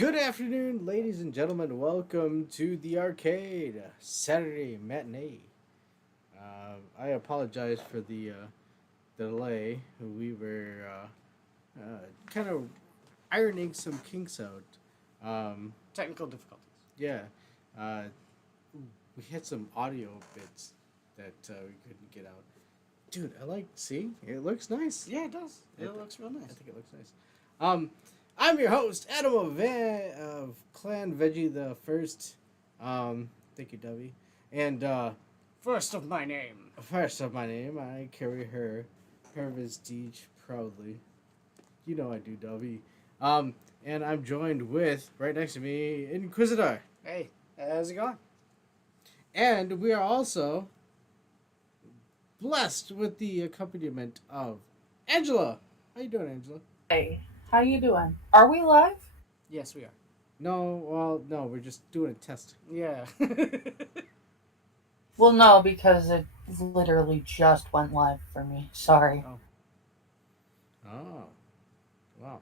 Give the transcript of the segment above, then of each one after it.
Good afternoon, ladies and gentlemen. Welcome to the arcade Saturday matinee. I apologize for the delay. We were kind of ironing some kinks out. Um, Technical difficulties. yeah, uh, we had some audio bits that we couldn't get out. Dude, I like. See, it looks nice. Yeah, it does. I It th- looks real I nice. think it looks nice. Um, I'm your host, Adam of Clan Veggie the First. Thank you, Dovey. And First of my name. first of my name, I carry her vestige proudly. You know I do, Dovey. And I'm joined with right next to me, Inquisitor, Hey, how's it going? and we are also blessed with the accompaniment of Angela. How you doing, Angela? Hey, how you doing? Are we live? Yes, we are. No, well, no, we're just doing a test. Yeah. Well, no, because it literally just went live for me. Sorry. Oh. Oh, wow.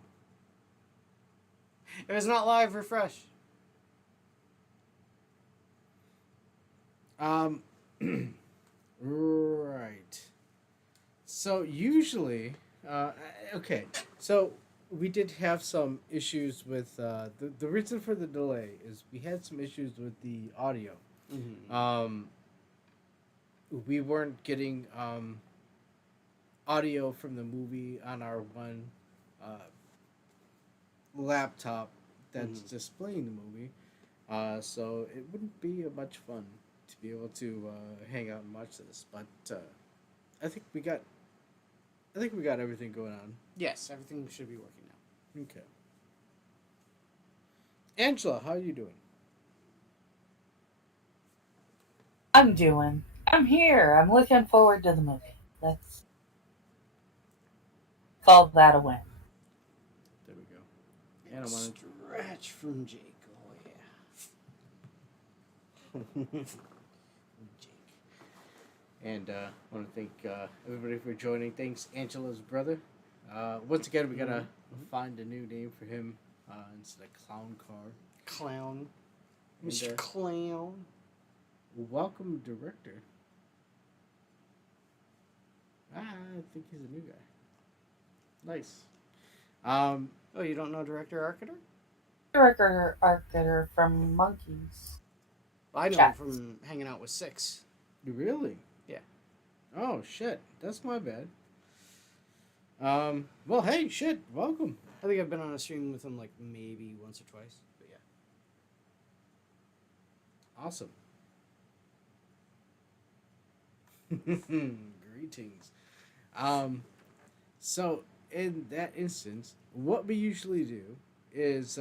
If it's not live, refresh. Um, right. So usually, okay. So we did have some issues with the reason for the delay is we had some issues with the audio. Mm-hmm. We weren't getting audio from the movie on our one laptop that's displaying the movie. So it wouldn't be much fun to be able to hang out and watch this. But I think we got everything going on. Yes, everything should be working now. Okay. Angela, how are you doing? I'm here. I'm looking forward to the movie. Let's call that a win. There we go. And I want Stretch from Jake. Oh, yeah. Jake. And I want to thank everybody for joining. Thanks, Angela's brother. Once again, we gotta find a new name for him instead of Clown Car. Clown. And, Mr. Clown. welcome, director. I think he's a new guy. Nice. Oh, you don't know Director Arcater? Arcater from Monkeys. I know him Chats. from hanging out with Six. Really? Yeah. Oh shit, that's my bad. Well, hey, shit, welcome. I think I've been on a stream with him like maybe once or twice. But yeah. Awesome. Greetings. So in that instance, what we usually do is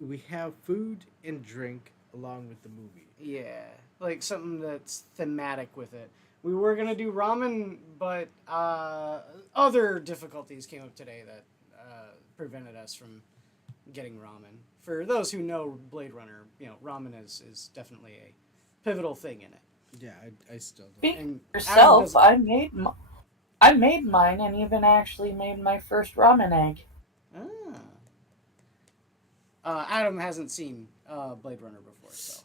we have food and drink along with the movie. Yeah, like something that's thematic with it. We were gonna do ramen, but other difficulties came up today that prevented us from getting ramen. For those who know Blade Runner, ramen is definitely a pivotal thing in it. Yeah, I still don't. Speak And for Adam yourself. doesn't- I made mine, and even actually made my first ramen egg. Adam hasn't seen Blade Runner before, so.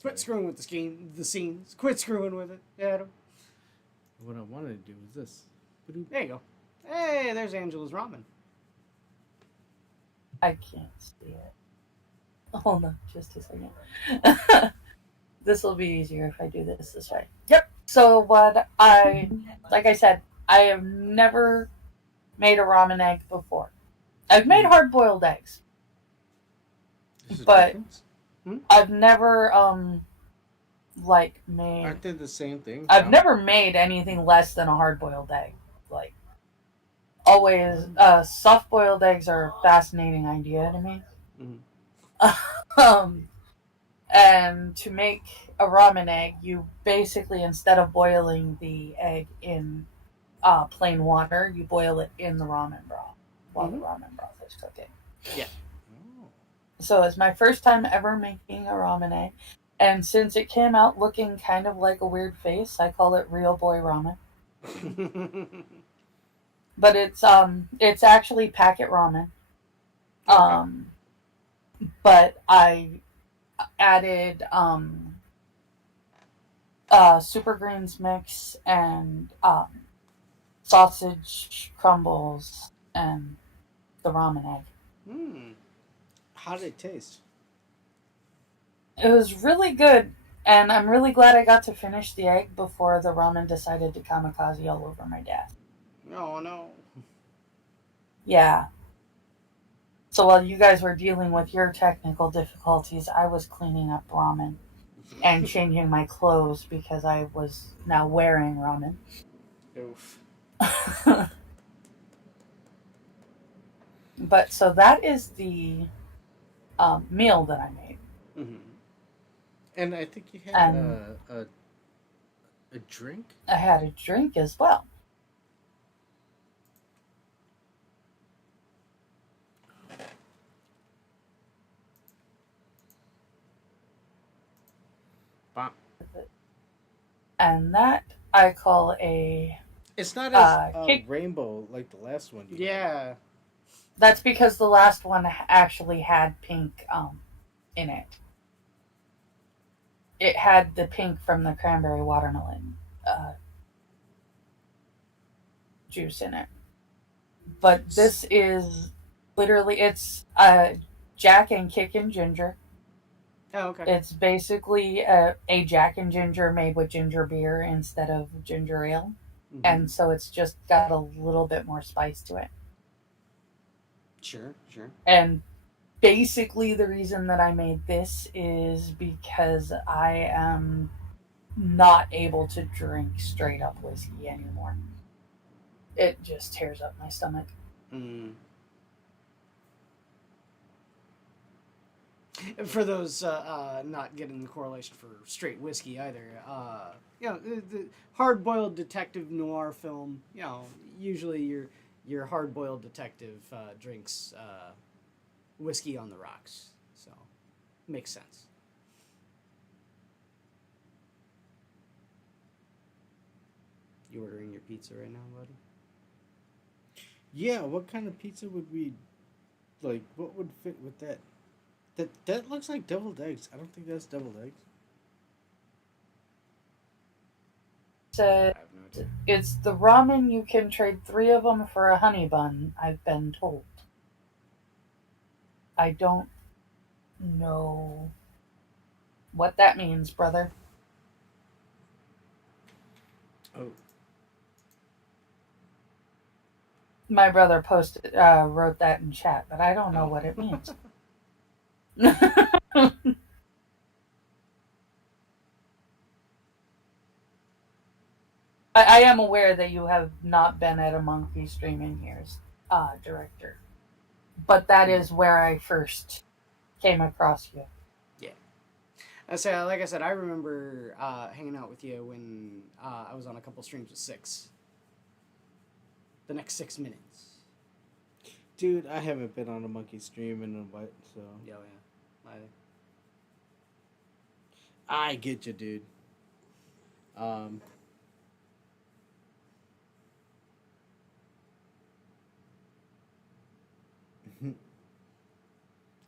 Quit screwing with the scenes. Quit screwing with it, Adam. What I wanted to do was this. There you go. Hey, there's Angela's ramen. I can't see it. Hold on, just a second. This will be easier if I do this way. Yep. So like I said, I have never made a ramen egg before. I've made hard-boiled eggs, but I've never made. Aren't they the same thing? I've never made anything less than a hard-boiled egg. Like always, soft-boiled eggs are a fascinating idea to me. Mm-hmm. And to make a ramen egg, you basically, instead of boiling the egg in plain water, you boil it in the ramen broth while the ramen broth is cooking. Yeah. Oh. So it's my first time ever making a ramen egg. And since it came out looking kind of like a weird face, I call it Real Boy Ramen. But it's actually packet ramen. Okay. But I added super greens mix and sausage crumbles and the ramen egg. Hmm. How did it taste? It was really good, and I'm really glad I got to finish the egg before the ramen decided to kamikaze all over my desk. Oh no. Yeah. So while you guys were dealing with your technical difficulties, I was cleaning up ramen and changing my clothes because I was now wearing ramen. Oof. But so that is the meal that I made. Hmm. And I think you had And a drink. I had a drink as well. Bah. And that I call a It's not as kick. rainbow like the last one you had. Yeah. That's because the last one actually had pink in it. It had the pink from the cranberry watermelon juice in it. But this is literally it's Jack and Kick and Ginger. Oh, okay. It's basically a Jack and Ginger made with ginger beer instead of ginger ale, Hmm. and so it's just got a little bit more spice to it. Sure. Sure. And basically, the reason that I made this is because I am not able to drink straight up whiskey anymore. It just tears up my stomach. Mm. For those not getting the correlation for straight whiskey either, the hard-boiled detective noir film. Usually your hard-boiled detective drinks whiskey on the rocks, so makes sense. You ordering your pizza right now, buddy? Yeah, what kind of pizza would we like? What would fit with that? That looks like deviled eggs. I don't think that's deviled eggs. So I have no idea. it's the ramen. You can trade 3 of them for a honey bun. I've been told. I don't know what that means, brother. Oh, My brother posted wrote that in chat, but I don't know Oh. what it means. I am aware that you have not been at a Monkey Streaming Years director, but that Hmm. is where I first came across you. Yeah. Like I said, I remember hanging out with you when I was on a couple streams with Six. The next 6 minutes. dude, I haven't been on a monkey stream in a while, so Yeah, yeah. I get you, dude. Um,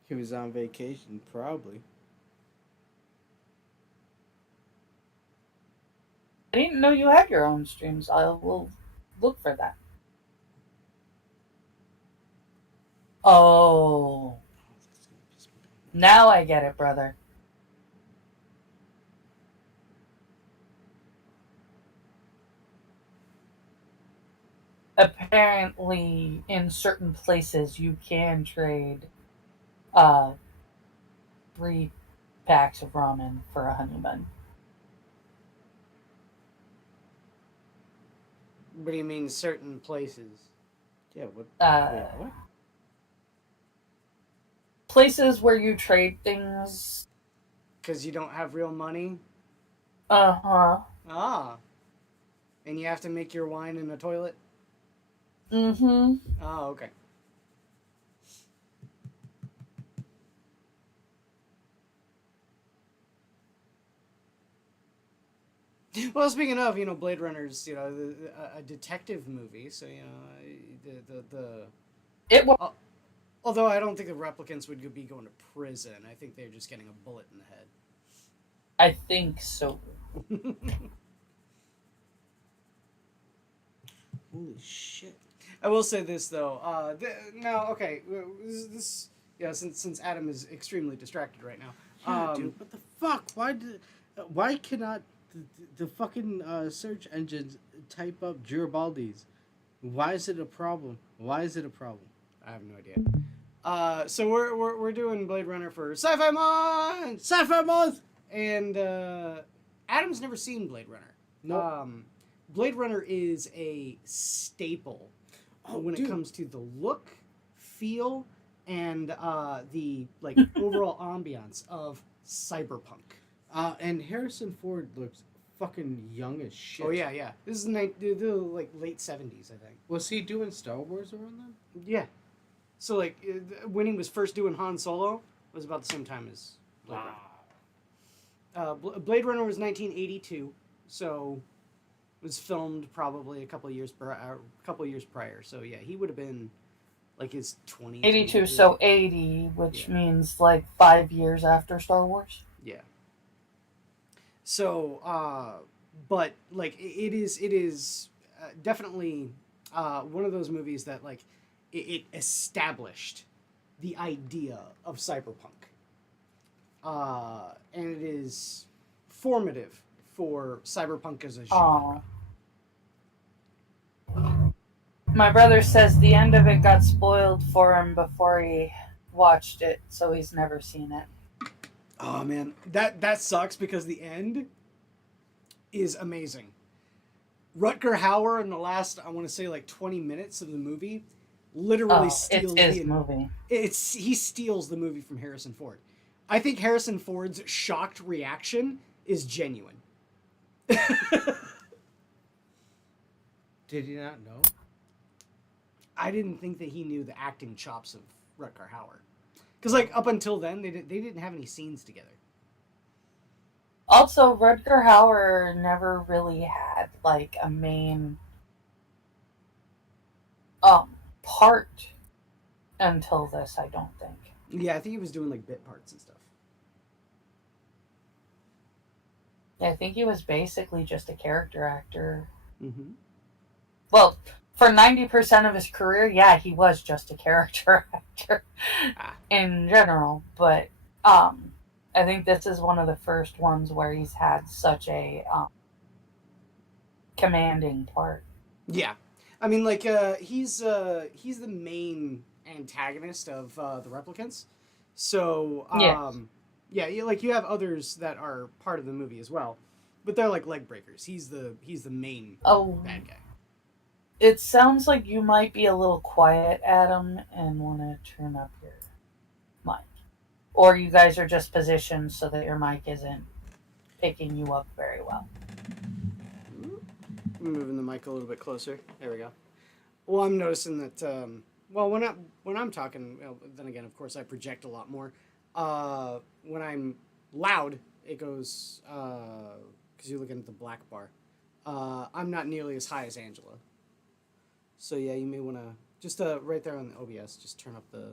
he was on vacation, probably. I didn't know you had your own streams. I will look for that. Oh, Oh, that's gonna piss me off. now I get it, brother. Apparently, in certain places, you can trade uh, 3 packs of ramen for a honey bun. What do you mean certain places? Yeah. What? Wait. Uh, What? Places where you trade things. Because you don't have real money? Uh huh. Ah. And you have to make your wine in a toilet? Mm hmm. Oh, okay. Well, speaking of, Blade Runner's, a detective movie, so, the It was. uh, Although I don't think the replicants would be going to prison. I think they're just getting a bullet in the head. I think so. Holy shit. I will say this though. Now, okay, this yeah. Since Adam is extremely distracted right now. Yeah, dude, what the fuck? Why cannot the fucking search engines type up Garibaldi's? Why is it a problem? Why is it a problem? I have no idea. So we're doing Blade Runner for Sci Fi Month, Sci-Fi Month, and Adam's never seen Blade Runner. No. Blade Runner is a staple when it comes to the look, feel, and the like overall ambiance of cyberpunk. And Harrison Ford looks fucking young as shit. Oh yeah. This is the like late 70s, I think. Was he doing Star Wars around then? Yeah. So like when he was first doing Han Solo was about the same time as Blade Runner. Blade Runner was 1982, so it was filmed probably a couple of years prior. So yeah, he would have been like his 20s. 82, so 80, which means like 5 years after Star Wars. Yeah. So, but like it is definitely one of those movies that like it established the idea of cyberpunk, and it is formative for cyberpunk as a genre. My brother says the end of it got spoiled for him before he watched it, so he's never seen it. Oh man, that sucks because the end is amazing. Rutger Hauer in the last, I want to say like 20 minutes of the movie, literally steals it's his movie. He steals the movie from Harrison Ford. I think Harrison Ford's shocked reaction is genuine. Did he not know? I didn't think that he knew the acting chops of Rutger Hauer. Because like up until then, they didn't have any scenes together. Also, Rutger Hauer never really had like a main part until this, I don't think. Yeah, I think he was doing like bit parts and stuff. Yeah, I think he was basically just a character actor. Mm-hmm. Well, for 90% of his career, yeah, he was just a character actor in general. But I think this is one of the first ones where he's had such a commanding part. Yeah, I mean, like he's the main antagonist of the replicants. So yeah, like you have others that are part of the movie as well, but they're like leg breakers. He's the main bad guy. It sounds like you might be a little quiet, Adam, and want to turn up your mic. Or you guys are just positioned so that your mic isn't picking you up very well. I'm moving the mic a little bit closer. There we go. Well, I'm noticing that, when I'm talking, well, then again, of course, I project a lot more. When I'm loud, it goes, because you're looking at the black bar. I'm not nearly as high as Angela. So yeah, you may want to just right there on the OBS, just turn up the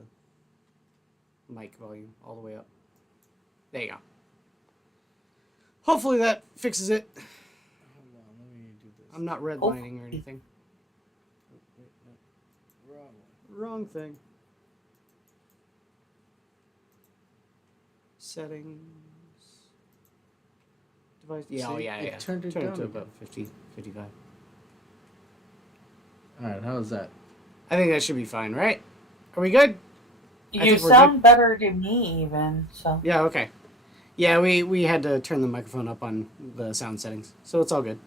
mic volume all the way up. There you go. Hopefully that fixes it. Hold on, let me do this. I'm not redlining or anything. Wait, no. Wrong one. Wrong thing. Settings. Device. Yeah, See, it turned it down to again. about 50, 55. Alright, how's that? I think that should be fine, right? Are we good? You sound better to me, even, so. Yeah, okay. Yeah, we had to turn the microphone up on the sound settings, so it's all good.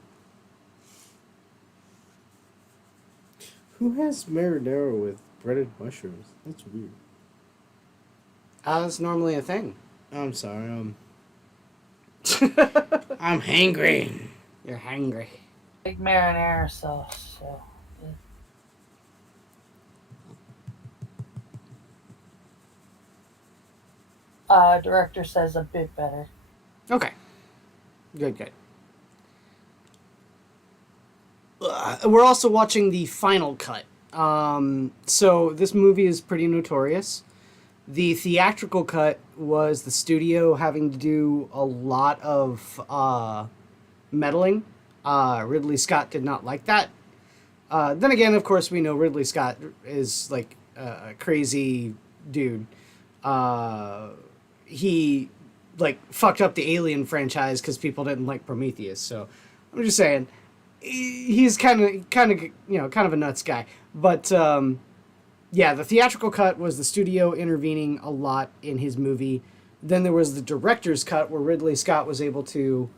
Who has marinara with breaded mushrooms? That's weird. That's normally a thing. I'm sorry, I'm hangry. You're hangry. Big marinara sauce, so. Director says a bit better. Okay. Good. We're also watching the final cut So this movie is pretty notorious. The theatrical cut was the studio having to do a lot of meddling. Ridley Scott did not like that. Then again, of course, we know Ridley Scott is like a crazy dude. He like fucked up the Alien franchise because people didn't like Prometheus. So I'm just saying, he's kind of a nuts guy. But yeah, the theatrical cut was the studio intervening a lot in his movie. Then there was the director's cut where Ridley Scott was able to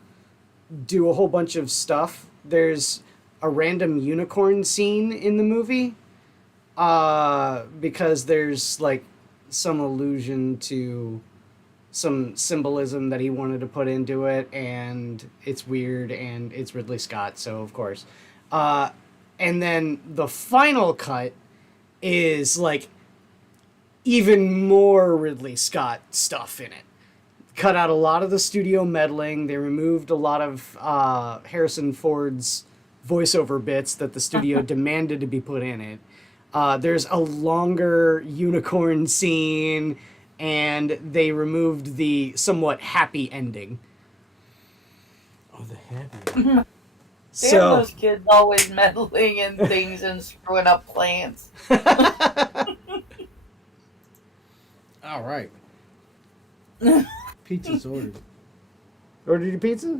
do a whole bunch of stuff. There's a random unicorn scene in the movie because there's like some allusion to some symbolism that he wanted to put into it, and it's weird, and it's Ridley Scott, so of course. And then the final cut is like even more Ridley Scott stuff in it. Cut out a lot of the studio meddling. They removed a lot of Harrison Ford's voiceover bits that the studio demanded to be put in it. There's a longer unicorn scene, and they removed the somewhat happy ending. Oh, the happy. Damn, those kids always meddling in things and screwing up plans. All right. Pizza's ordered. Ordered your pizza?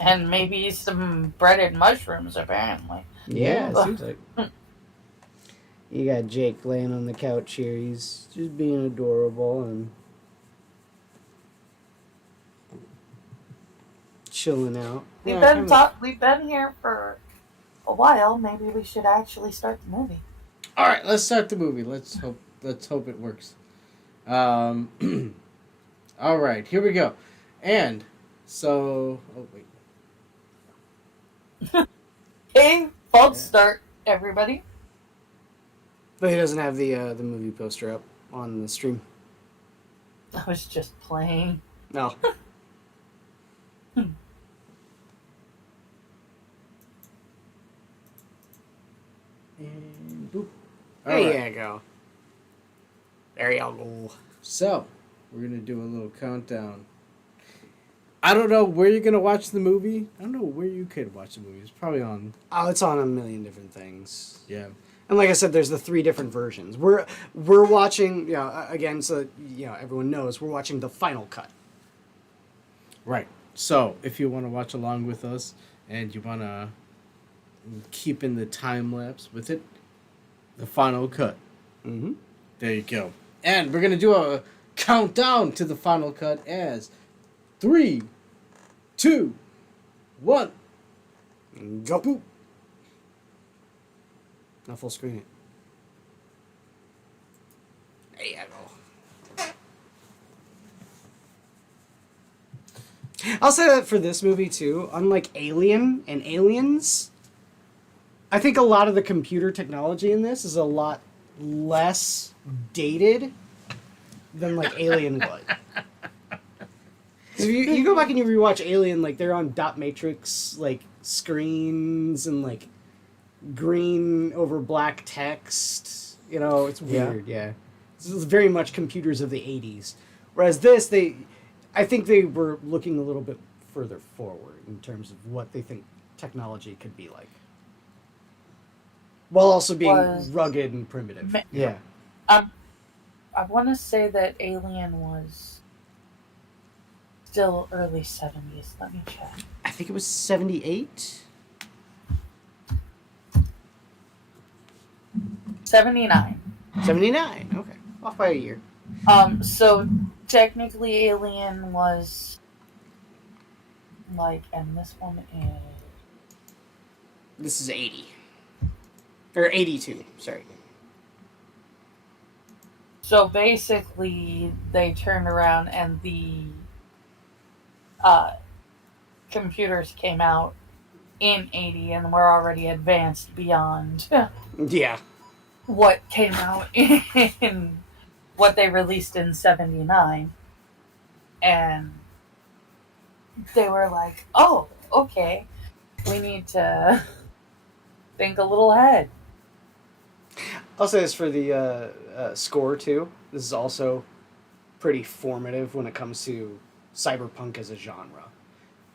And maybe some breaded mushrooms, apparently. Yeah, it seems like. You got Jake laying on the couch here. He's just being adorable and chilling out. We've been here for a while. Maybe we should actually start the movie. All right, let's start the movie. Let's hope it works. All right, here we go. And so, oh wait. Okay, false start, everybody. But he doesn't have the movie poster up on the stream. I was just playing. No. And boop. There you go. There you go. So, we're going to do a little countdown. I don't know where you're going to watch the movie. I don't know where you could watch the movie. It's probably on... Oh, it's on a million different things. Yeah. And like I said, there's the 3 different versions. We're watching, again, so everyone knows, we're watching the final cut. Right. So, if you want to watch along with us and you want to keep in the time lapse with it, the final cut. Mm-hmm. There you go. And we're going to do a countdown to the final cut as 3, 2, 1. Go. Boop. Now full screen it. There you go. I'll say that for this movie too, unlike Alien and Aliens, I think a lot of the computer technology in this is a lot less dated than like Alien was. If you go back and you rewatch Alien, like they're on dot matrix like screens and like green over black text. It's weird. Yeah. This is very much computers of the 80s. Whereas this, I think they were looking a little bit further forward in terms of what they think technology could be like. While also being rugged and primitive. Yeah. I want to say that Alien was still early 70s. Let me check. I think it was 78. 79. 79. Okay. Off by a year. So technically Alien was like, and this one is... This is 80. Or 82, sorry. So basically, they turned around and the computers came out in 80 and were already advanced beyond Yeah. what came out in what they released in 79. And they were like, oh, okay, we need to think a little ahead. I'll say this for the score too. This is also pretty formative when it comes to cyberpunk as a genre.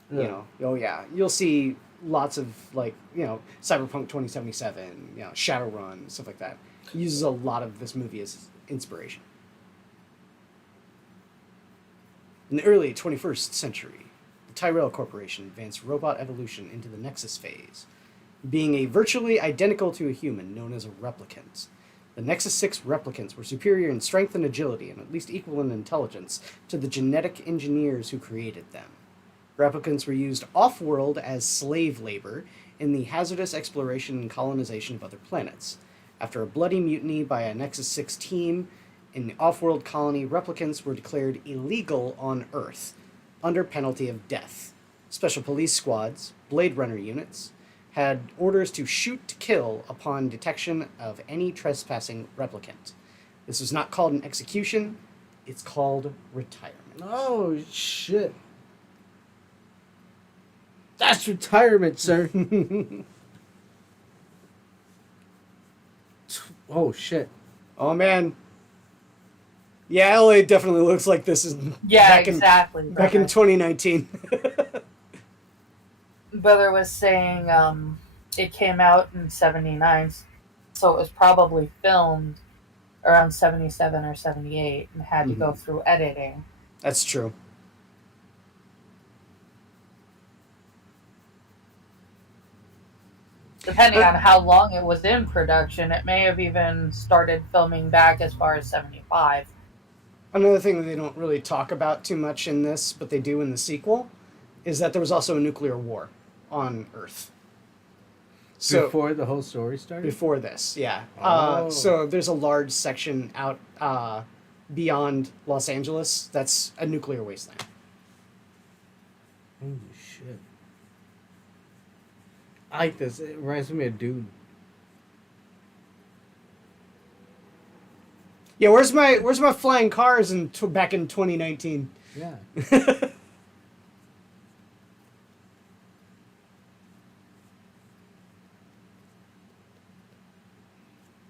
Yeah. You know, oh yeah, you'll see lots of like Cyberpunk 2077, Shadowrun, stuff like that. He uses a lot of this movie as inspiration. In the early 21st century, the Tyrell Corporation advanced robot evolution into the Nexus phase, being a virtually identical to a human known as a replicant. The Nexus 6 replicants were superior in strength and agility, and at least equal in intelligence, to the genetic engineers who created them. Replicants were used off-world as slave labor in the hazardous exploration and colonization of other planets. After a bloody mutiny by a Nexus 6 team in the off-world colony, replicants were declared illegal on Earth, under penalty of death. Special police squads, Blade Runner units, had orders to shoot to kill upon detection of any trespassing replicant. This was not called an execution, it's called retirement. Oh, shit. That's retirement, sir. Oh, shit. Oh, man. Yeah, LA definitely looks like this is Exactly. back in 2019. Brother was saying it came out in 79, so it was probably filmed around 77 or 78 and had to go through editing. That's true. Depending on how long it was in production, it may have even started filming back as far as 75. Another thing that they don't really talk about too much in this, but they do in the sequel, is that there was also a nuclear war on Earth. So, before the whole story started? Before this, yeah. Oh. So there's a large section out beyond Los Angeles that's a nuclear wasteland. Holy shit. I like this. It reminds me of Dune. Yeah, where's my flying cars back in 2019? Yeah.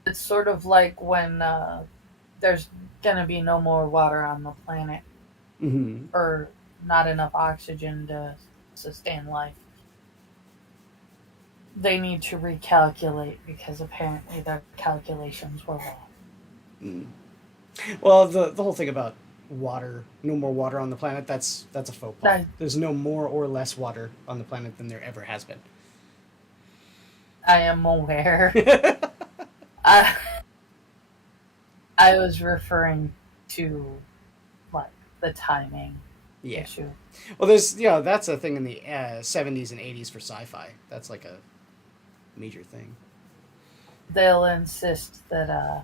It's sort of like when there's gonna be no more water on the planet, or not enough oxygen to sustain life. They need to recalculate because apparently their calculations were wrong. Well, the whole thing about water, no more water on the planet, that's a faux pas. There's no more or less water on the planet than there ever has been. I am aware. I was referring to like the timing issue. Well, there's that's a thing in the 70s and 80s for sci-fi. That's like a major thing. They'll insist that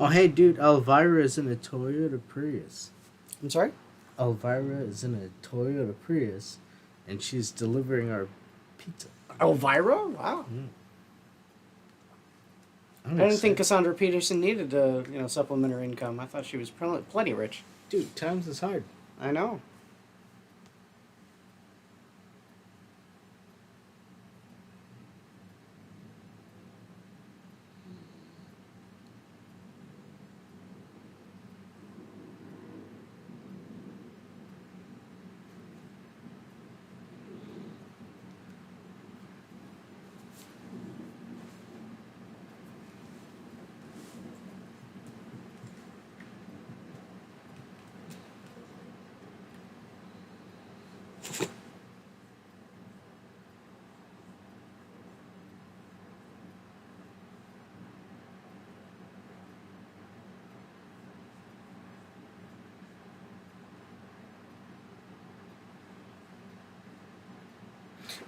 Oh, hey, dude, Elvira is in a Toyota Prius. I'm sorry? Elvira is in a Toyota Prius, and she's delivering our pizza. Elvira? Wow. I didn't think Cassandra Peterson needed to, supplement her income. I thought she was plenty rich. Dude, times is hard. I know.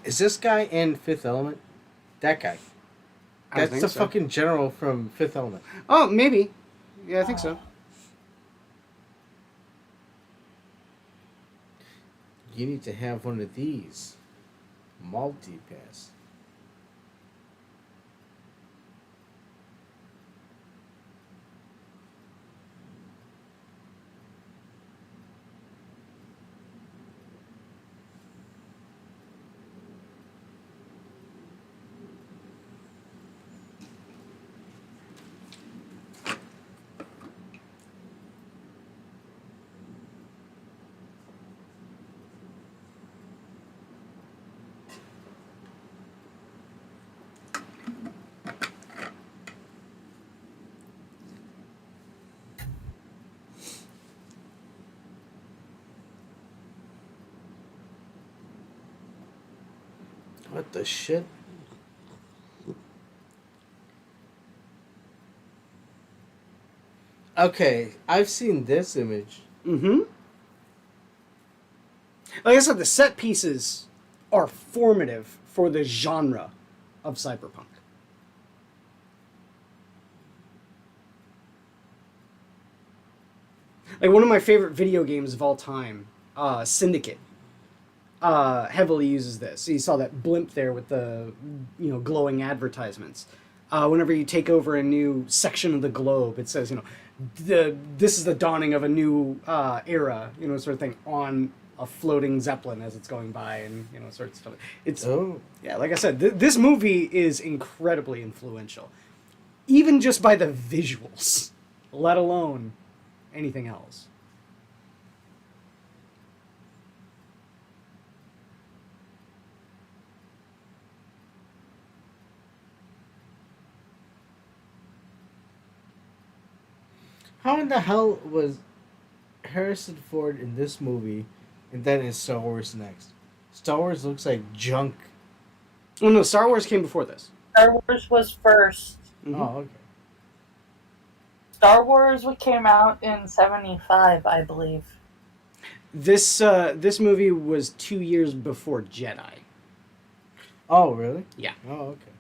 Is this guy in Fifth Element? That guy. That's the fucking general from Fifth Element. Oh, maybe. Yeah, I think so. You need to have one of these. Multi-pass. What the shit? Okay, I've seen this image. Mm-hmm. Like I said, the set pieces are formative for the genre of cyberpunk. Like one of my favorite video games of all time, Syndicate, heavily uses this. So you saw that blimp there with the glowing advertisements. Whenever you take over a new section of the globe, it says this is the dawning of a new era, sort of thing on a floating zeppelin as it's going by, and sort of stuff. It's yeah, like I said, this movie is incredibly influential, even just by the visuals, let alone anything else. How in the hell was Harrison Ford in this movie, and then in Star Wars next? Star Wars looks like junk. Oh no, Star Wars came before this. Star Wars was first. Mm-hmm. Oh, okay. Star Wars came out in 75, I believe. This movie was 2 years before Jedi. Oh, really? Yeah. Oh, okay.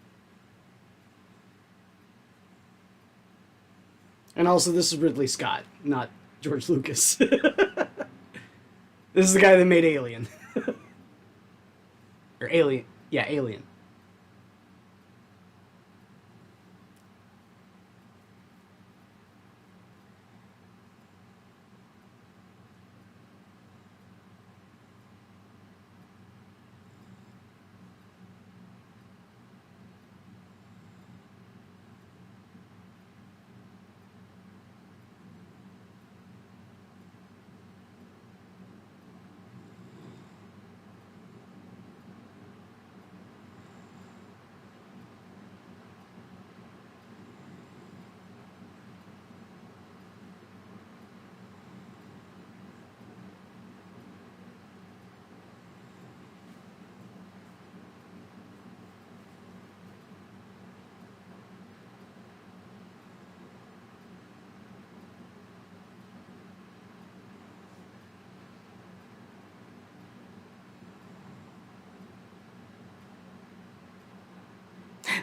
And also, this is Ridley Scott, not George Lucas. This is the guy that made Alien. Or Alien. Yeah, Alien.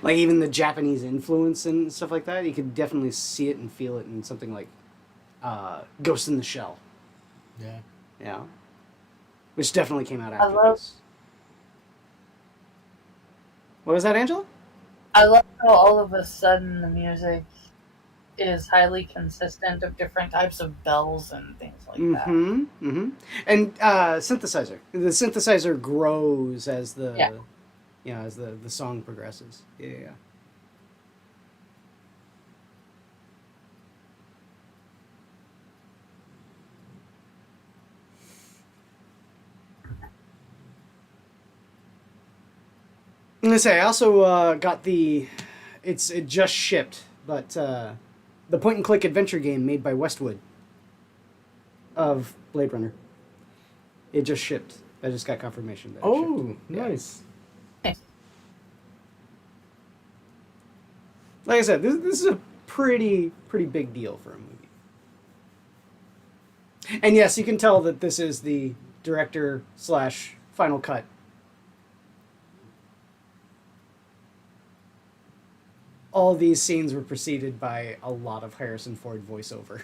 Like, even the Japanese influence and stuff like that, you could definitely see it and feel it in something like Ghost in the Shell. Yeah. Yeah. Which definitely came out after this. What was that, Angela? I love how all of a sudden the music is highly consistent of different types of bells and things like that. Mm-hmm. And synthesizer. The synthesizer grows as the as the song progresses. Yeah. I'm gonna say I also got it just shipped, but the point and click adventure game made by Westwood of Blade Runner. It just shipped. I just got confirmation that it shipped. Nice. Like I said, this is a pretty big deal for a movie. And yes, you can tell that this is the director / final cut. All these scenes were preceded by a lot of Harrison Ford voiceover.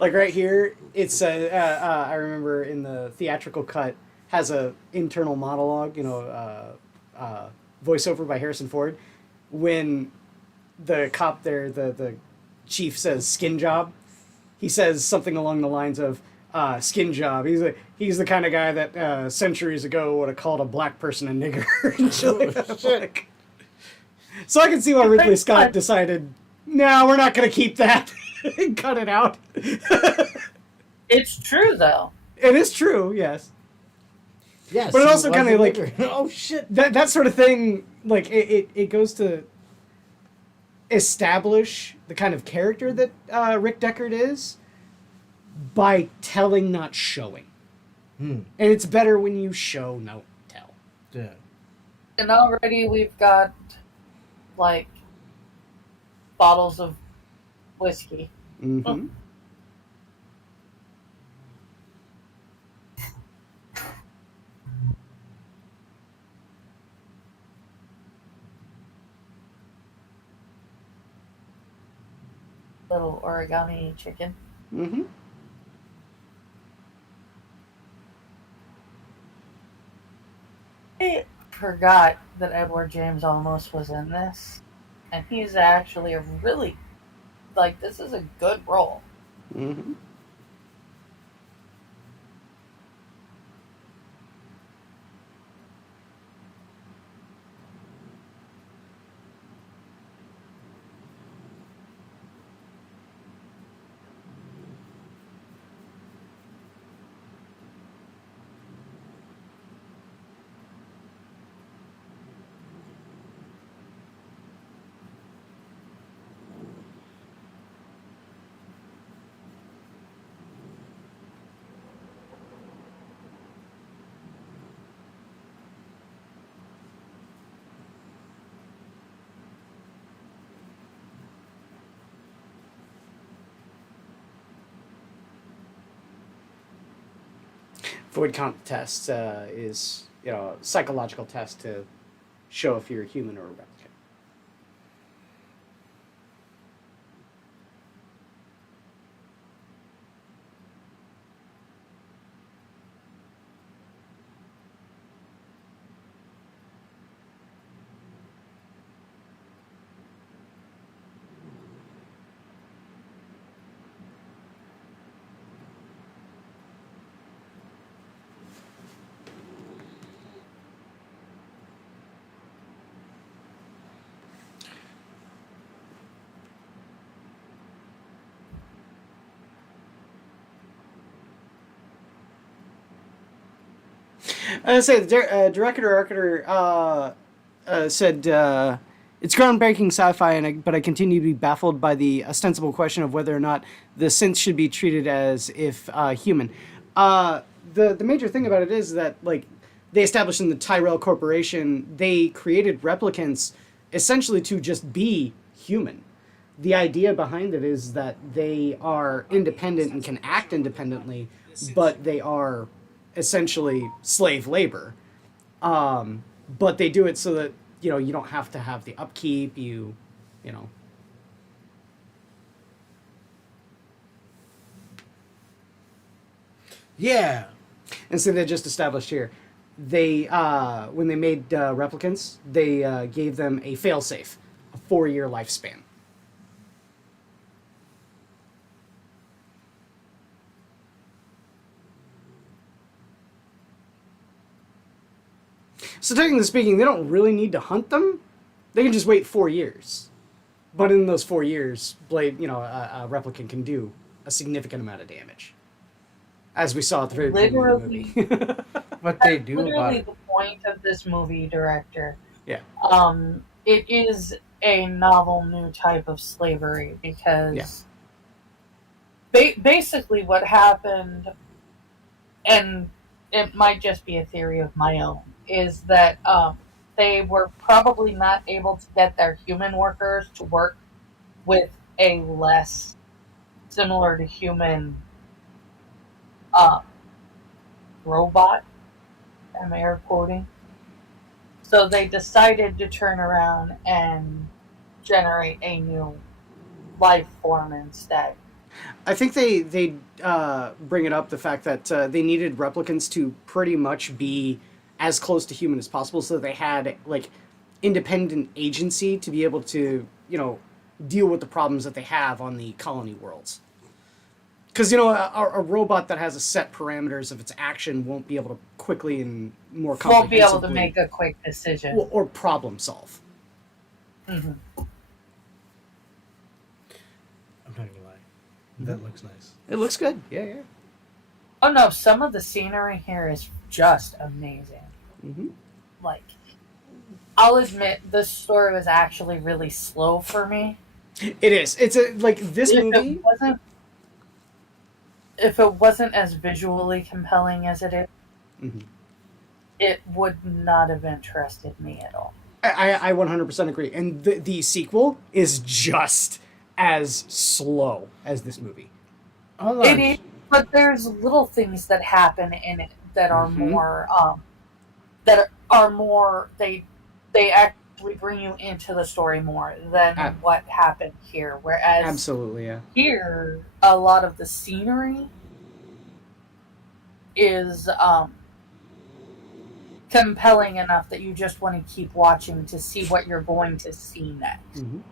Like right here, it's I remember in the theatrical cut has a internal monologue, voiceover by Harrison Ford, when the cop there, the chief says skin job. He says something along the lines of skin job. He's the kind of guy that centuries ago would have called a black person a nigger. So I can see why Ridley Scott decided, no, we're not going to keep that. Cut it out. It's true, though. It is true, yes. Yes. But it also kind of like, oh shit. That sort of thing, like it goes to establish the kind of character that Rick Deckard is by telling, not showing. Hmm. And it's better when you show, no tell. Yeah. And already we've got, like, bottles of whiskey. Mm-hmm. Little origami chicken. Mm-hmm. I forgot that Edward James Olmos was in this. And he's actually a really, like, this is a good role. Mm-hmm. Void comp test is, a psychological test to show if you're a human or a replicant. I say the director said it's groundbreaking sci-fi, but I continue to be baffled by the ostensible question of whether or not the synths should be treated as if human. The major thing about it is that like they established in the Tyrell Corporation, they created replicants essentially to just be human. The idea behind it is that they are independent and can act independently, but they are essentially slave labor. But they do it so that you don't have to have the upkeep. You know. Yeah. And so they just established here. They when they made replicants, they gave them a failsafe, a 4-year lifespan. So technically speaking, they don't really need to hunt them. They can just wait 4 years. But in those 4 years, a replicant can do a significant amount of damage, as we saw at the very beginning of the movie. What they do about Literally it. the point of this movie, director. Yeah. It is a novel new type of slavery because basically what happened, and it might just be a theory of my own, is that they were probably not able to get their human workers to work with a less similar to human uh, robot. I'm air quoting. So they decided to turn around and generate a new life form instead. I think they bring it up the fact that they needed replicants to pretty much be as close to human as possible, so that they had like independent agency to be able to deal with the problems that they have on the colony worlds. Because a robot that has a set parameters of its action won't be able to quickly and more Won't be able to comprehensively make a quick decision. or problem solve. Mm-hmm. I'm not gonna lie. That looks nice. It looks good. Yeah, yeah. Oh no, some of the scenery here is just amazing. Mm-hmm. Like, I'll admit this story was actually really slow for me. It is. It's like this If movie. it wasn't if it wasn't as visually compelling as it is, Mhm. it would not have interested me at all. I 100% agree. And the sequel is just as slow as this movie. Hold It on. is, but there's little things that happen in it that are Mhm. more they actually bring you into the story more than Ab- what happened here. Whereas Absolutely, yeah. here, a lot of the scenery is compelling enough that you just want to keep watching to see what you're going to see next. Mhm.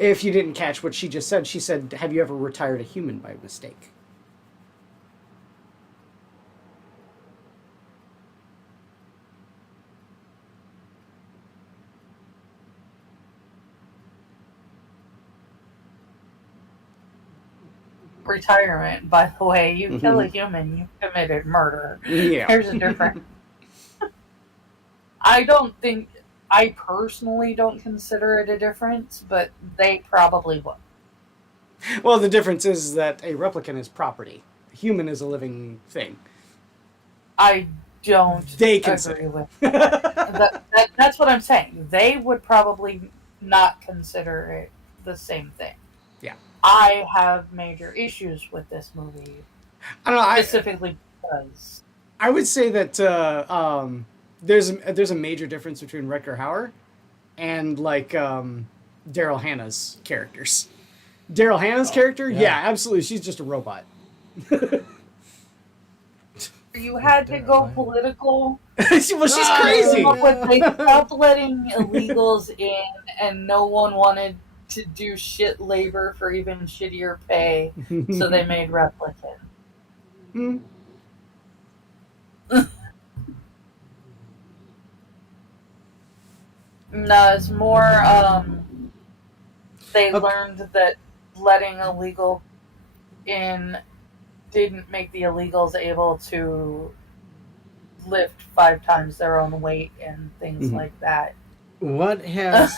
If you didn't catch what she said, "Have you ever retired a human by mistake?" Retirement, by the way, you kill a Mhm. human, you committed murder. Yeah. There's a difference. I don't think, I personally don't consider it a difference, but they probably would. Well, the difference is that a replicant is property. A human is a living thing. I don't They agree consider. with that's what I'm saying. They would probably not consider it the same thing. Yeah. I have major issues with this movie, I don't know. specifically because I would say that there's a major difference between Rutger Hauer and like Daryl Hannah's characters. Daryl Hannah's character, yeah, absolutely. She's just a robot. you had to go political. Well, she's crazy. They stopped letting illegals in, and no one wanted to do shit labor for even shittier pay, so they made replicants. Hmm. No, it's more. They learned that letting illegal in didn't make the illegals able to lift 5 times their own weight and things like that. What has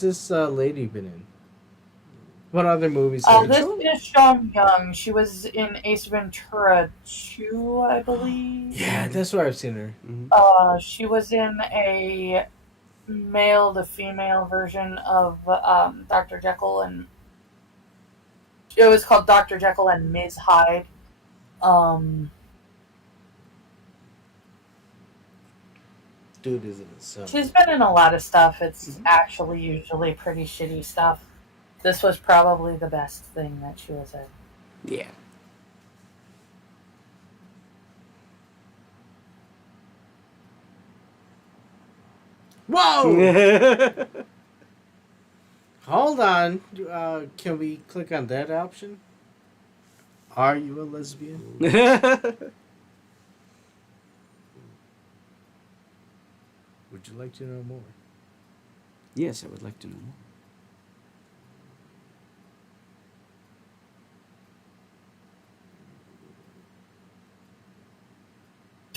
this lady been in? What other movies? This is Sean Young. She was in Ace Ventura 2, I believe. Yeah, that's where I've seen her. She was in a male to female version of Dr. Jekyll, and it was called Dr. Jekyll and Ms. Hyde. Dude is in it. So. She's been in a lot of stuff. It's actually usually pretty shitty stuff. This was probably the best thing that she was in. Yeah. Whoa! Hold on. Can we click on that option? Are you a lesbian? Would you like to know more? Yes, I would like to know more.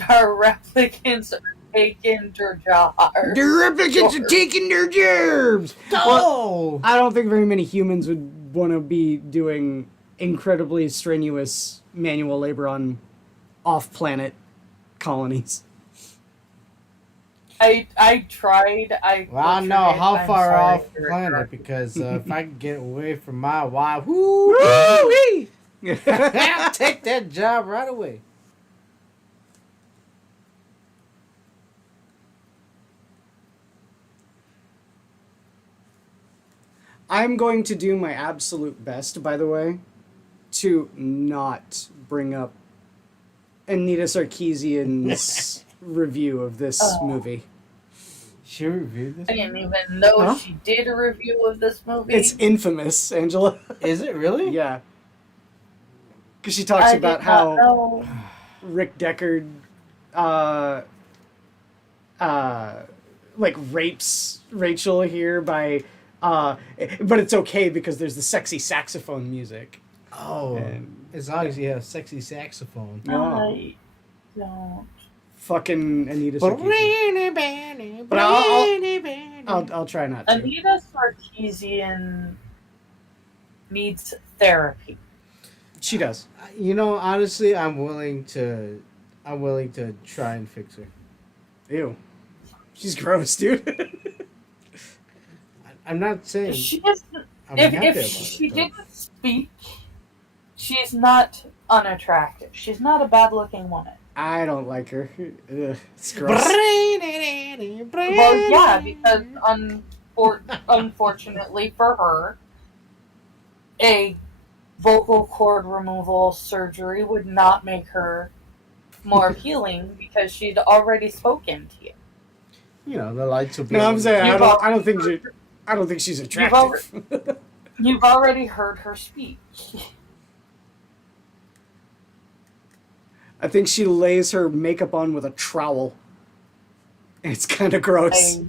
Our replicants are taking their jobs. The replicants are taking their jobs. Well, I don't think very many humans would want to be doing incredibly strenuous manual labor on off-planet colonies. I tried. Well, I know how far off planet because if I can get away from my wife, woo-wee! I'll take that job right away. I'm going to do my absolute best, by the way, to not bring up Anita Sarkeesian's review of this movie. She reviewed this? I didn't even know she did a review of this movie. It's infamous, Angela. Is it really? Yeah. Because she talks about how know. Rick Deckard, like rapes Rachel here by, but it's okay because there's the sexy saxophone music. Oh, as long as you have sexy saxophone. I don't. Fucking Anita Sarkeesian. But I'll try not to. Anita Sarkeesian needs therapy. She does. You know, honestly, I'm willing to try and fix her. Ew. She's gross, dude. I'm not saying She is. I'm If happy about she it. didn't speak, she's not unattractive. She's not a bad-looking woman. I don't like her. Ugh, it's gross. Well, yeah, because unfortunately for her, a vocal cord removal surgery would not make her more appealing because she'd already spoken to you. You know, the lights will be. No, I'm saying You've I don't think she's attractive. You've already heard her speak. I think she lays her makeup on with a trowel. It's kind of gross. I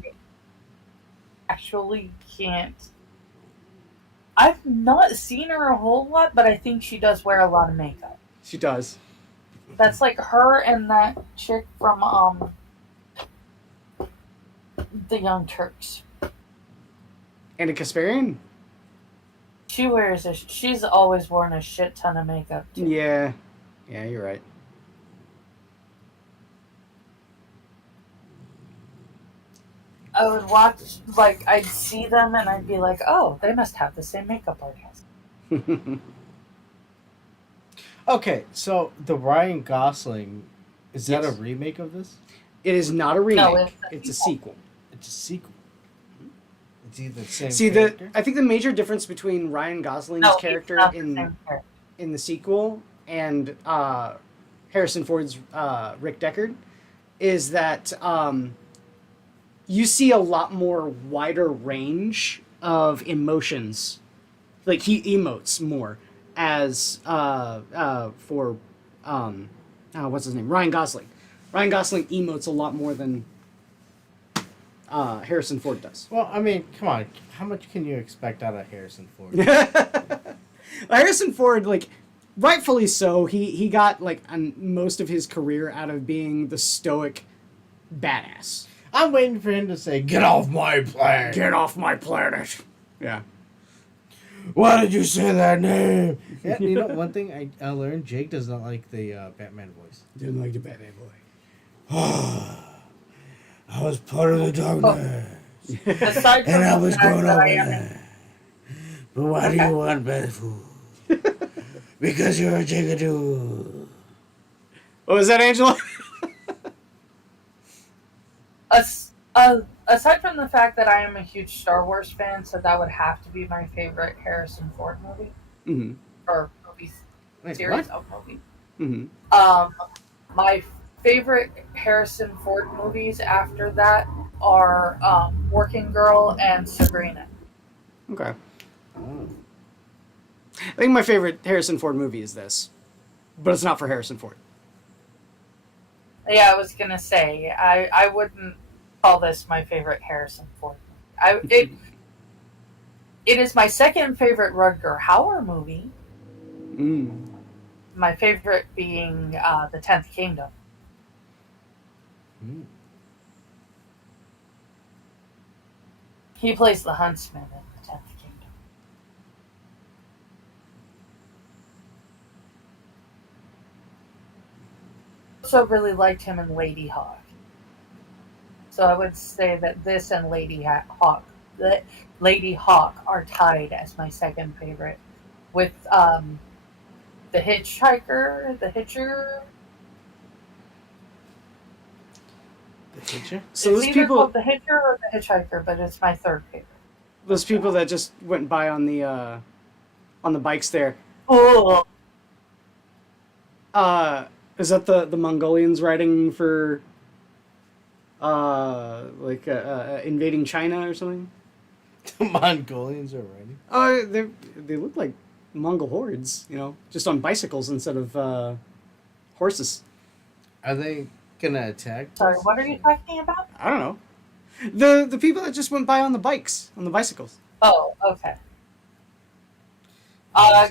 actually can't. I've not seen her a whole lot, but I think she does wear a lot of makeup. She does. That's like her and that chick from the Young Turks. Anna Kasparian? She's always worn a shit ton of makeup too. Yeah. Yeah, you're right. I would watch, like, I'd see them and I'd be like, oh, they must have the same makeup artist. Okay, so the Ryan Gosling, is that Yes. a remake of this? It is not a remake. No, it's a sequel. It's a sequel. It's either the same. See, character? I think the major difference between Ryan Gosling's No, it's character not the same character. in the sequel and Harrison Ford's Rick Deckard is that you see a lot more wider range of emotions. Like, he emotes more as for what's his name? Ryan Gosling. Ryan Gosling emotes a lot more than Harrison Ford does. Well, I mean, come on. How much can you expect out of Harrison Ford? Harrison Ford, like, rightfully so, he got, like, most of his career out of being the stoic badass. I'm waiting for him to say, "Get off my planet." Get off my planet. Yeah. Why did you say that name? Yeah, you know, one thing I learned, Jake does not like the Batman voice. Didn't like the Batman boy. I was part of the darkness. Aside from And I the was fact growing that up I with am that. But why do you want bad food? Because you're a jigadoo. What was that, Angela? Aside from the fact that I am a huge Star Wars fan, so that would have to be my favorite Harrison Ford movie. Mm-hmm. Or movie Wait, series what? of movie. Mm-hmm. My favorite Harrison Ford movies after that are Working Girl and Sabrina. Okay. Oh. I think my favorite Harrison Ford movie is this. But it's not for Harrison Ford. Yeah, I was gonna say I wouldn't call this my favorite Harrison Ford movie. It is my second favorite Rutger Hauer movie. Mm. My favorite being The 10th Kingdom. Mm. He plays the huntsman in The 10th Kingdom. Also really liked him in Lady Hawk. So I would say that this and Lady Hawk are tied as my second favorite, with the Hitcher. The Hitcher? So It's those either people, called the Hitcher or the Hitchhiker, but it's my third favorite. those people that just went by on the bikes there. Oh, Is that the Mongolians riding for invading China or something? The Mongolians are ready. They look like Mongol hordes, just on bicycles instead of horses. Are they gonna attack? sorry, us? what are you talking about? I don't know. The people that just went by on the bicycles. Oh, okay.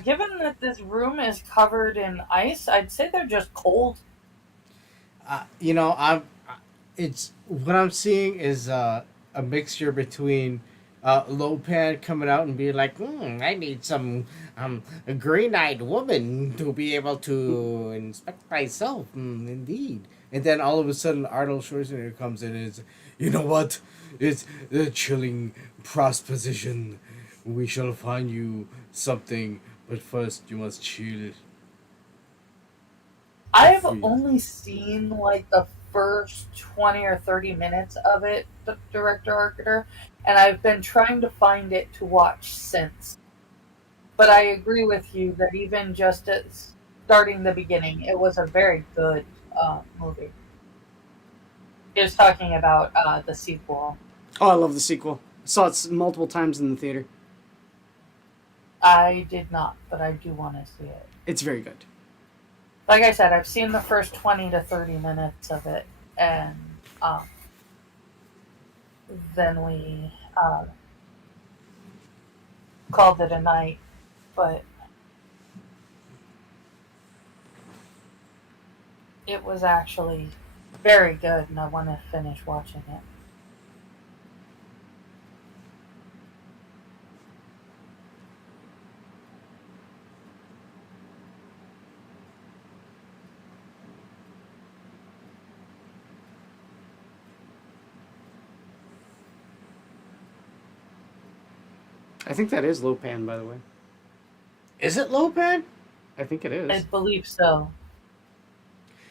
Given that this room is covered in ice, I'd say they're just cold. It's what I'm seeing is a mixture between Lopan coming out and being like, I need some a green-eyed woman to be able to inspect myself. Indeed. And then all of a sudden, Arnold Schwarzenegger comes in and is, you know what? It's the chilling proposition. We shall find you something, but first you must chill. I've Free. only seen like the first 20 or 30 minutes of it, the director Arcater, and I've been trying to find it to watch since. But I agree with you that even just at starting the beginning, it was a very good movie. He was talking about the sequel. Oh, I love the sequel. Saw it multiple times in the theater. I did not, but I do want to see it. It's very good. Like I said, I've seen the first 20 to 30 minutes of it, and then we called it a night, but it was actually very good, and I want to finish watching it. I think that is Lopan, by the way. Is it Lopan? I think it is. I believe so.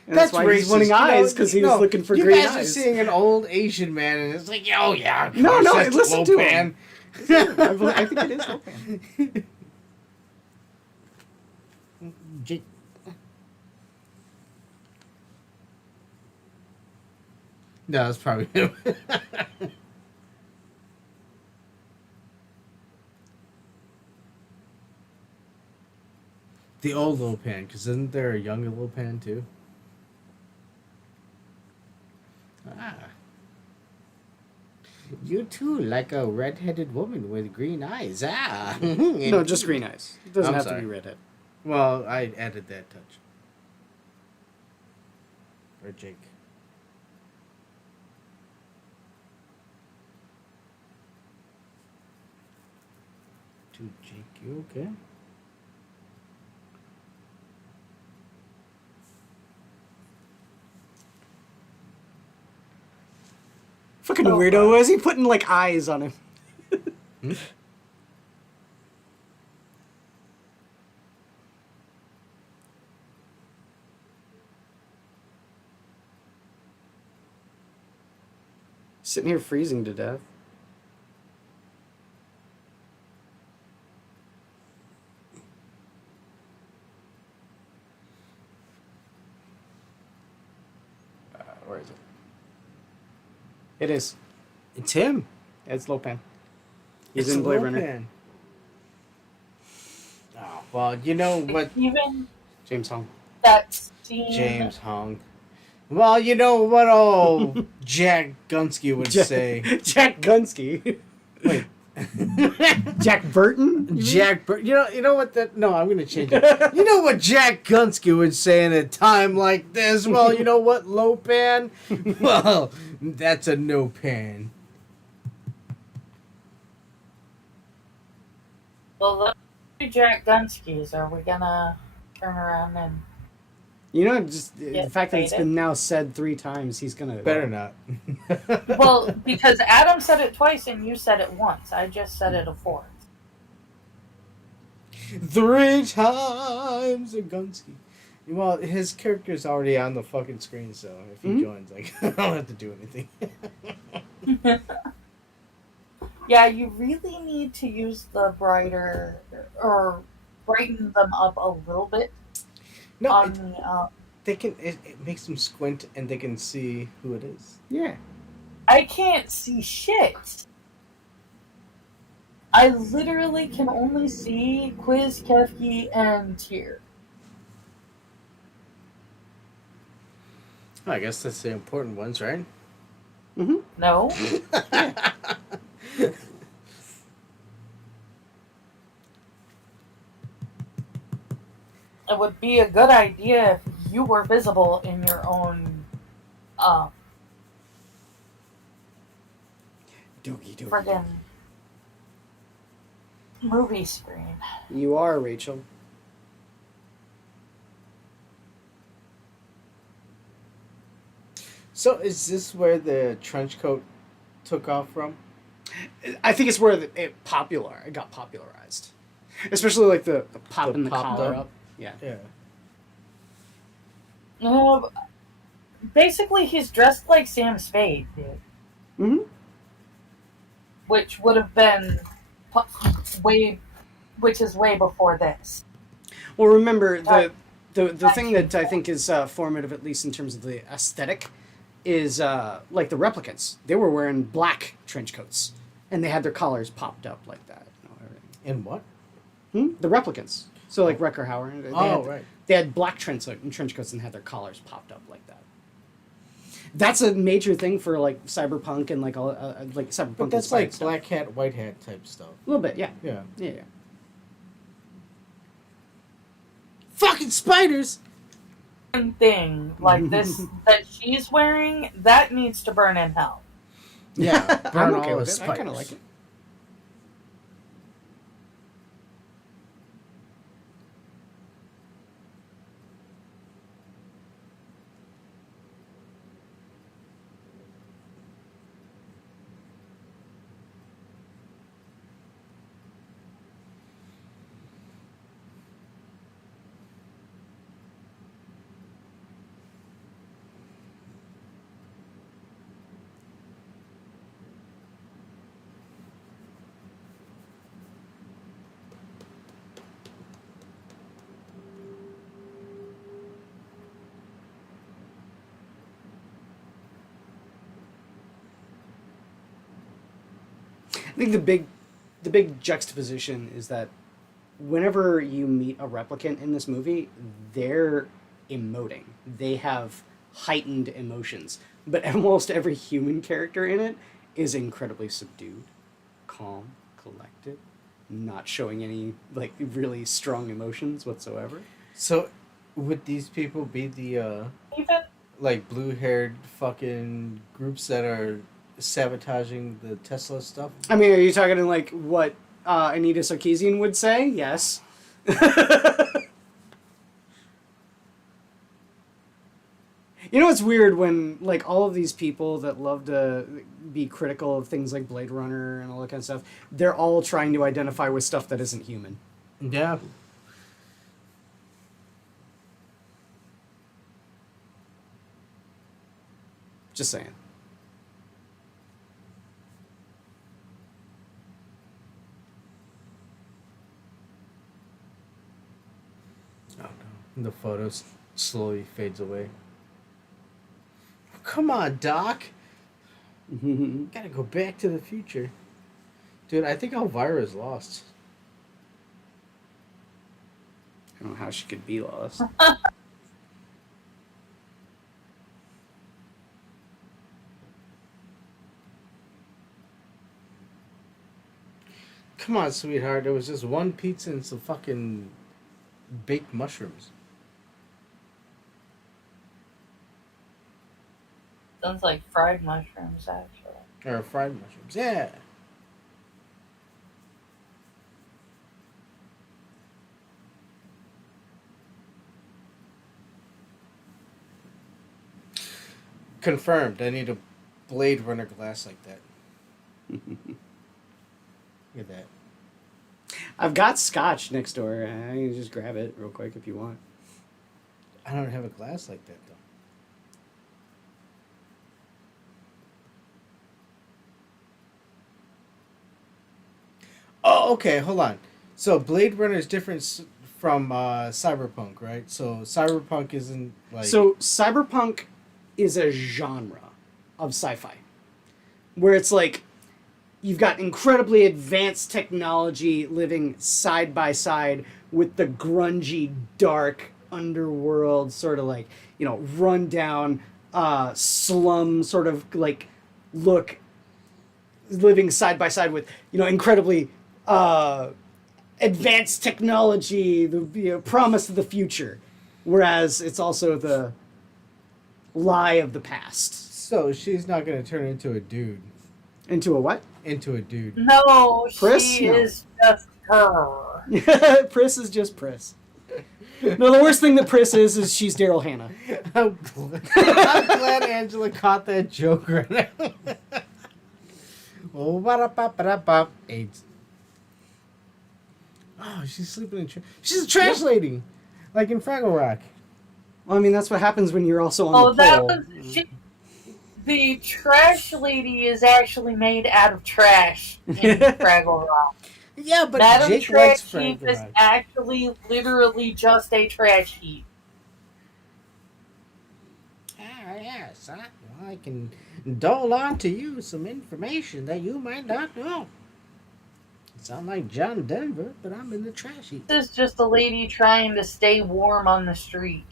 And that's why he's racist. winning eyes, because he was looking for you green guys are eyes. seeing an old Asian man, and it's like, oh yeah, of No, course, no, that's listen to Lopan. him. I think it is Lopan. No, that's probably him. The old Lopan, because isn't there a younger Lopan too? Ah. You too, like a red-headed woman with green eyes. Ah. No, just green eyes. It doesn't I'm have sorry. to be redhead. Well, I added that touch. Or Jake. To Jake, you okay? Fucking weirdo. Why is he putting, like, eyes on him? Hmm? Sitting here freezing to death. Where is it? It is. It's him. It's Lopan. He's It's in Blade Lopan. Runner. Oh, well, you know what, Even James Hong. that scene. James Hong. Well, you know what old Jack Gunsky would say. Jack Gunsky. Wait. Jack Burton? Jack you know what that no, I'm gonna change it. You know what Jack Gunsky would say in a time like this? Well, you know what, Lopan? Well, that's a no pan. Well, let's do Jack Gunsky's. Are we gonna turn around and... You know, just Yeah, the fact that it's faded. been now said 3 times, he's gonna... Better not. Well, because Adam said it twice and you said it once. I just said it a fourth. 3 times a Gunsky. Well, his character's already on the fucking screen, so if he joins, like, I don't have to do anything. Yeah, you really need to use the brighter or brighten them up a little bit. No, On it, they can. It makes them squint, and they can see who it is. Yeah. I can't see shit. I literally can only see Quiz, Kefki, and Tyr. I guess that's the important ones, right? Mm-hmm. No? It would be a good idea if you were visible in your own Doogie doogie. friggin' movie screen. You are, Rachel. So is this where the trench coat took off from? I think it's where it got popularized, especially like the popping the popped collar up. up. Yeah. Yeah. Basically, he's dressed like Sam Spade, dude. Mm-hmm. Which would have been which is way before this. Well, remember the thing that I think is formative, at least in terms of the aesthetic, is like the replicants. They were wearing black trench coats, and they had their collars popped up like that. In what? The replicants. So like Wrecker Hauer. Right. They had black trench coats and had their collars popped up like that. That's a major thing for like cyberpunk and like all like cyberpunk. But that's like stuff. black hat, white hat type stuff. A little bit, yeah. Yeah. Fucking spiders. Thing like this that she's wearing, that needs to burn in hell. Yeah. I'm burn okay all with the it. I kind of spiders. like it. I think the big juxtaposition is that whenever you meet a replicant in this movie, they're emoting. They have heightened emotions. But almost every human character in it is incredibly subdued, calm, collected, not showing any like really strong emotions whatsoever. So, would these people be the Even like blue-haired fucking groups that are sabotaging the Tesla stuff? I mean, are you talking like what Anita Sarkeesian would say? Yes. You know, it's weird when like all of these people that love to be critical of things like Blade Runner and all that kind of stuff, they're all trying to identify with stuff that isn't human. Yeah. Just saying. Oh no. The photo slowly fades away. Come on, Doc. Gotta go back to the future. Dude, I think Elvira's lost. I don't know how she could be lost. Come on, sweetheart. There was just one pizza and some fucking baked mushrooms. sounds like fried mushrooms, actually. Or fried mushrooms. Yeah. Confirmed. I need a Blade Runner glass like that. Look at that. I've got scotch next door. I can just grab it real quick if you want. I don't have a glass like that, though. Oh, okay. Hold on. So Blade Runner is different from Cyberpunk, right? So Cyberpunk isn't like... So cyberpunk is a genre of sci-fi where it's like you've got incredibly advanced technology living side by side with the grungy, dark underworld, sort of like, you know, rundown slum sort of like look, living side by side with, you know, incredibly advanced technology, the promise of the future, whereas it's also the lie of the past. So she's not going to turn into a dude. Into a what? Into a dude. No, Chris? she No. is just Grr. Pris is just Pris. No, the worst thing that Pris is she's Daryl Hannah. I'm glad Angela caught that joke right now. Oh, ba-da-ba-ba-da-ba. AIDS. Oh, she's sleeping in trash. She's a trash lady, like in Fraggle Rock. Well, I mean, that's what happens when you're also on Oh, the that pole. was the trash lady is actually made out of trash in Fraggle Rock. Yeah, but Madam Jake Trash likes Heap Fraggle is Rock. actually literally just a trash heap. Ah, yes, I can dole on to you some information that you might not know. Sound like John Denver, but I'm in the trash heap. This is just a lady trying to stay warm on the street.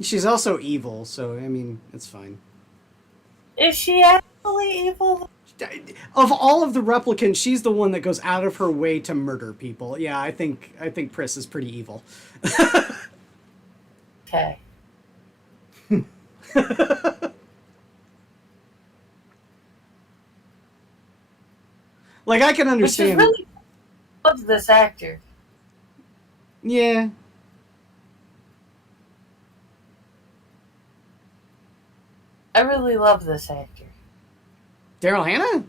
She's also evil, so I mean, it's fine. Is she actually evil? Of all of the replicants, she's the one that goes out of her way to murder people. Yeah, I think Pris is pretty evil. Okay. Like, I can Which is understand. really loves this actor. Yeah. I really love this actor. Daryl Hannah?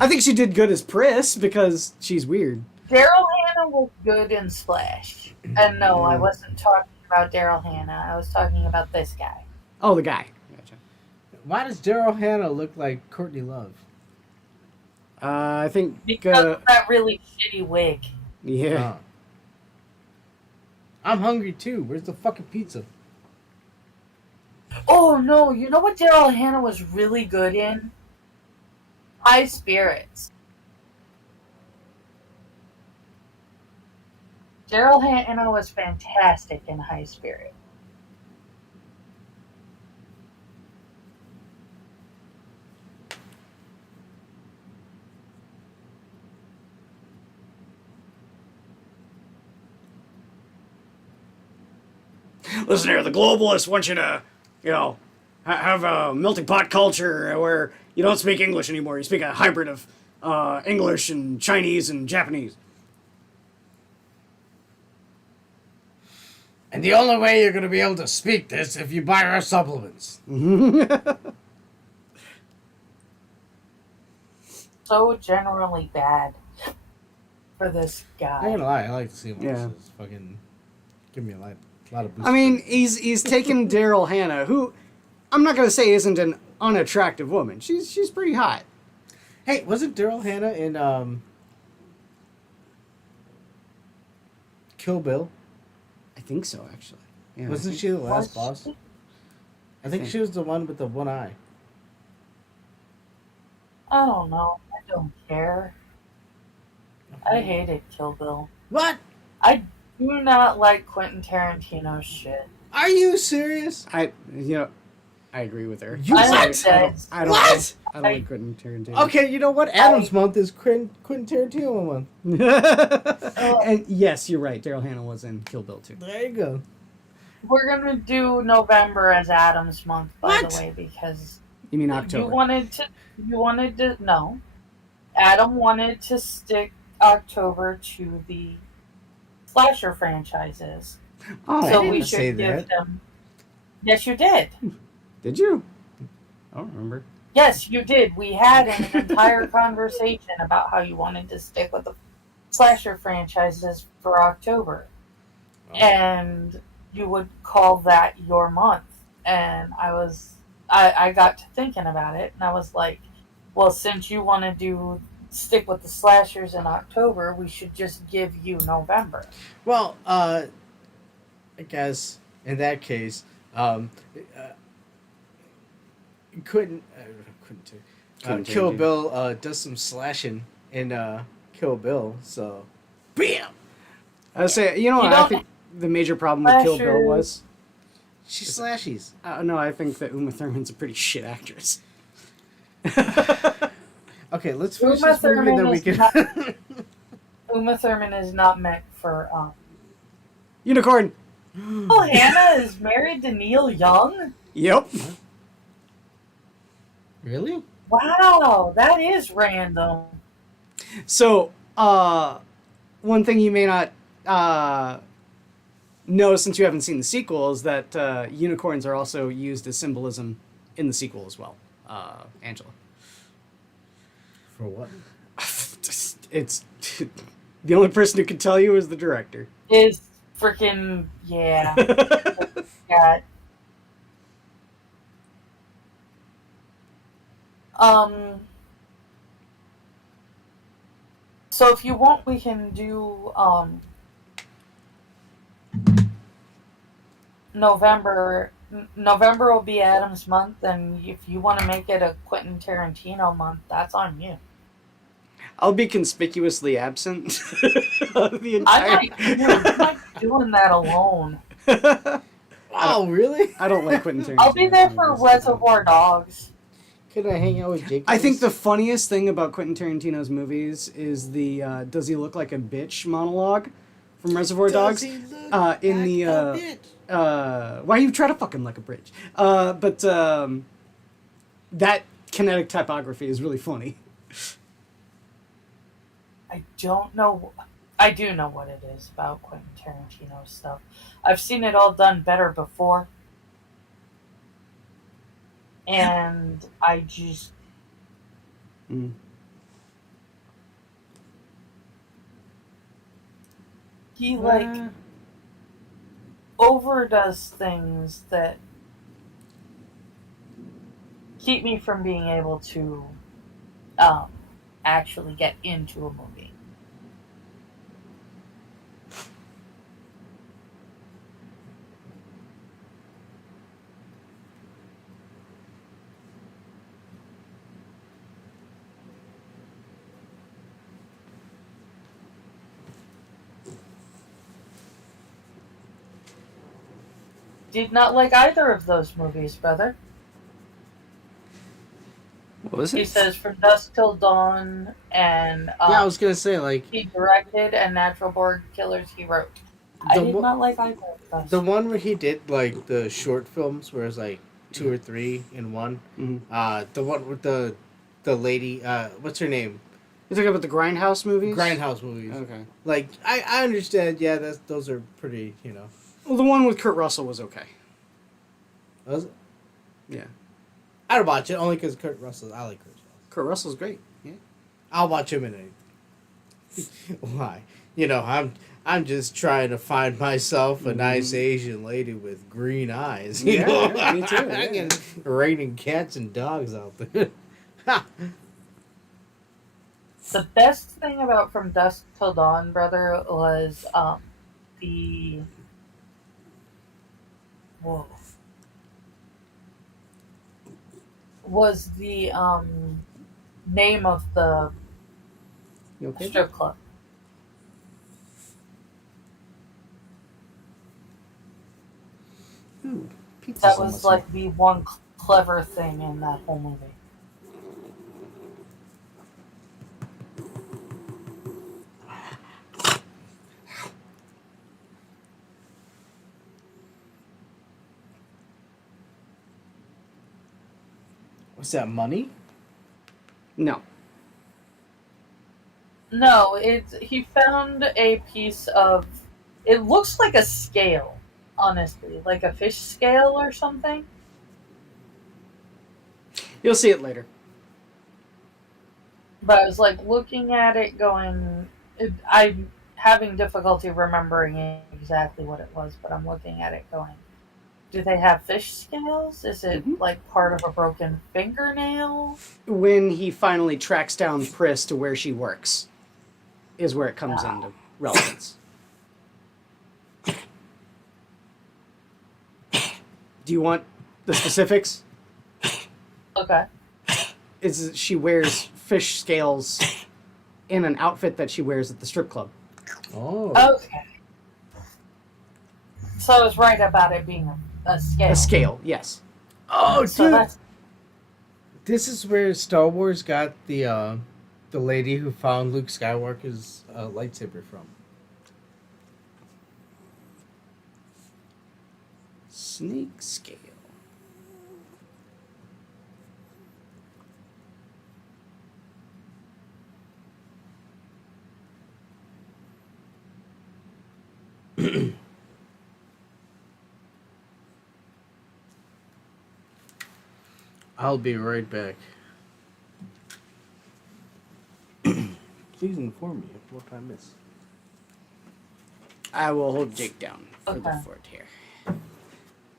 I think she did good as Pris because she's weird. Daryl Hannah was good in Splash. And no, I wasn't talking about Daryl Hannah. I was talking about this guy. Oh, the guy. Gotcha. Why does Daryl Hannah look like Courtney Love? I think. Because of that really shitty wig. Yeah. I'm hungry too. Where's the fucking pizza? Oh no, you know what Daryl Hannah was really good in? High Spirits. Daryl Hannah was fantastic in High Spirit. Listen here, the globalists want you to, have a melting pot culture where you don't speak English anymore. You speak a hybrid of English and Chinese and Japanese. And the only way you're going to be able to speak this if you buy our supplements. So generally bad for this I'm not guy. gonna lie, I like to see him. Yeah. It's fucking give me a lot of boost. I mean, he's taken Daryl Hannah, who I'm not gonna say isn't an unattractive woman. She's pretty hot. hey, wasn't Daryl Hannah in Kill Bill? I think so, actually. Yeah, Wasn't she the last boss? I think think. she was the one with the one eye. I don't know. I don't care. I hated Kill Bill. What? I do not like Quentin Tarantino's shit. Are you serious? I agree with her. You I what? like that. I don't What? I don't like Quentin Tarantino. Okay, you know what? Adam's month is Quentin Tarantino month. And yes, you're right. Daryl Hannah was in Kill Bill too. There you go. We're gonna do November as Adam's month, by What? the way, because You mean October? you wanted to no. Adam wanted to stick October to the slasher franchises. Oh, so didn't we say should give that. them. Yes, you did. did you? I don't remember. Yes, you did. We had an entire conversation about how you wanted to stick with the slasher franchises for October. And you would call that your month. And I got to thinking about it, and I was like, well, since you want to stick with the slashers in October, we should just give you November. Well, I guess in that case, Quentin Kill Tarantino. Bill does some slashing in Kill Bill, so bam. I would say, You I don't- think the major problem with Kill Bill Slashers. was. She slashes. No, I think that Uma Thurman's a pretty shit actress. Okay, let's finish Uma this movie and then Thurman we is can. not- Uma Thurman is not meant for. Unicorn. Oh, Hannah is married to Neil Young. Yep. Really? Wow, that is random. So, one thing you may not know since you haven't seen the sequel is that unicorns are also used as symbolism in the sequel as well. Angela. For what? It's the only person who can tell you is the director. Is freaking yeah. Yeah. Um. So if you want, we can do November. November will be Adam's month, and if you want to make it a Quentin Tarantino month, that's on you. I'll be conspicuously absent the I entire. might be doing that alone. Oh, really? I don't like Quentin Tarantino. I'll be there for movies. Reservoir Dogs. Could I hang out with Jake? I think the funniest thing about Quentin Tarantino's movies is the "Does he look like a bitch?" monologue from Reservoir Dogs. In the why you try to fuck him like a bitch? But that kinetic typography is really funny. I don't know. I do know what it is about Quentin Tarantino stuff. I've seen it all done better before. And I just. Mm. He, like, overdoes things that keep me from being able to actually get into a movie. Did not like either of those movies, brother. What was He it? says From Dusk Till Dawn, and Yeah, I was gonna say like he directed, and Natural Born Killers he wrote. I did not like either of those. the one where he did like the short films, where it's like 2 or 3 in one. Mm-hmm. The one with the lady. What's her name? You talking about the Grindhouse movies? Grindhouse movies. Okay. Like I understand. Yeah, those are pretty. You know. Well, the one with Kurt Russell was okay. Was it? Yeah. I'd watch it only because Kurt Russell. I like Kurt Russell. Kurt Russell's great. Yeah. I'll watch him in anything. Why? You know, I'm just trying to find myself a nice Asian lady with green eyes. You know? Yeah, me too. I Yeah. can raining cats and dogs out there. The best thing about From Dusk Till Dawn, brother, was the whoa was the name of the You okay? strip club. Ooh, pizza's That almost was like the one clever thing in that whole movie. What's that, money? No. No, he found a piece of. It looks like a scale, honestly, like a fish scale or something. You'll see it later. But I was like looking at it, going. I'm having difficulty remembering exactly what it was, but I'm looking at it, going. Do they have fish scales? Is it like part of a broken fingernail? When he finally tracks down Pris to where she works, is where it comes into relevance. Do you want the specifics? Okay. Is she wears fish scales in an outfit that she wears at the strip club. Oh. Okay. So I was right about it being a scale. A scale, yes. Oh, So dude. that's This is where Star Wars got the lady who found Luke Skywalker's lightsaber from. Snake scale. I'll be right back. Please inform me of what I missed. I will hold Jake down for the Okay. fort here.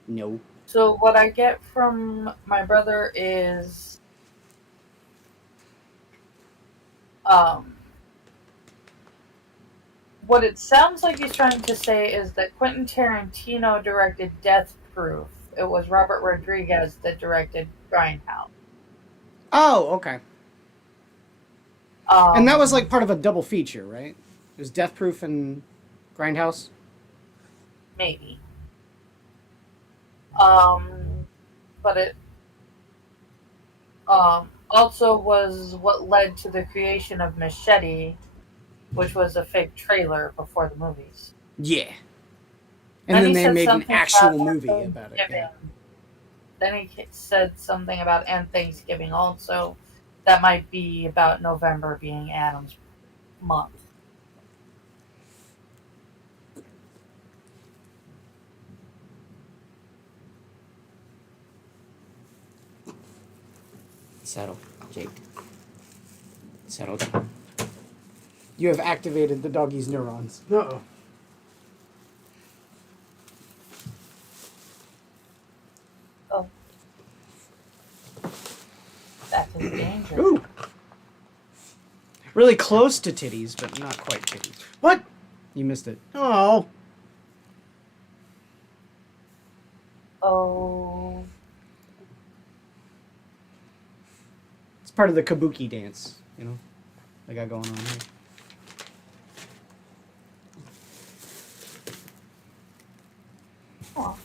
No. So what I get from my brother is what it sounds like he's trying to say is that Quentin Tarantino directed Death Proof. It was Robert Rodriguez that directed Grindhouse. Oh, okay. And that was like part of a double feature, right? It was Death Proof and Grindhouse. Maybe. But it also was what led to the creation of Machete, which was a fake trailer before the movies. Yeah. And then he they said made an something actual about movie about it. Yeah. Thanksgiving. Then he said something about and Thanksgiving also. That might be about November being Adam's month. Settle, Jake. Settle down. You have activated the doggy's neurons. Uh-oh. Oh. That's a danger. Ooh. Really close to titties, but not quite titties. What? You missed it. Oh. Oh. It's part of the kabuki dance, you know, they got going on here. Aw.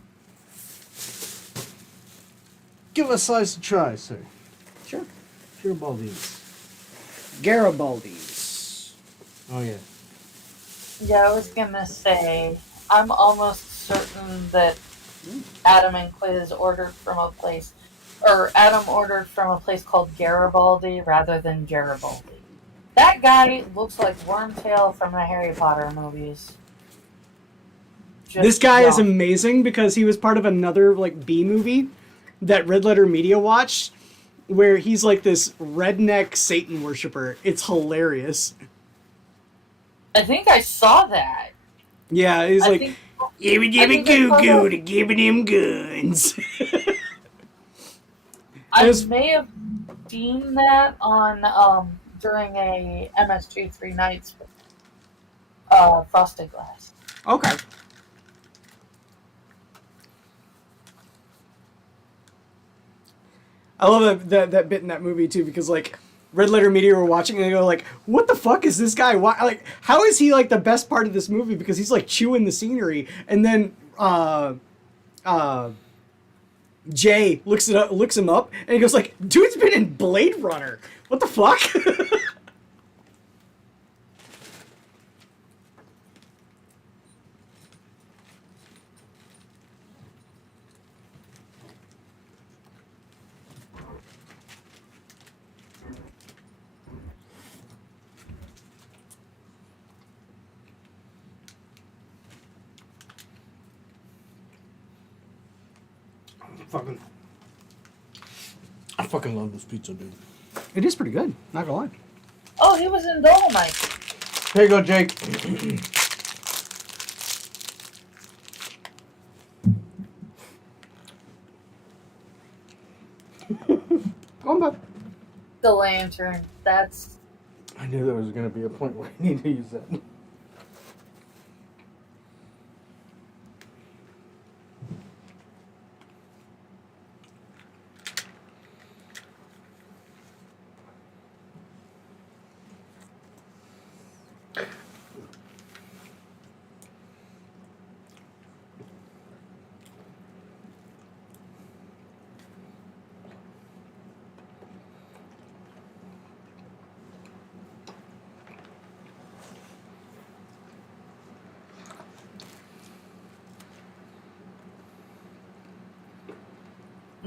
Give a slice a try, sir. Sure. Garibaldi's. Garibaldi's. Oh, yeah. Yeah, I was gonna say, I'm almost certain that Adam and Quiz ordered from a place, or Adam ordered from a place called Garibaldi rather than Garibaldi. That guy looks like Wormtail from the Harry Potter movies. This guy is amazing because he was part of another like B movie that Red Letter Media watched, where he's like this redneck Satan worshiper. It's hilarious. I think I saw that. Yeah, he's like, Gibby gibby goo goo to giving him guns. I may have seen that on during a MSG 3 Nights Frosted Glass. Okay. I love that bit in that movie too, because like Red Letter Media were watching and they go like, "What the fuck is this guy? Why? Like, how is he like the best part of this movie? Because he's like chewing the scenery." And then Jay looks him up, and he goes like, "Dude's been in Blade Runner. What the fuck?" I fucking love this pizza, dude. It is pretty good. Not gonna lie. Oh, he was in Dolomite. Here you go, Jake. Go on, bud. The lantern. That's I knew there was going to be a point where I need to use that.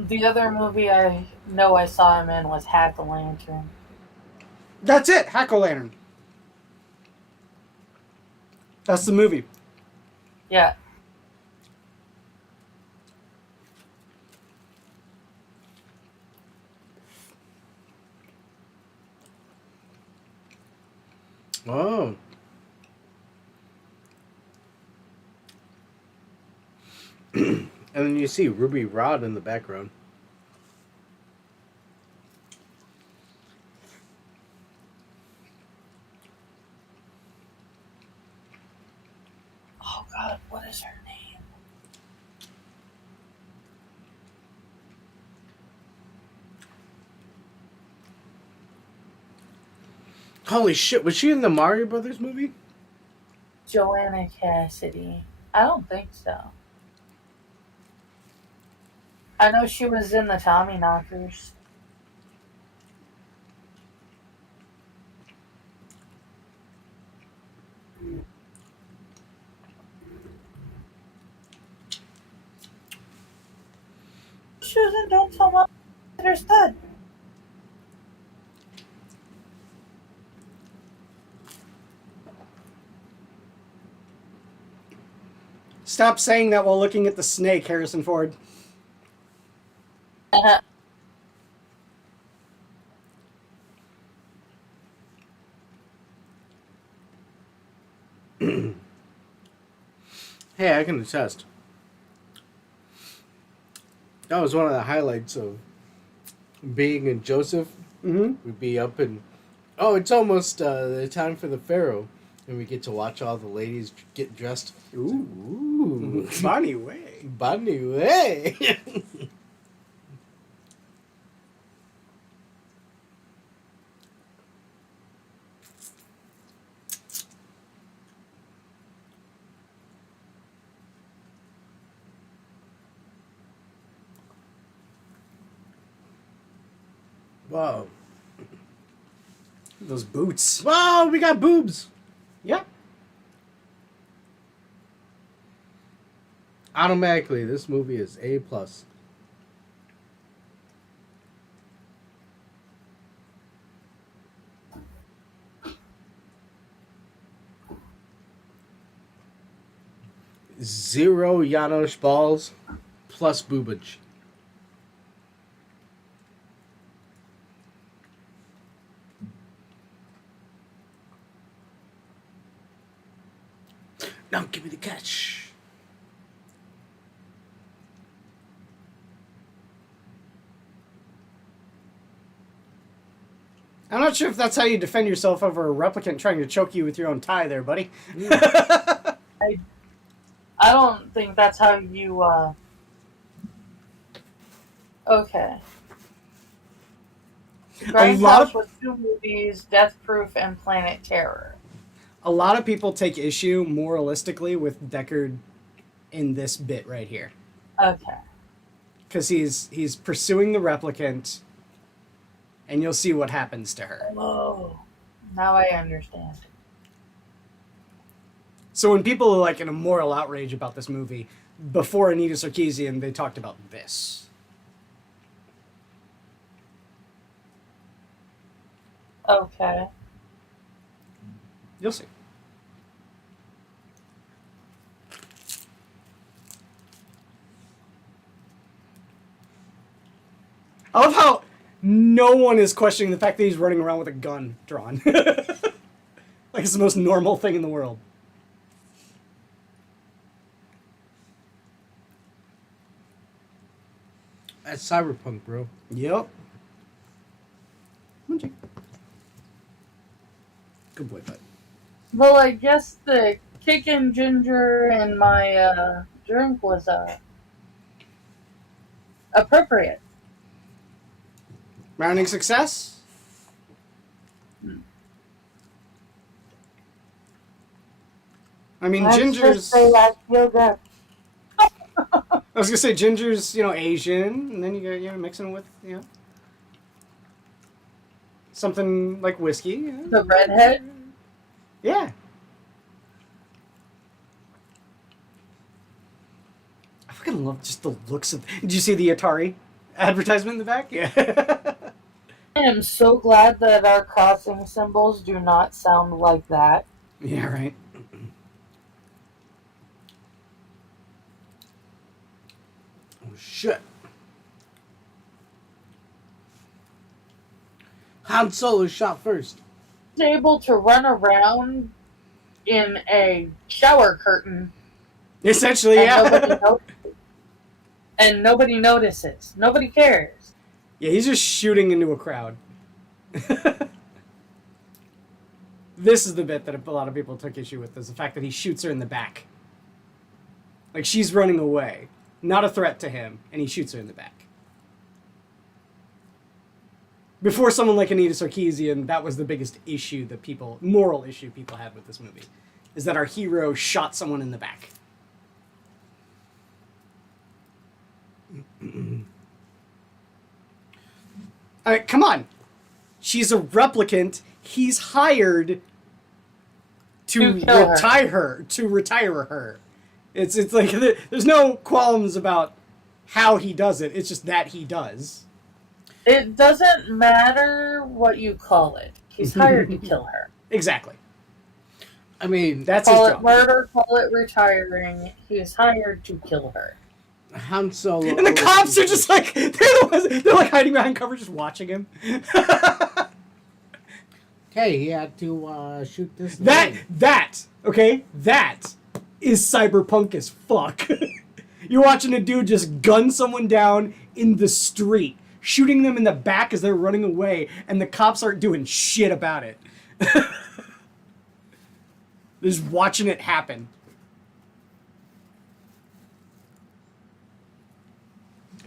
the other movie I know I saw him in was Hack a Lantern. That's it. Hack-O-Lantern. That's the movie. Yeah. Oh. And then you see Ruby Rod in the background. Oh God, what is her name? Holy shit, was she in the Mario Brothers movie? Joanna Cassidy. I don't think so. I know she was in the Tommy Knockers. Susan, don't tell Mom understood. Stop saying that while looking at the snake, Harrison Ford. Hey, I can attest. That was one of the highlights of being in Joseph. Mm-hmm. We'd be up and it's almost the time for the Pharaoh, and we get to watch all the ladies get dressed. Ooh, BahneWeh. BahneWeh. Wow. Those boots. Wow, we got boobs. Yeah. Automatically, this movie is A+. Zero Janos balls plus boobage. Now give me the catch. I'm not sure if that's how you defend yourself over a replicant trying to choke you with your own tie there, buddy. I don't think that's how you, Okay. Grindhouse with 2 movies, Death Proof and Planet Terror. A lot of people take issue moralistically with Deckard in this bit right here. Okay. Because he's pursuing the replicant, and you'll see what happens to her. Oh, now I understand. So when people are like in a moral outrage about this movie, before Anita Sarkeesian, they talked about this. Okay. You'll see. I love how no one is questioning the fact that he's running around with a gun drawn. Like it's the most normal thing in the world. That's cyberpunk, bro. Yep. Good boy, bud. Well, I guess the kickin' ginger in my drink was appropriate. Rounding success? I mean, Ginger's... I feel good. I was gonna say Ginger's, Asian, and then you got, mixing with, something like whiskey. The redhead? Yeah. I fucking love just the looks of... Did you see the Atari advertisement in the back? Yeah. I am so glad that our crossing symbols do not sound like that. Yeah, right. shit. Han Solo shot first. He's able to run around in a shower curtain. Essentially, and yeah. nobody notices. Nobody cares. Yeah, he's just shooting into a crowd. This is the bit that a lot of people took issue with, is the fact that he shoots her in the back. Like, she's running away. Not a threat to him, and he shoots her in the back. Before someone like Anita Sarkeesian, that was the biggest issue that moral issue people had with this movie, is that our hero shot someone in the back. All right, come on. She's a replicant. He's hired to retire her. It's like there's no qualms about how he does it. It's just that he does. It doesn't matter what you call it. He's hired to kill her. Exactly. I mean, that's call his it job. Murder, call it retiring. He's hired to kill her. Han Solo. And the cops are just like they're like hiding behind cover, just watching him. Hey, he had to shoot this. That is cyberpunk as fuck. You're watching a dude just gun someone down in the street, shooting them in the back as they're running away, and the cops aren't doing shit about it. They're just watching it happen.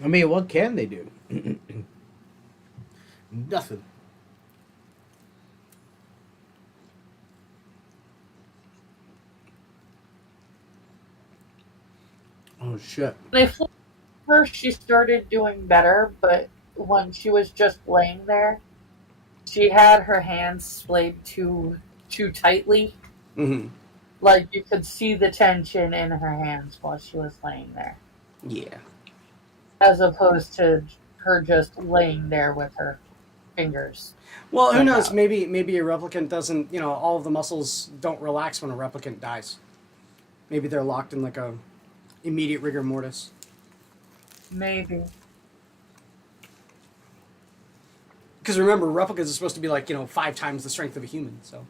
I mean, what can they do? Nothing. Oh shit. They flew her. She started doing better, but when she was just laying there, she had her hands splayed too tightly. Mm-hmm. Like you could see the tension in her hands while she was laying there. Yeah. As opposed to her just laying there with her fingers. Well, who knows? Maybe a replicant doesn't. All of the muscles don't relax when a replicant dies. Maybe they're locked in like a immediate rigor mortis. Maybe. Because remember, replicas are supposed to be like 5 times the strength of a human. So.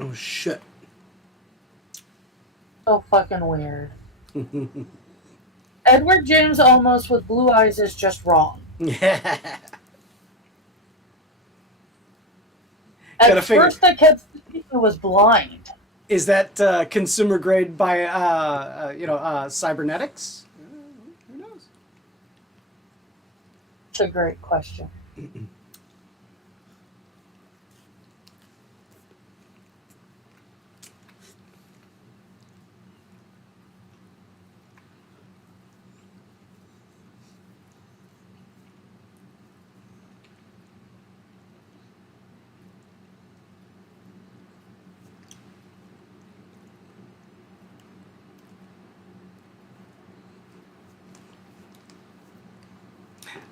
Oh shit. So fucking weird. Edward James Olmos with blue eyes is just wrong. Yeah. At first I kept thinking he was blind. Is that consumer grade by cybernetics? Who knows? It's a great question.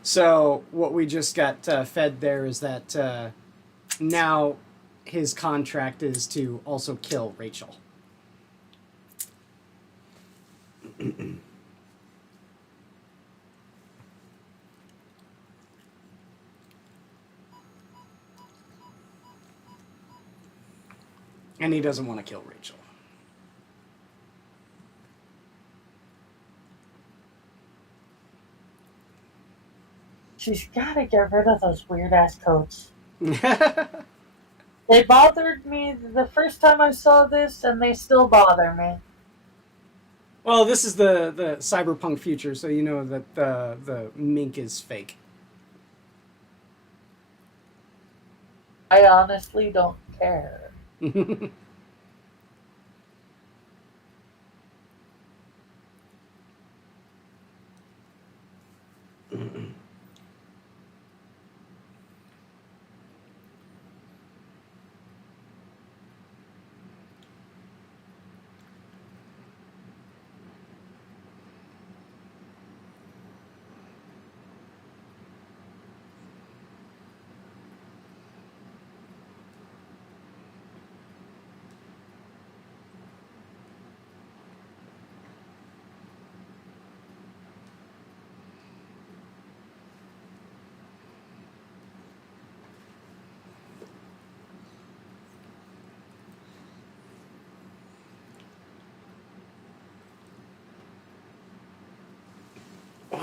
So what we just got fed there is that now his contract is to also kill Rachel. And he doesn't want to kill Rachel. She's gotta get rid of those weird ass coats. They bothered me the first time I saw this, and they still bother me. Well, this is the cyberpunk future, so you know that the mink is fake. I honestly don't care.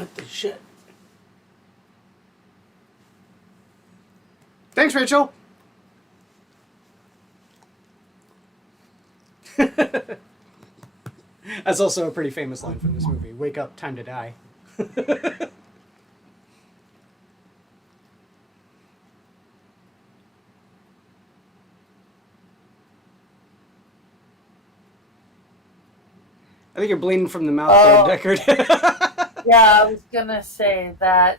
What the shit? Thanks, Rachel. That's also a pretty famous line from this movie. Wake up, time to die. I think you're bleeding from the mouth there, Deckard. Yeah, I was gonna say that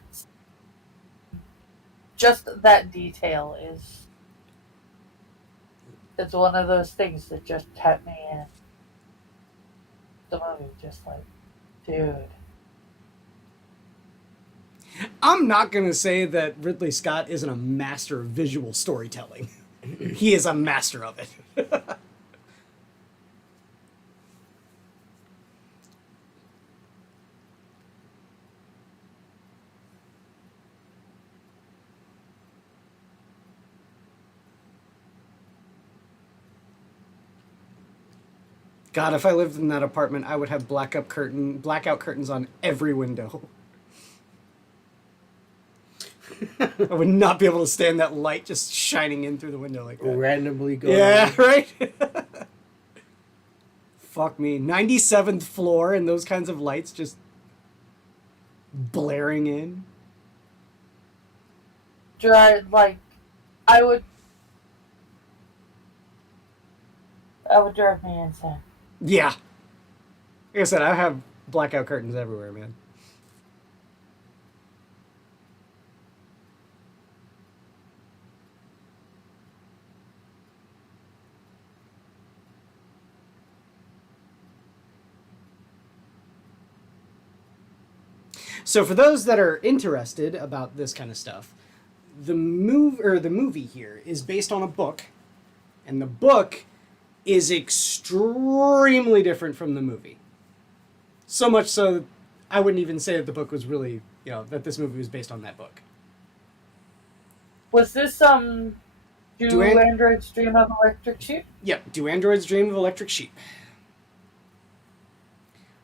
just that detail is it's one of those things that just kept me in the movie, just like, dude. I'm not going to say that Ridley Scott isn't a master of visual storytelling. He is a master of it. God, if I lived in that apartment, I would have blackout curtains on every window. I would not be able to stand that light just shining in through the window like that. Randomly going. Yeah, right? Fuck me. 97th floor and those kinds of lights just blaring in. Like, I would drive me insane. Yeah. Like I said, I have blackout curtains everywhere, man. So for those that are interested about this kind of stuff, the movie here is based on a book, and the book is extremely different from the movie. So much so, I wouldn't even say that the book was really, that this movie was based on that book. Was this Do Androids Dream of Electric Sheep? Yep, Do Androids Dream of Electric Sheep.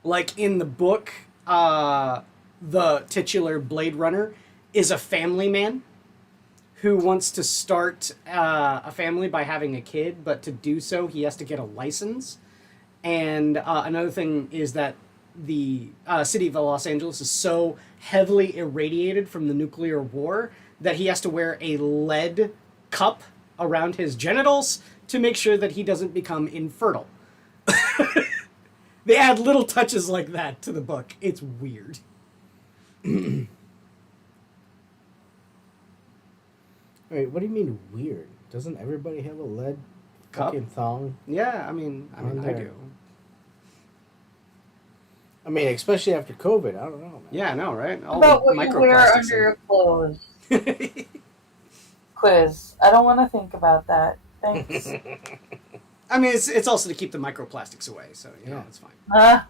Like in the book, the titular Blade Runner is a family man who wants to start a family by having a kid, but to do so, he has to get a license. And another thing is that the city of Los Angeles is so heavily irradiated from the nuclear war that he has to wear a lead cup around his genitals to make sure that he doesn't become infertile. They add little touches like that to the book. It's weird. Wait, what do you mean weird? Doesn't everybody have a lead Cup? fucking thong? Yeah, I mean, I do. I mean, especially after COVID. I don't know, man. Yeah, I know, right? How about what you wear under your clothes? Quiz. I don't want to think about that. Thanks. I mean, it's also to keep the microplastics away, so, it's fine.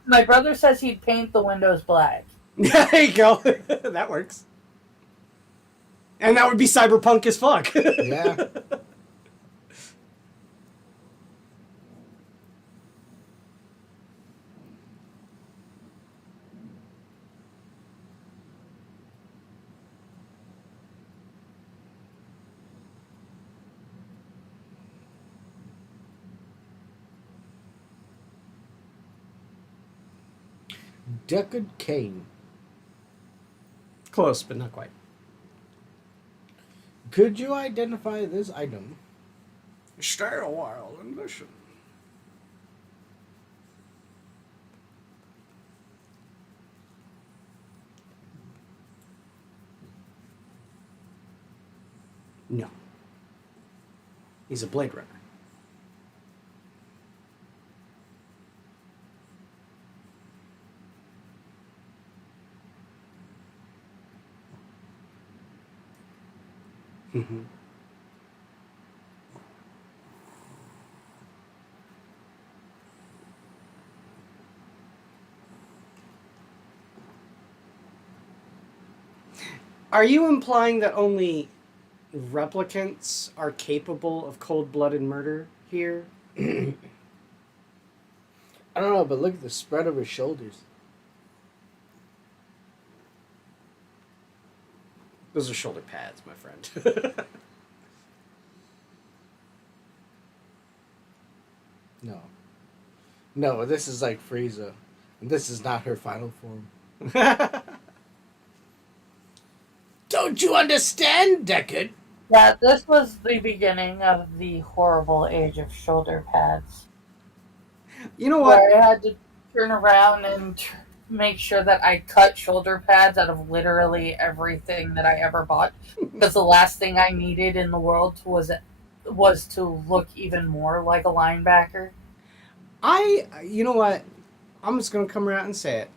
My brother says he'd paint the windows black. There you go. That works. And that would be cyberpunk as fuck. Yeah. Deckard Cain. Close, but not quite. Could you identify this item? Stay a while and listen. No. He's a Blade Runner. Mm-hmm. Are you implying that only replicants are capable of cold-blooded murder here? I don't know, but look at the spread of his shoulders. Those are shoulder pads, my friend. No. No, this is like Frieza. And this is not her final form. Don't you understand, Deckard? Yeah, this was the beginning of the horrible age of shoulder pads. You know what? Where I had to turn around and make sure that I cut shoulder pads out of literally everything that I ever bought. Because the last thing I needed in the world was to look even more like a linebacker. You know what? I'm just gonna come around and say it.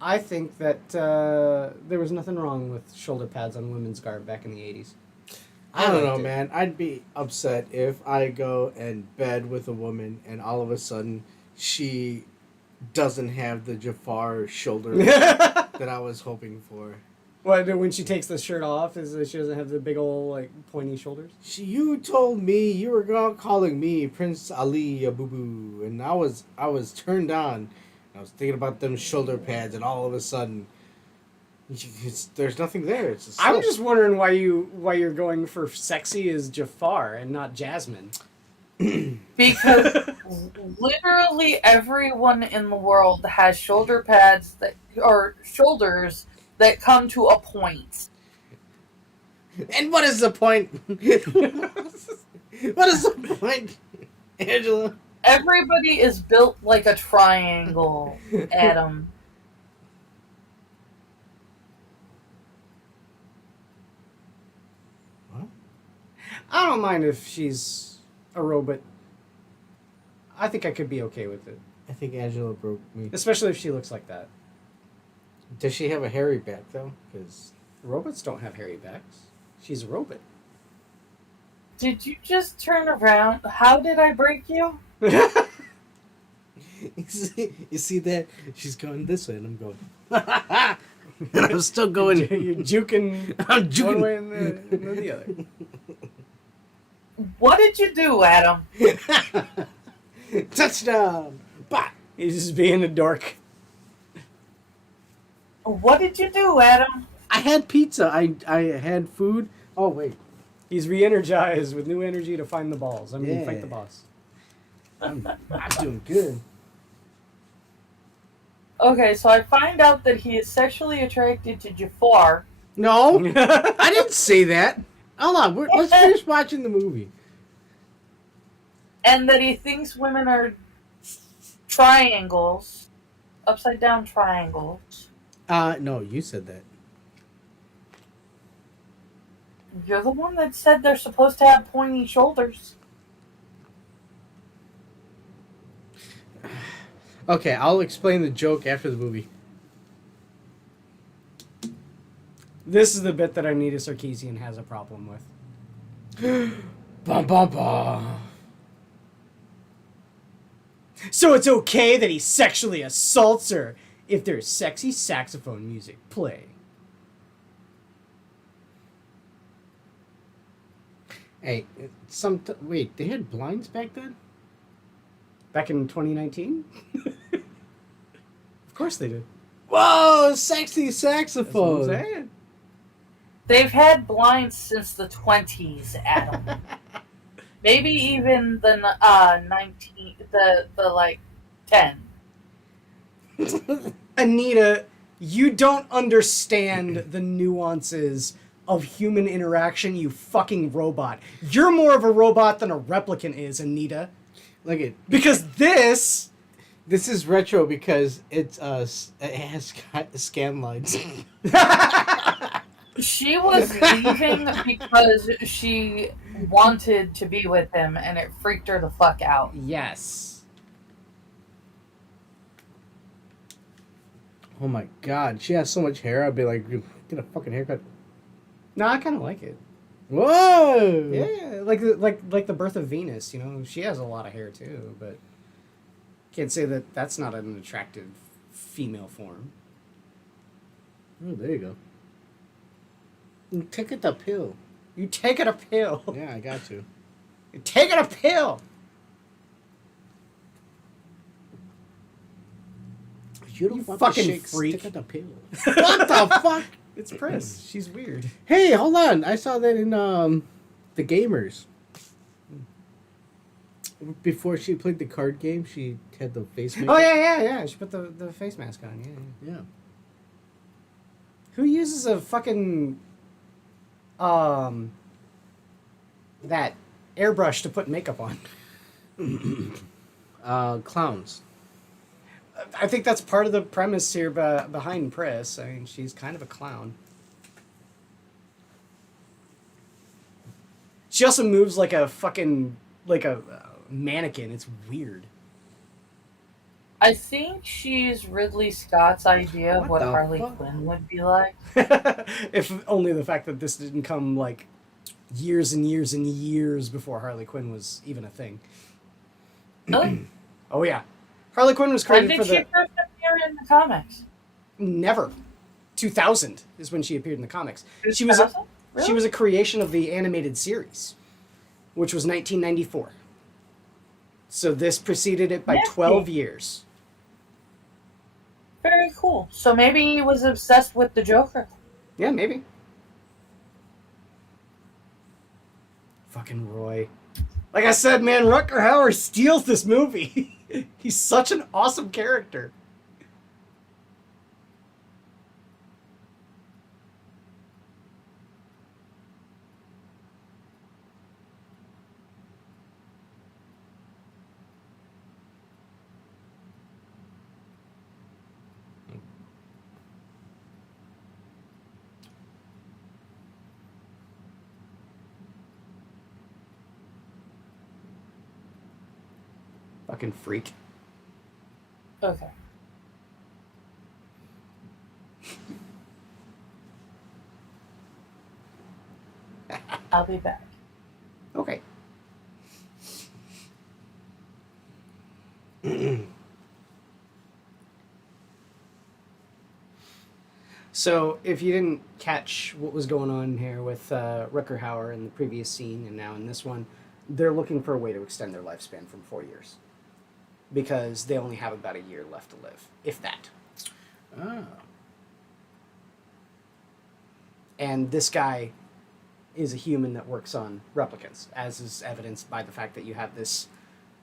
I think that there was nothing wrong with shoulder pads on women's garb back in the 80s. I don't know, man. I'd be upset if I go and bed with a woman and all of a sudden she doesn't have the Jafar shoulder that I was hoping for. What, when she takes the shirt off, is that she doesn't have the big old, like, pointy shoulders? You told me you were calling me Prince Ali Abubu, and I was turned on. I was thinking about them shoulder pads, and all of a sudden, there's nothing there. It's a I'm just wondering why you're going for sexy as Jafar and not Jasmine. Because literally everyone in the world has shoulder pads or shoulders that come to a point. And what is the point? What is the point, Angela? Everybody is built like a triangle, Adam. What? I don't mind if she's a robot. I think I could be okay with it. I think Angela broke me. Especially if she looks like that. Does she have a hairy back, though? Because robots don't have hairy backs. She's a robot. Did you just turn around? How did I break you? you see that? She's going this way, and I'm going. And I'm still going. You're juking. I'm juking one way and then the other. What did you do, Adam? Touchdown! Bah! He's just being a dork. What did you do, Adam? I had pizza. I had food. Oh wait. He's re-energized with new energy to find the balls. Fight the boss. I'm doing good. Okay, so I find out that he is sexually attracted to Jafar. No, I didn't say that. Hold on. Let's finish watching the movie. And that he thinks women are triangles. Upside down triangles. No, you said that. You're the one that said they're supposed to have pointy shoulders. Okay, I'll explain the joke after the movie. This is the bit that Anita Sarkeesian has a problem with. Bum bum bum. So it's okay that he sexually assaults her if there's sexy saxophone music playing. Hey, wait, they had blinds back then? Back in 2019? Of course they did. Whoa, sexy That's saxophone. what I'm saying. They've had blinds since the 20s, Adam. Maybe even the 10. Anita, you don't understand the nuances of human interaction, you fucking robot. You're more of a robot than a replicant is, Anita. Look at Because this is retro because it has scan lines. She was leaving because she wanted to be with him, and it freaked her the fuck out. Yes. Oh my god, she has so much hair. I'd be like, get a fucking haircut. No, I kind of like it. Whoa! Yeah, like the birth of Venus. You know, she has a lot of hair too, but can't say that that's not an attractive female form. Oh, there you go. You take it a pill. You take it a pill. Yeah, I got to. You take it a pill. You don't You want fucking the shakes, freak. Take it a pill. What the fuck? It's Pris. She's weird. Hey, hold on! I saw that in the Gamers. Before she played the card game, she had the face makeup. Oh yeah. She put the face mask on. Yeah. Yeah. Who uses a fucking that airbrush to put makeup on? Clowns. I think that's part of the premise here behind Pris. I mean, she's kind of a clown. She also moves like a fucking mannequin. It's weird. I think she's Ridley Scott's idea of What what the Harley fuck? Quinn would be like. If only the fact that this didn't come like years and years and years before Harley Quinn was even a thing. Really? Oh yeah, Harley Quinn was When created did for she the first appear in the comics? never. 2000 is when she appeared in the comics. She was a, 2000? Really? she was a creation of the animated series, which was 1994. So this preceded it by Nasty. 12 years. Very cool. So maybe he was obsessed with the Joker. Yeah, maybe. Fucking Roy. Like I said, man, Rutger Hauer steals this movie. He's such an awesome character. Fucking freak. Okay. I'll be back. Okay. So, if you didn't catch what was going on here with Rutger Hauer in the previous scene and now in this one, they're looking for a way to extend their lifespan from 4 years. Because they only have about a year left to live, if that. Oh. And this guy is a human that works on replicants, as is evidenced by the fact that you have this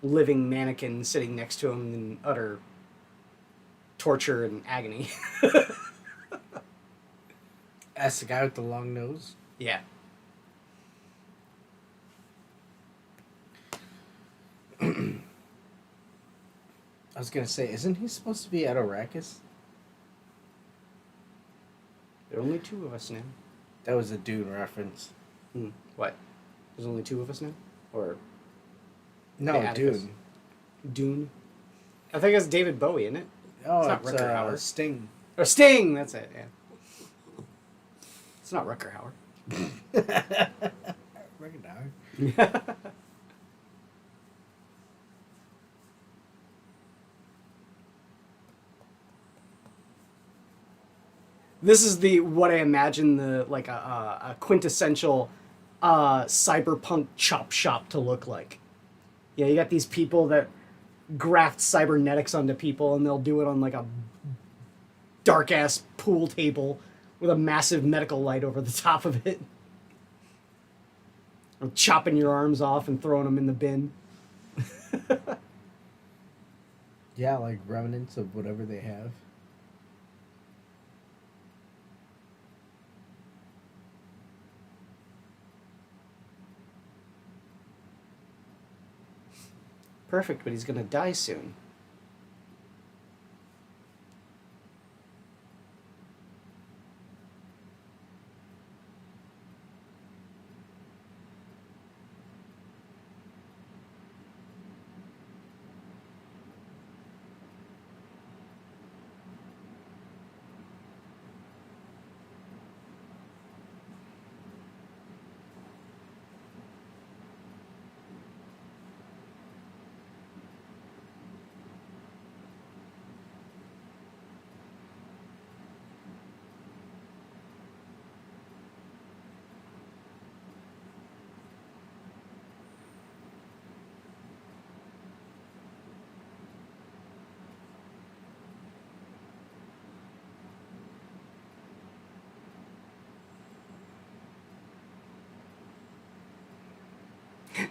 living mannequin sitting next to him in utter torture and agony. That's the guy with the long nose. Yeah. I was gonna say, isn't he supposed to be at Arrakis? There are only two of us now. That was a Dune reference. What? There's only two of us now? Or No, Yeah, Atticus. Dune. Dune? I think it's David Bowie, isn't it? Oh, It's not it's Rutger Hauer. Sting. Or Sting! That's it, yeah. It's not Rutger Hauer. Recognize. This is what I imagine a quintessential cyberpunk chop shop to look like. Yeah, you got these people that graft cybernetics onto people, and they'll do it on like a dark ass pool table with a massive medical light over the top of it. Or chopping your arms off and throwing them in the bin. Yeah, like remnants of whatever they have. Perfect, but he's gonna die soon.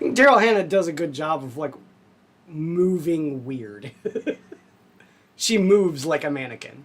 Daryl Hannah does a good job of like moving weird. She moves like a mannequin.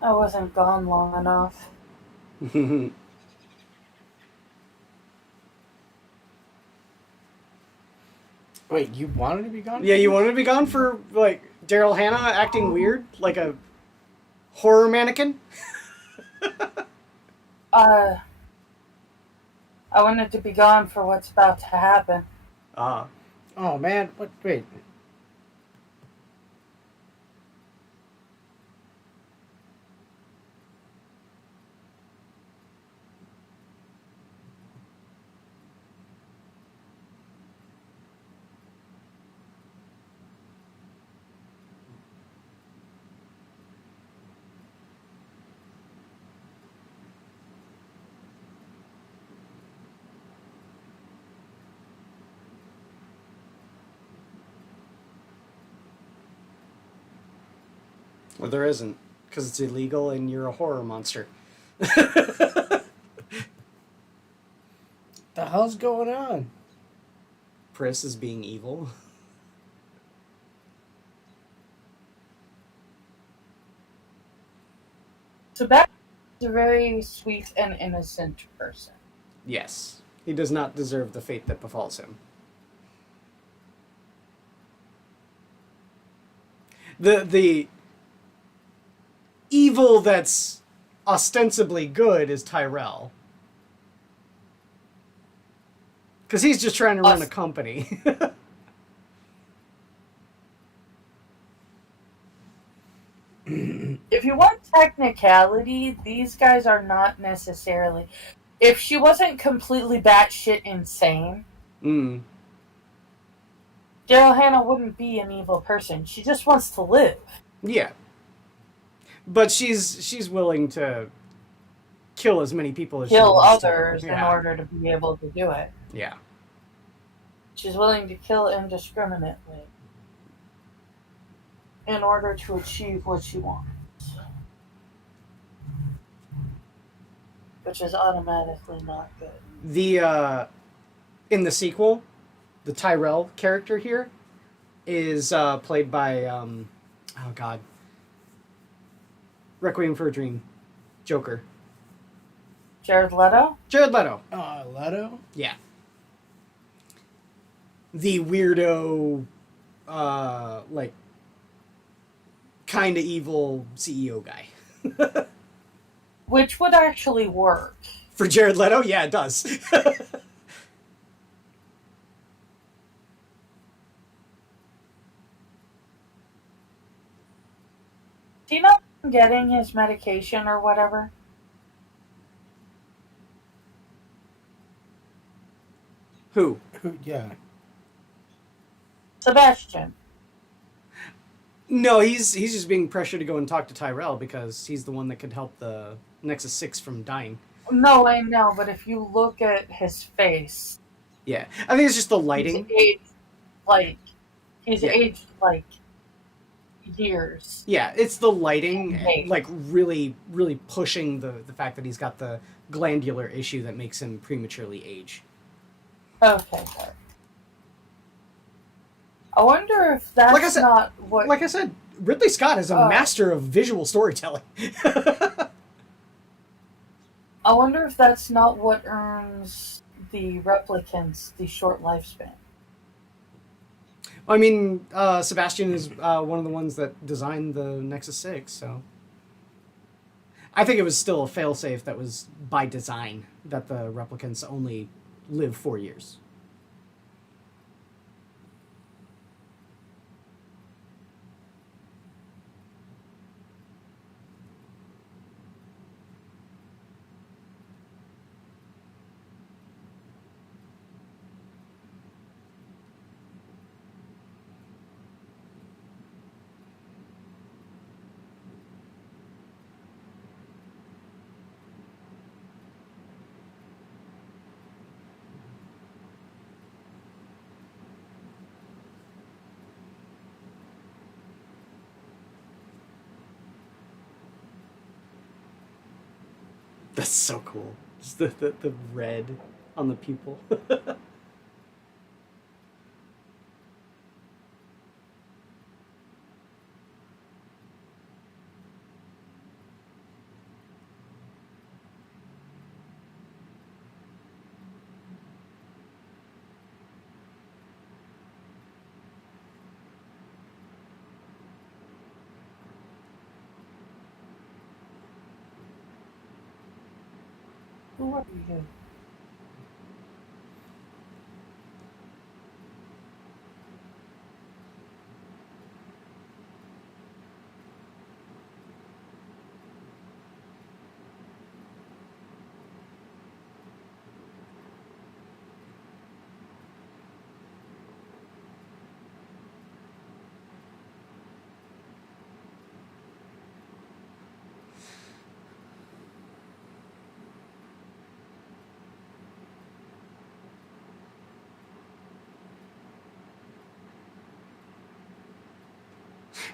I wasn't gone long enough. Wait, you wanted to be gone? Yeah, you wanted to be gone for like Daryl Hannah acting weird, like a horror mannequin. Uh, I wanted to be gone for what's about to happen. Oh man, what? Wait. Well, there isn't, because it's illegal and you're a horror monster. The hell's going on? Pris is being evil. Sebastian is a very sweet and innocent person. Yes, he does not deserve the fate that befalls him. The evil that's ostensibly good is Tyrell. Because he's just trying to run a company. If you want technicality, these guys are not necessarily. If she wasn't completely batshit insane, Mm. Daryl Hannah wouldn't be an evil person. She just wants to live. Yeah. But she's willing to kill as many people as she Kill wants others to. in order to be able to do it. Yeah. She's willing to kill indiscriminately in order to achieve what she wants. Which is automatically not good. The in the sequel, the Tyrell character here is played by oh god, Requiem for a Dream, Joker, Jared Leto? Jared Leto. Leto? Yeah. The weirdo, like, kind of evil CEO guy. Which would actually work. For Jared Leto? Yeah, it does. Is he not getting his medication or whatever? Who? Yeah. Sebastian. No, he's just being pressured to go and talk to Tyrell because he's the one that could help the Nexus 6 from dying. No, I know, but if you look at his face... Yeah, I think it's just the lighting. He's aged like years. Yeah, it's the lighting, like really, really pushing the fact that he's got the glandular issue that makes him prematurely age. Okay, good. I wonder if that's not what... Like I said, Ridley Scott is a master of visual storytelling. I wonder if that's not what earns the replicants the short lifespan. I mean, Sebastian is one of the ones that designed the Nexus 6, so... I think it was still a failsafe that was by design, that the replicants only live 4 years. That's so cool. Just the red on the pupil. Who are you?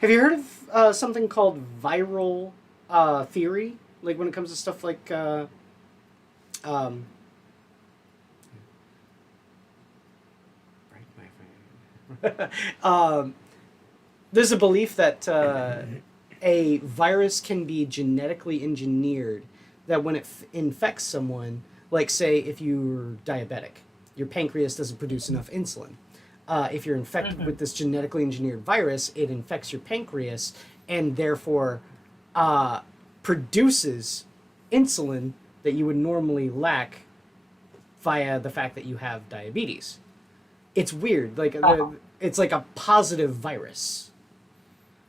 Have you heard of something called viral theory? Like when it comes to stuff like um, break my phone. There's a belief that a virus can be genetically engineered. That when it infects someone, like say if you're diabetic, your pancreas doesn't produce enough insulin. If you're infected with this genetically engineered virus, it infects your pancreas and therefore produces insulin that you would normally lack via the fact that you have diabetes. It's weird. Like it's like a positive virus.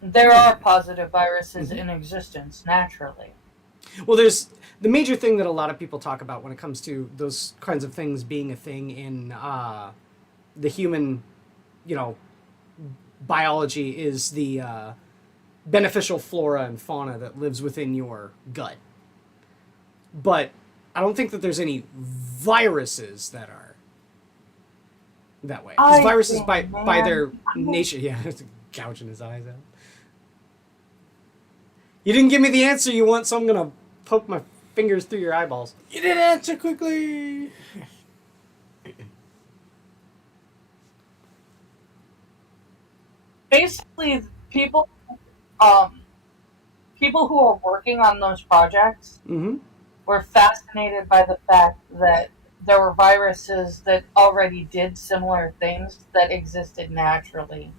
There are positive viruses in existence naturally. Well, there's the major thing that a lot of people talk about when it comes to those kinds of things being a thing in the human, biology is the beneficial flora and fauna that lives within your gut. But I don't think that there's any viruses that are that way. Because viruses, by their nature, gouging his eyes out. You didn't give me the answer you want, so I'm gonna poke my fingers through your eyeballs. You didn't answer quickly. Basically, people who are working on those projects were fascinated by the fact that there were viruses that already did similar things that existed naturally.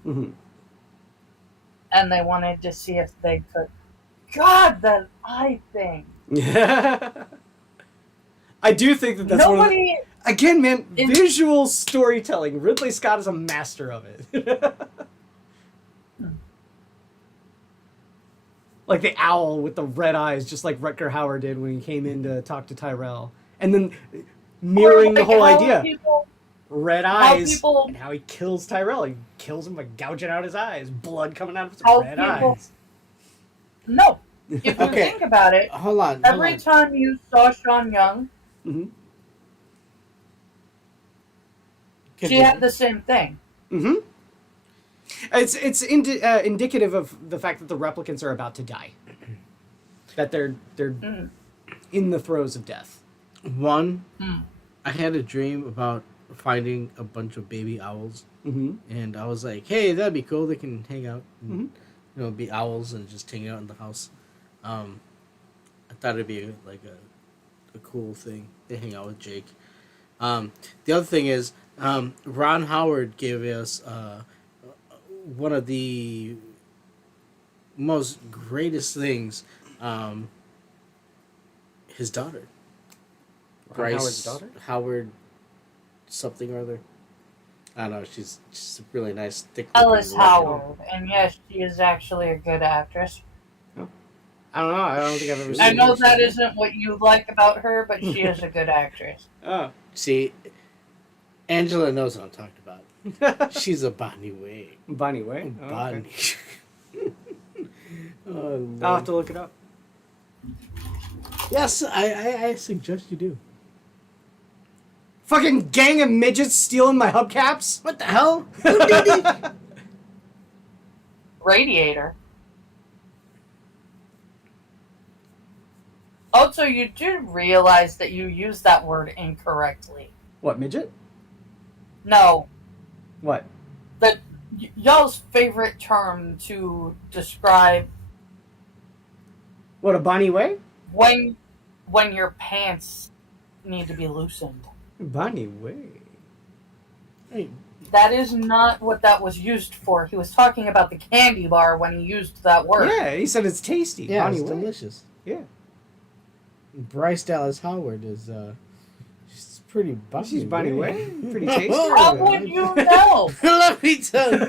And they wanted to see if they could. God, that eye thing. Yeah. I do think that that's one of the... Again, man, visual storytelling. Ridley Scott is a master of it. Like the owl with the red eyes, just like Rutger Hauer did when he came in to talk to Tyrell. And then mirroring the whole idea. Red eyes, and how he kills Tyrell. He kills him by gouging out his eyes. Blood coming out of his red eyes. No. If you think about it, hold on. Every time you saw Sean Young, she had the same thing. It's indicative of the fact that the replicants are about to die. That they're in the throes of death. I had a dream about finding a bunch of baby owls, and I was like, "Hey, that'd be cool. They can hang out, and, be owls and just hang out in the house." I thought it'd be like a cool thing. They hang out with Jake. The other thing is, Ron Howard gave us one of the most greatest things his daughter. Ron Howard's daughter? Howard something or other. I don't know. She's a really nice, thick. Alice Howard, and yes, she is actually a good actress. I don't know. I don't think I've ever seen I know her. that isn't what you like about her, but she is a good actress. Oh. See, Angela knows what I'm talking about. She's a BahneWeh. BahneWeh? Oh, Bonnie. okay. Oh, I'll have to look it up. yes, I suggest you do. Fucking gang of midgets stealing my hubcaps? What the hell? Radiator. Also, you do realize that you use that word incorrectly. What, midget? No, What? that y'all's favorite term to describe What, a BahneWeh? when your pants need to be loosened. BahneWeh. Hey, That is not what that was used for. He was talking about the candy bar when he used that word. Yeah, he said it's tasty. yeah, it's BahneWeh. delicious. Yeah. Bryce Dallas Howard is she's pretty BahneWeh. She's BahneWeh? Pretty tasty. How would you know? Let me tell you.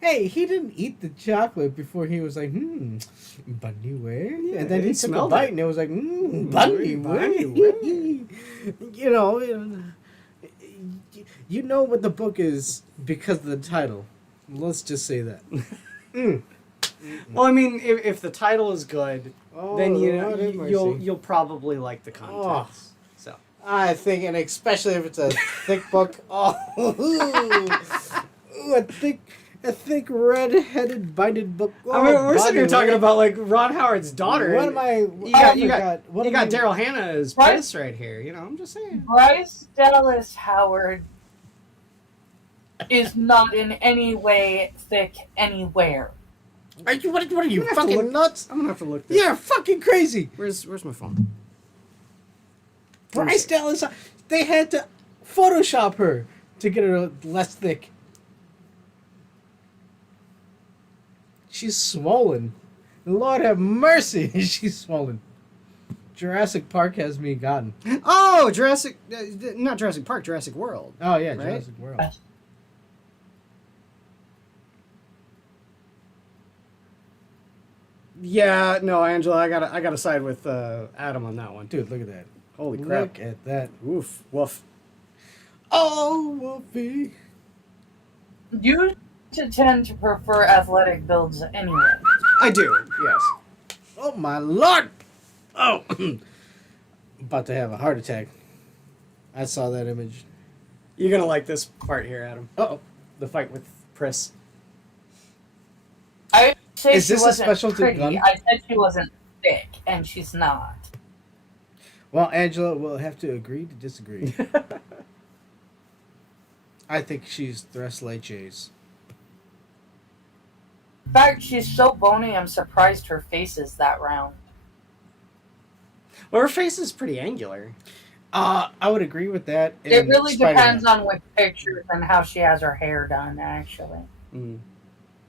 Hey, he didn't eat the chocolate before he was like, BahneWeh? Yeah, and then he he took a smelled bite it. and it was like, BahneWeh. BahneWeh. You know what the book is because of the title. Let's just say that. Well, I mean, if the title is good, Oh, then Lord have mercy. you'll probably like the contents. So I think, and especially if it's a thick book. Oh, ooh, a thick red-headed binded book. Oh, I mean, we're sitting here talking BahneWeh. about like Ron Howard's daughter. What am I? You got Daryl Hannah as Right. Prince right here. You know, I'm just saying. Bryce Dallas Howard is not in any way thick anywhere. Are you? What are you I'm gonna have to fucking look- nuts? I'm gonna have to look. This. You're fucking crazy. Where's my phone? Bryce Dallas. They had to Photoshop her to get her less thick. She's swollen. Lord have mercy, she's swollen. Jurassic Park has me gotten. Oh, not Jurassic Park, Jurassic World. Oh yeah, Right? Jurassic World. Yeah, no, Angela, I gotta side with Adam on that one. Dude, look at that. Holy crap! Look at that. Woof, woof. Oh, Wolfie. You tend to prefer athletic builds anyway. I do, yes. Oh my lord. Oh, about to have a heart attack. I saw that image. You're gonna like this part here, Adam. Uh-oh. The fight with Pris. I say Is she this a wasn't specialty pretty. gun? I said she wasn't thick, and she's not. Well, Angela, we'll have to agree to disagree. I think she's tres leches. In fact, she's so bony, I'm surprised her face is that round. Well, her face is pretty angular. I would agree with that. It really Spider-Man. depends on which pictures and how she has her hair done, actually. Mm.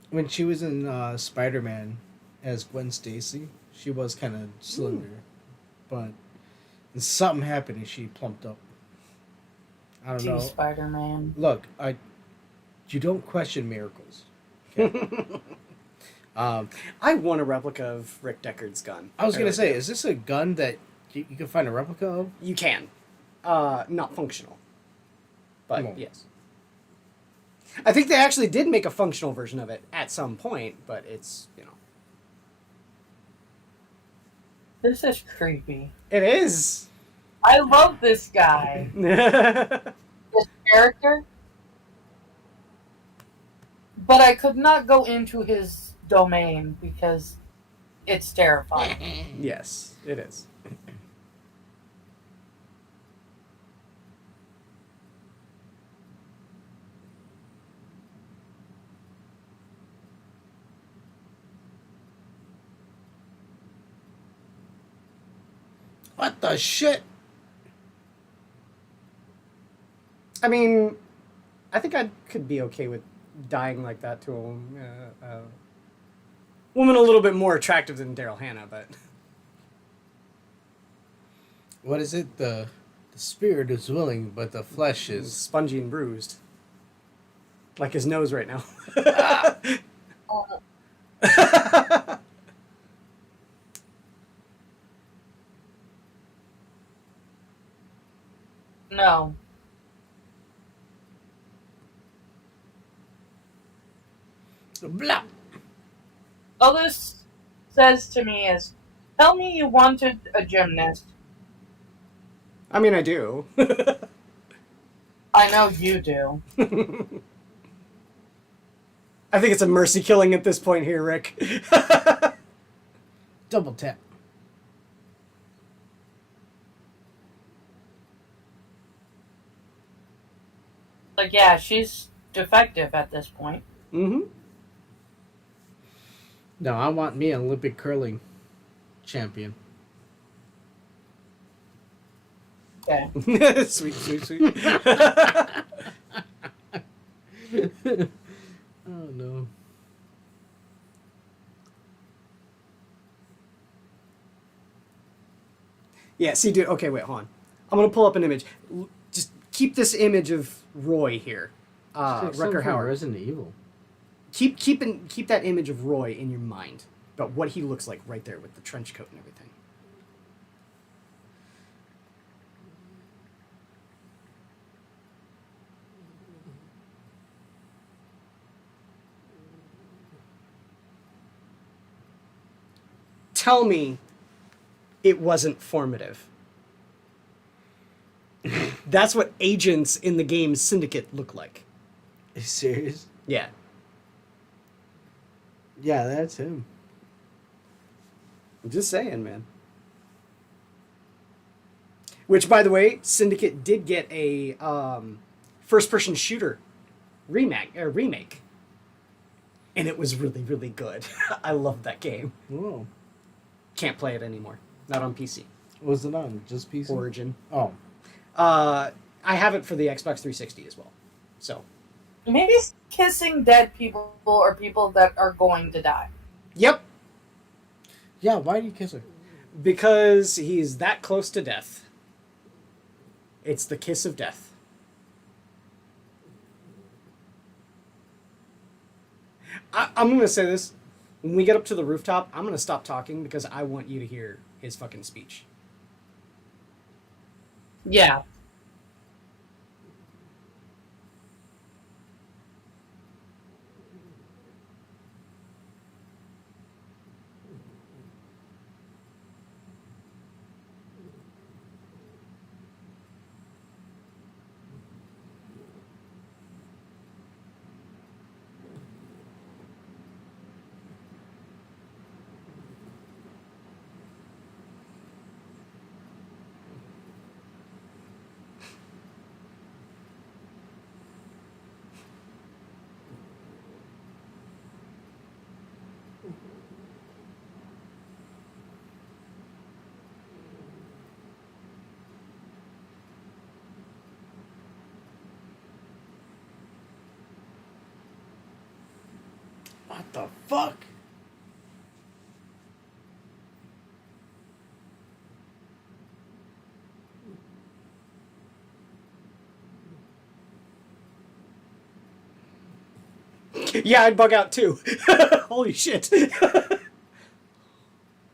When she was in Spider-Man as Gwen Stacy, she was kind of slender, but something happened and she plumped up. I don't know. Spider-Man. Look, you don't question miracles. Okay? I want a replica of Rick Deckard's gun. I was gonna really say, do. is this a gun that you can find a replica of? You can. Not functional. But No. yes. I think they actually did make a functional version of it at some point, but it's, This is creepy. It is. I love this guy. This character. But I could not go into his domain because it's terrifying. Yes, it is. What the shit? I mean, I think I could be okay with dying like that to a woman a little bit more attractive than Daryl Hannah, but what is it? The spirit is willing, but the flesh He's is. spongy and bruised. Like his nose right now. No. Blah. All this says to me is, tell me you wanted a gymnast. I mean, I do. I know you do. I think it's a mercy killing at this point here, Rick. Double tap. Like, yeah, she's defective at this point. Mm-hmm. No, I want me an Olympic curling champion. Okay. Sweet, sweet, sweet. Oh no. Yeah, see, dude, okay, wait, hold on. I'm going to pull up an image. Just keep this image of Roy here. Rucker Howard. Resident Evil. Keep that image of Roy in your mind. About what he looks like right there with the trench coat and everything. Tell me it wasn't formative. That's what agents in the game Syndicate look like. Are you serious? Yeah. Yeah, that's him. I'm just saying, man. Which, by the way, Syndicate did get a first-person shooter remake. And it was really, really good. I loved that game. Whoa. Can't play it anymore. Not on PC. What was it on? Just PC? Origin. Oh. I have it for the Xbox 360 as well. So. Maybe kissing dead people or people that are going to die. Yep. Yeah, why do you kiss her? Because he's that close to death. It's the kiss of death. I'm going to say this. When we get up to the rooftop, I'm going to stop talking because I want you to hear his fucking speech. Yeah. What the fuck? Yeah, I'd bug out too. Holy shit.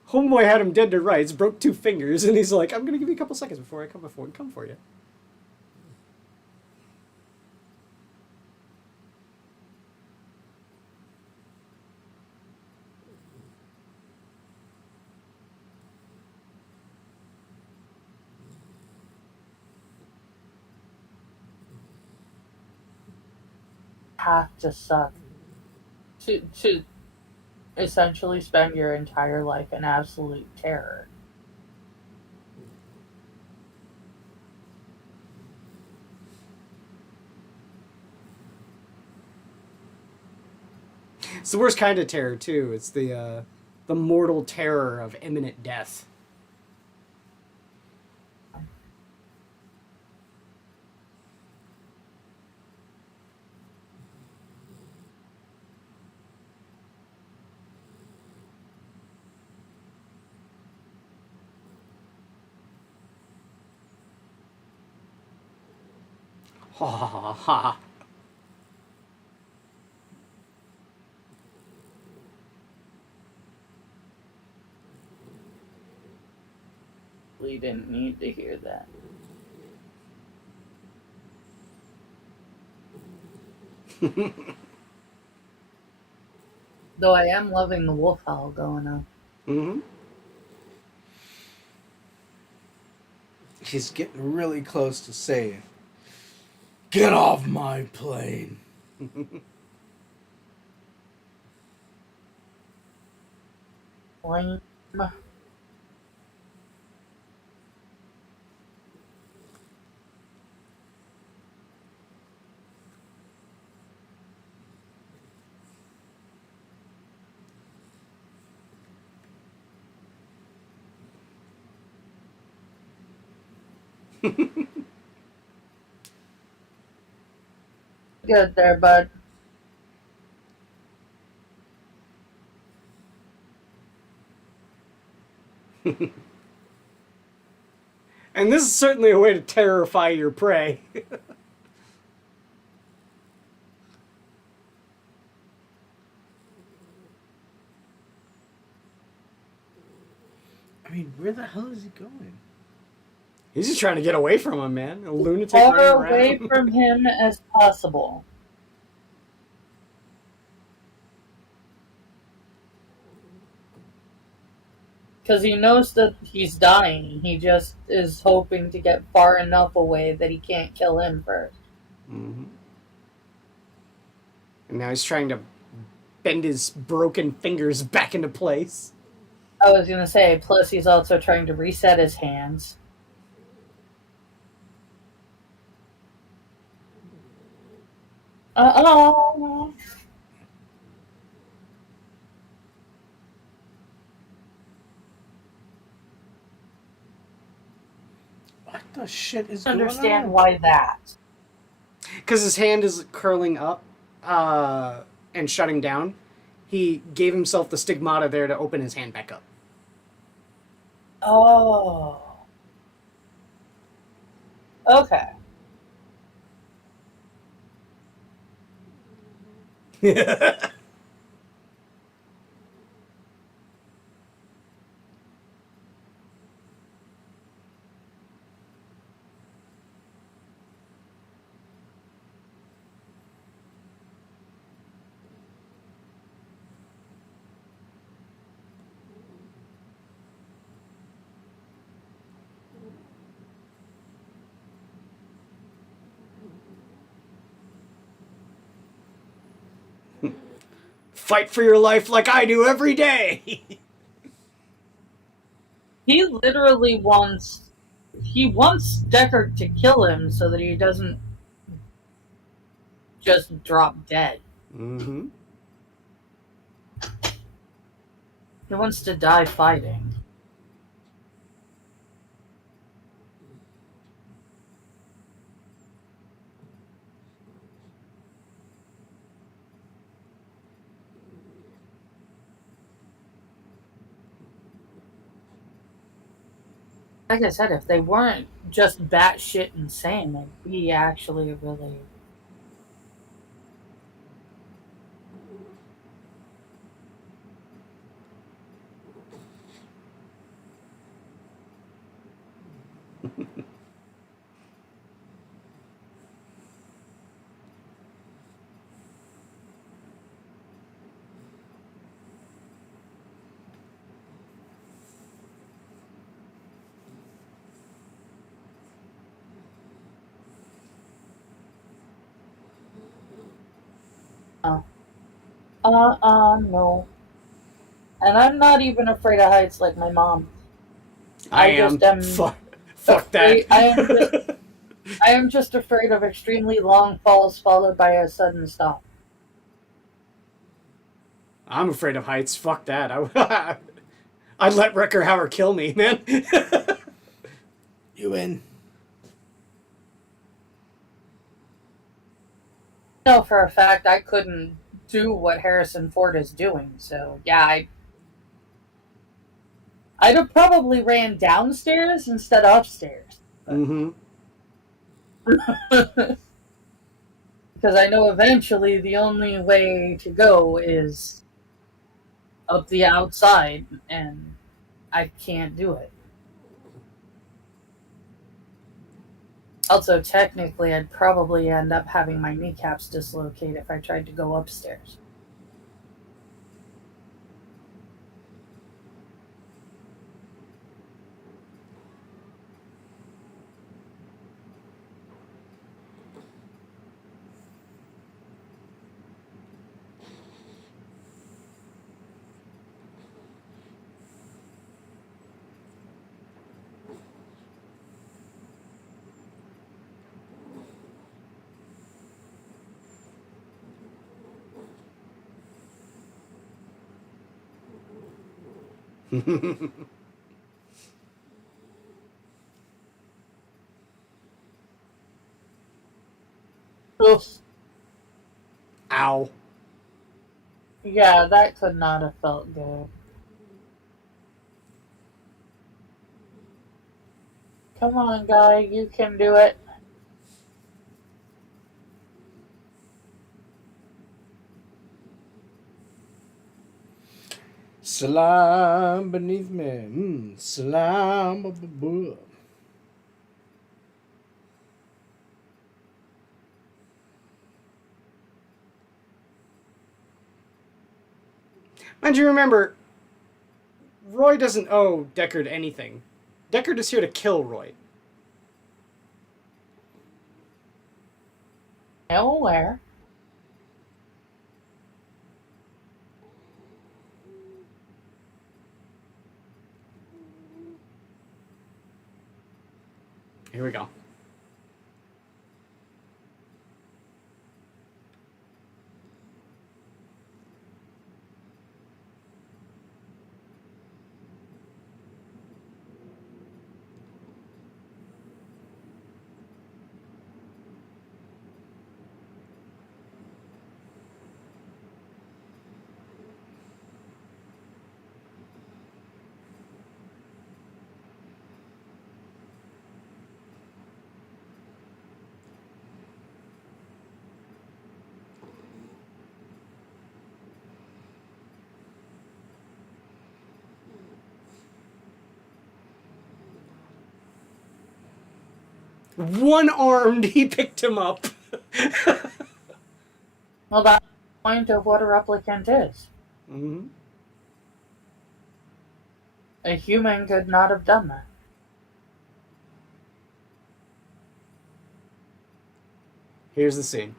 Homeboy had him dead to rights, broke 2 fingers, and he's like, I'm going to give you a couple seconds before I come for you. Have to suck. To essentially spend your entire life in absolute terror. It's the worst kind of terror, too. It's the mortal terror of imminent death. Ha ha ha ha. We didn't need to hear that. Though I am loving the wolf howl going on. Mm-hmm. He's getting really close to saying, "Get off my plane." Lame. Good there, bud. And this is certainly a way to terrify your prey. I mean, where the hell is he going? He's just trying to get away from him, man. A lunatic Far running away around. from him as possible. Because he knows that he's dying. He just is hoping to get far enough away that he can't kill him first. Mm-hmm. And now he's trying to bend his broken fingers back into place. I was going to say, plus he's also trying to reset his hands. Uh-oh. What the shit is Understand going on? why that. Because his hand is curling up and shutting down. He gave himself the stigmata there to open his hand back up. Oh. Okay. Fight for your life like I do every day. He literally wants Deckard to kill him so that he doesn't just drop dead. Mm-hmm. He wants to die fighting. Like I said, if they weren't just batshit insane, they'd be actually really. No. And I'm not even afraid of heights like my mom. I am. just am Fuck that. I am just afraid of extremely long falls followed by a sudden stop. I'm afraid of heights. Fuck that. I'd let Wrecker Hauer kill me, man. You in? I know for a fact I couldn't do what Harrison Ford is doing, so yeah, I'd have probably ran downstairs instead of upstairs. Mm-hmm. Because I know eventually the only way to go is up the outside, and I can't do it. Also, technically, I'd probably end up having my kneecaps dislocate if I tried to go upstairs. Oof. Ow. Yeah, that could not have felt good. Come on, guy, you can do it. Slime beneath me. Slime above. Mind you, remember, Roy doesn't owe Deckard anything. Deckard is here to kill Roy. I'm aware. Here we go. One-armed, he picked him up. Well, that's the point of what a replicant is. Mm-hmm. A human could not have done that. Here's the scene.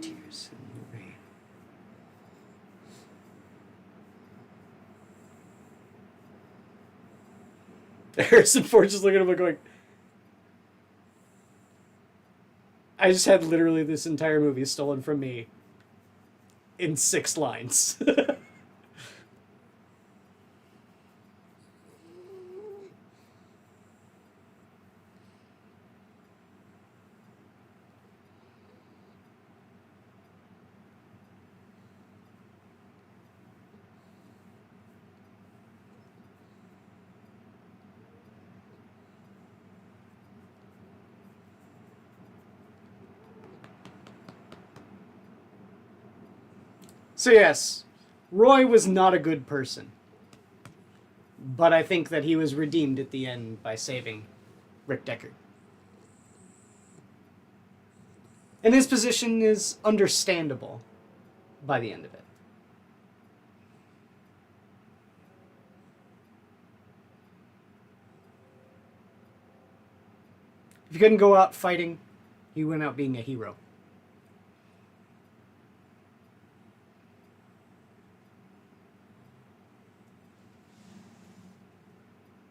Tears in the rain. Harrison Ford just looking at him going, I just had literally this entire movie stolen from me in 6 lines. So yes, Roy was not a good person. But I think that he was redeemed at the end by saving Rick Deckard. And his position is understandable by the end of it. If he couldn't go out fighting, he went out being a hero.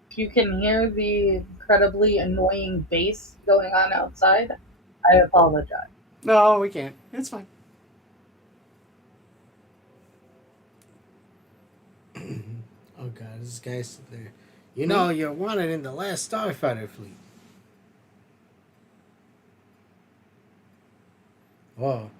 If you can hear the incredibly annoying bass going on outside, I apologize. No, we can't. It's fine. Oh god, this guy's sitting there. You know, you're wanted in the last Starfighter fleet. Whoa.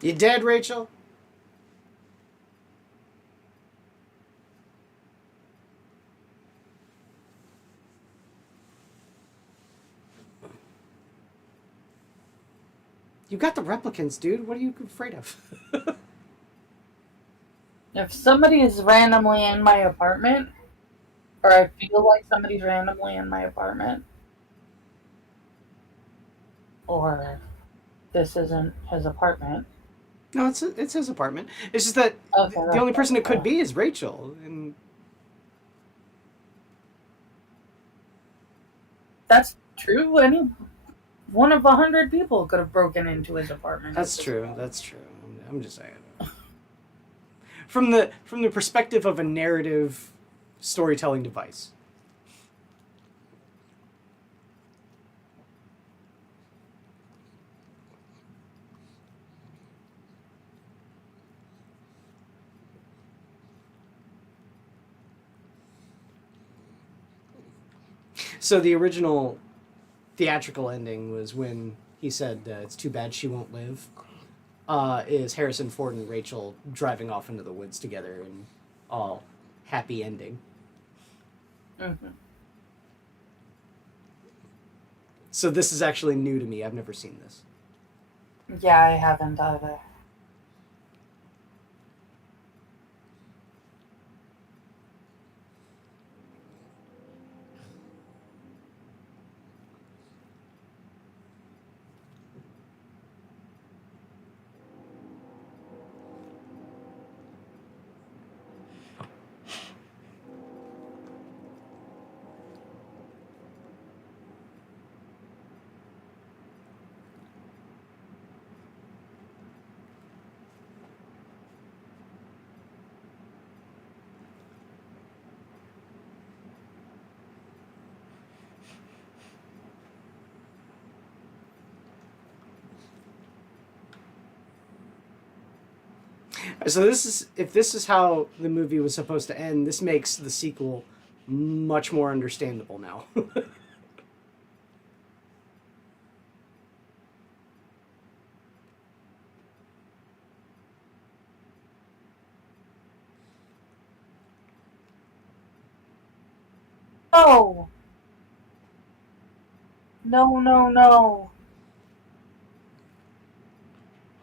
You dead, Rachel? You got the replicants, dude. What are you afraid of? If somebody is randomly in my apartment, or I feel like somebody's randomly in my apartment, or this isn't his apartment. No, it's his apartment. It's just that the only person it could be is Rachel. And that's true. Any one of 100 people could have broken into his apartment. That's true. That's true. I'm just saying. From the perspective of a narrative storytelling device. So the original theatrical ending was when he said, it's too bad she won't live, is Harrison Ford and Rachel driving off into the woods together and all happy ending. Mm-hmm. So this is actually new to me. I've never seen this. Yeah, I haven't either. So if this is how the movie was supposed to end, this makes the sequel much more understandable now. Oh! No, no, no.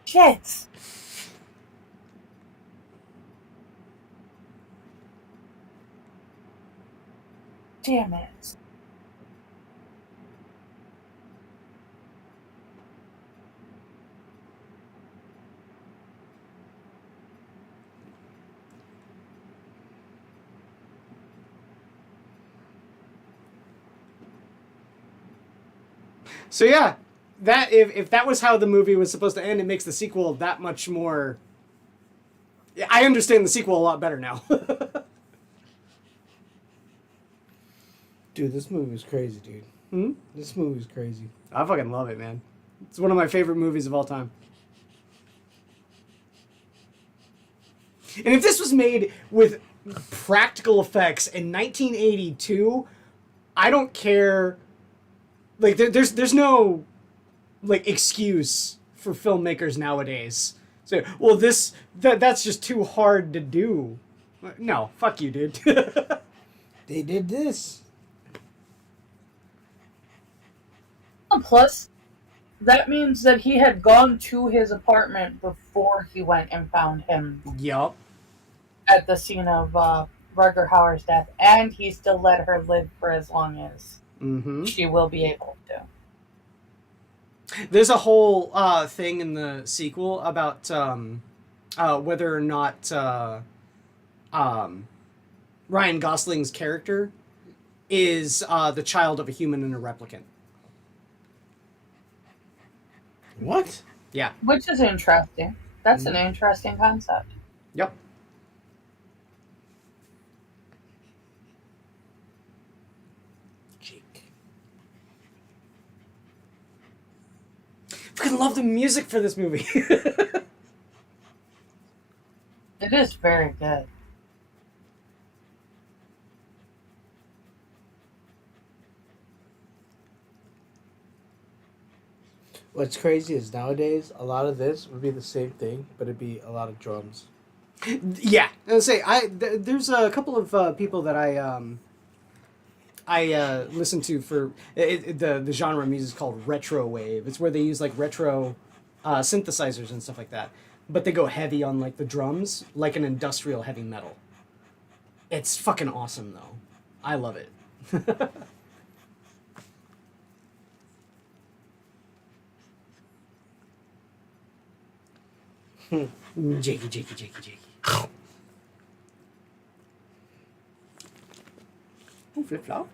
Shit! Damn it. So yeah, that if that was how the movie was supposed to end, it makes the sequel that much more. I understand the sequel a lot better now. Dude, this movie was crazy, dude. Hmm? This movie's crazy. I fucking love it, man. It's one of my favorite movies of all time. And if this was made with practical effects in 1982, I don't care. Like, there's no, like, excuse for filmmakers nowadays. So, well, that's just too hard to do. No, fuck you, dude. They did this. Plus, That means that he had gone to his apartment before he went and found him Yup. at the scene of Rutger Hauer's death, and he still let her live for as long as Mm-hmm. she will be able to. There's a whole thing in the sequel about whether or not Ryan Gosling's character is the child of a human and a replicant. What? Yeah. Which is interesting. That's an interesting concept. Yep. Jake. Fucking love the music for this movie. It is very good. What's crazy is nowadays a lot of this would be the same thing, but it'd be a lot of drums. Yeah, I'll say there's a couple of people that I listen to for the genre of music is called retro wave. It's where they use like retro synthesizers and stuff like that, but they go heavy on like the drums, like an industrial heavy metal. It's fucking awesome though. I love it. Jakey, Jakey, Jakey, Jakey. Flip flop.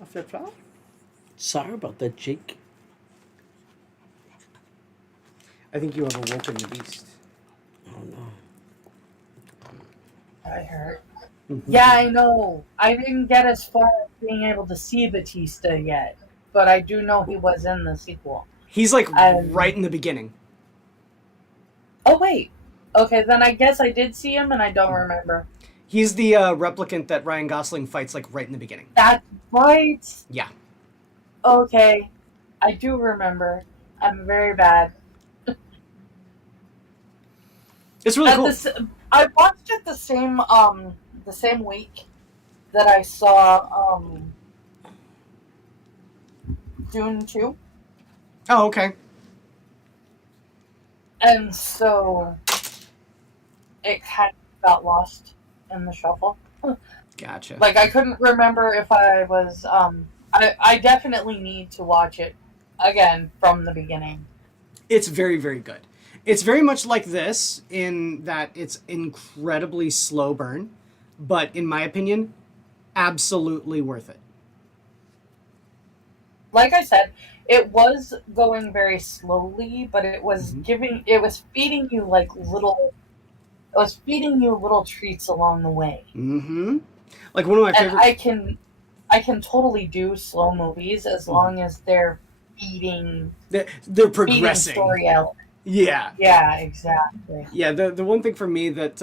A flip flop. Sorry about that, Jake. I think you have awoken the beast. Oh no. I heard. Yeah, I know. I didn't get as far as being able to see Batista yet, but I do know he was in the sequel. He's like right in the beginning. Oh, wait. Okay, then I guess I did see him and I don't remember. He's the replicant that Ryan Gosling fights like right in the beginning. That's right. Yeah. Okay. I do remember. I'm very bad. It's really cool. I watched it the same week that I saw Dune 2. Oh, okay. And so it kind of got lost in the shuffle. Gotcha. Like, I couldn't remember if I was I definitely need to watch it again from the beginning. It's very, very good. It's very much like this in that it's incredibly slow burn, but in my opinion, absolutely worth it. Like I said, it was going very slowly, but it was feeding you little treats along the way. Mm-hmm. Like one of my favorite. And I can totally do slow movies as long as they're feeding They're progressing. Story element. Yeah. Yeah, exactly. Yeah, the one thing for me that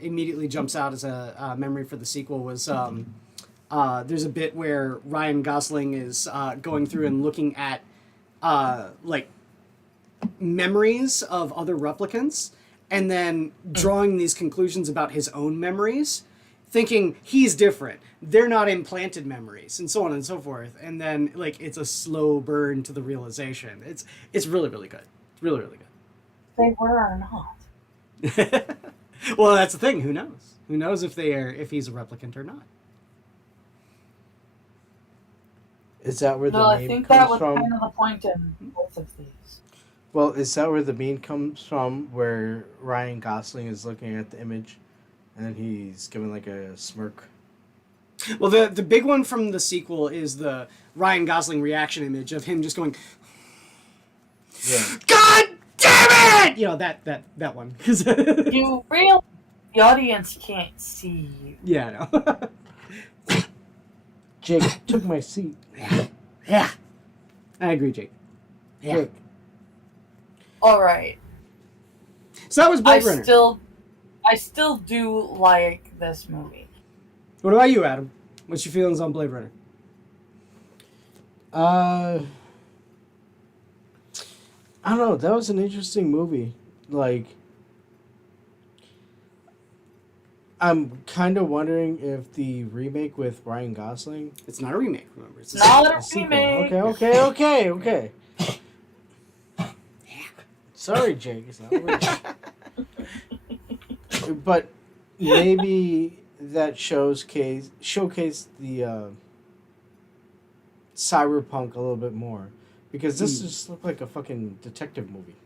immediately jumps out as a memory for the sequel was there's a bit where Ryan Gosling is going through and looking at memories of other replicants and then drawing these conclusions about his own memories, thinking he's different. They're not implanted memories, and so on and so forth. And then it's a slow burn to the realization. It's really, really good. It's really, really good. They were or not. Well, that's the thing. Who knows? Who knows if he's a replicant or not? Is that where the No, I name think comes that was from? kind of the point in both of these. Well, is that where the meme comes from? Where Ryan Gosling is looking at the image, and then he's giving like a smirk. Well, the big one from the sequel is the Ryan Gosling reaction image of him just going, Yeah. "God damn it!" You know that one. You realize the audience can't see you. Yeah, I know. Jake took my seat. Yeah, I agree, Jake. Yeah. Jake. All right. So that was Blade Runner. I still do like this movie. What about you, Adam? What's your feelings on Blade Runner? I don't know. That was an interesting movie. Like, I'm kind of wondering if the remake with Ryan Gosling. It's not a remake, remember? It's Not A a sequel. remake. Okay. Sorry, Jake. It's not a But maybe that showcase the cyberpunk a little bit more, because this just looked like a fucking detective movie.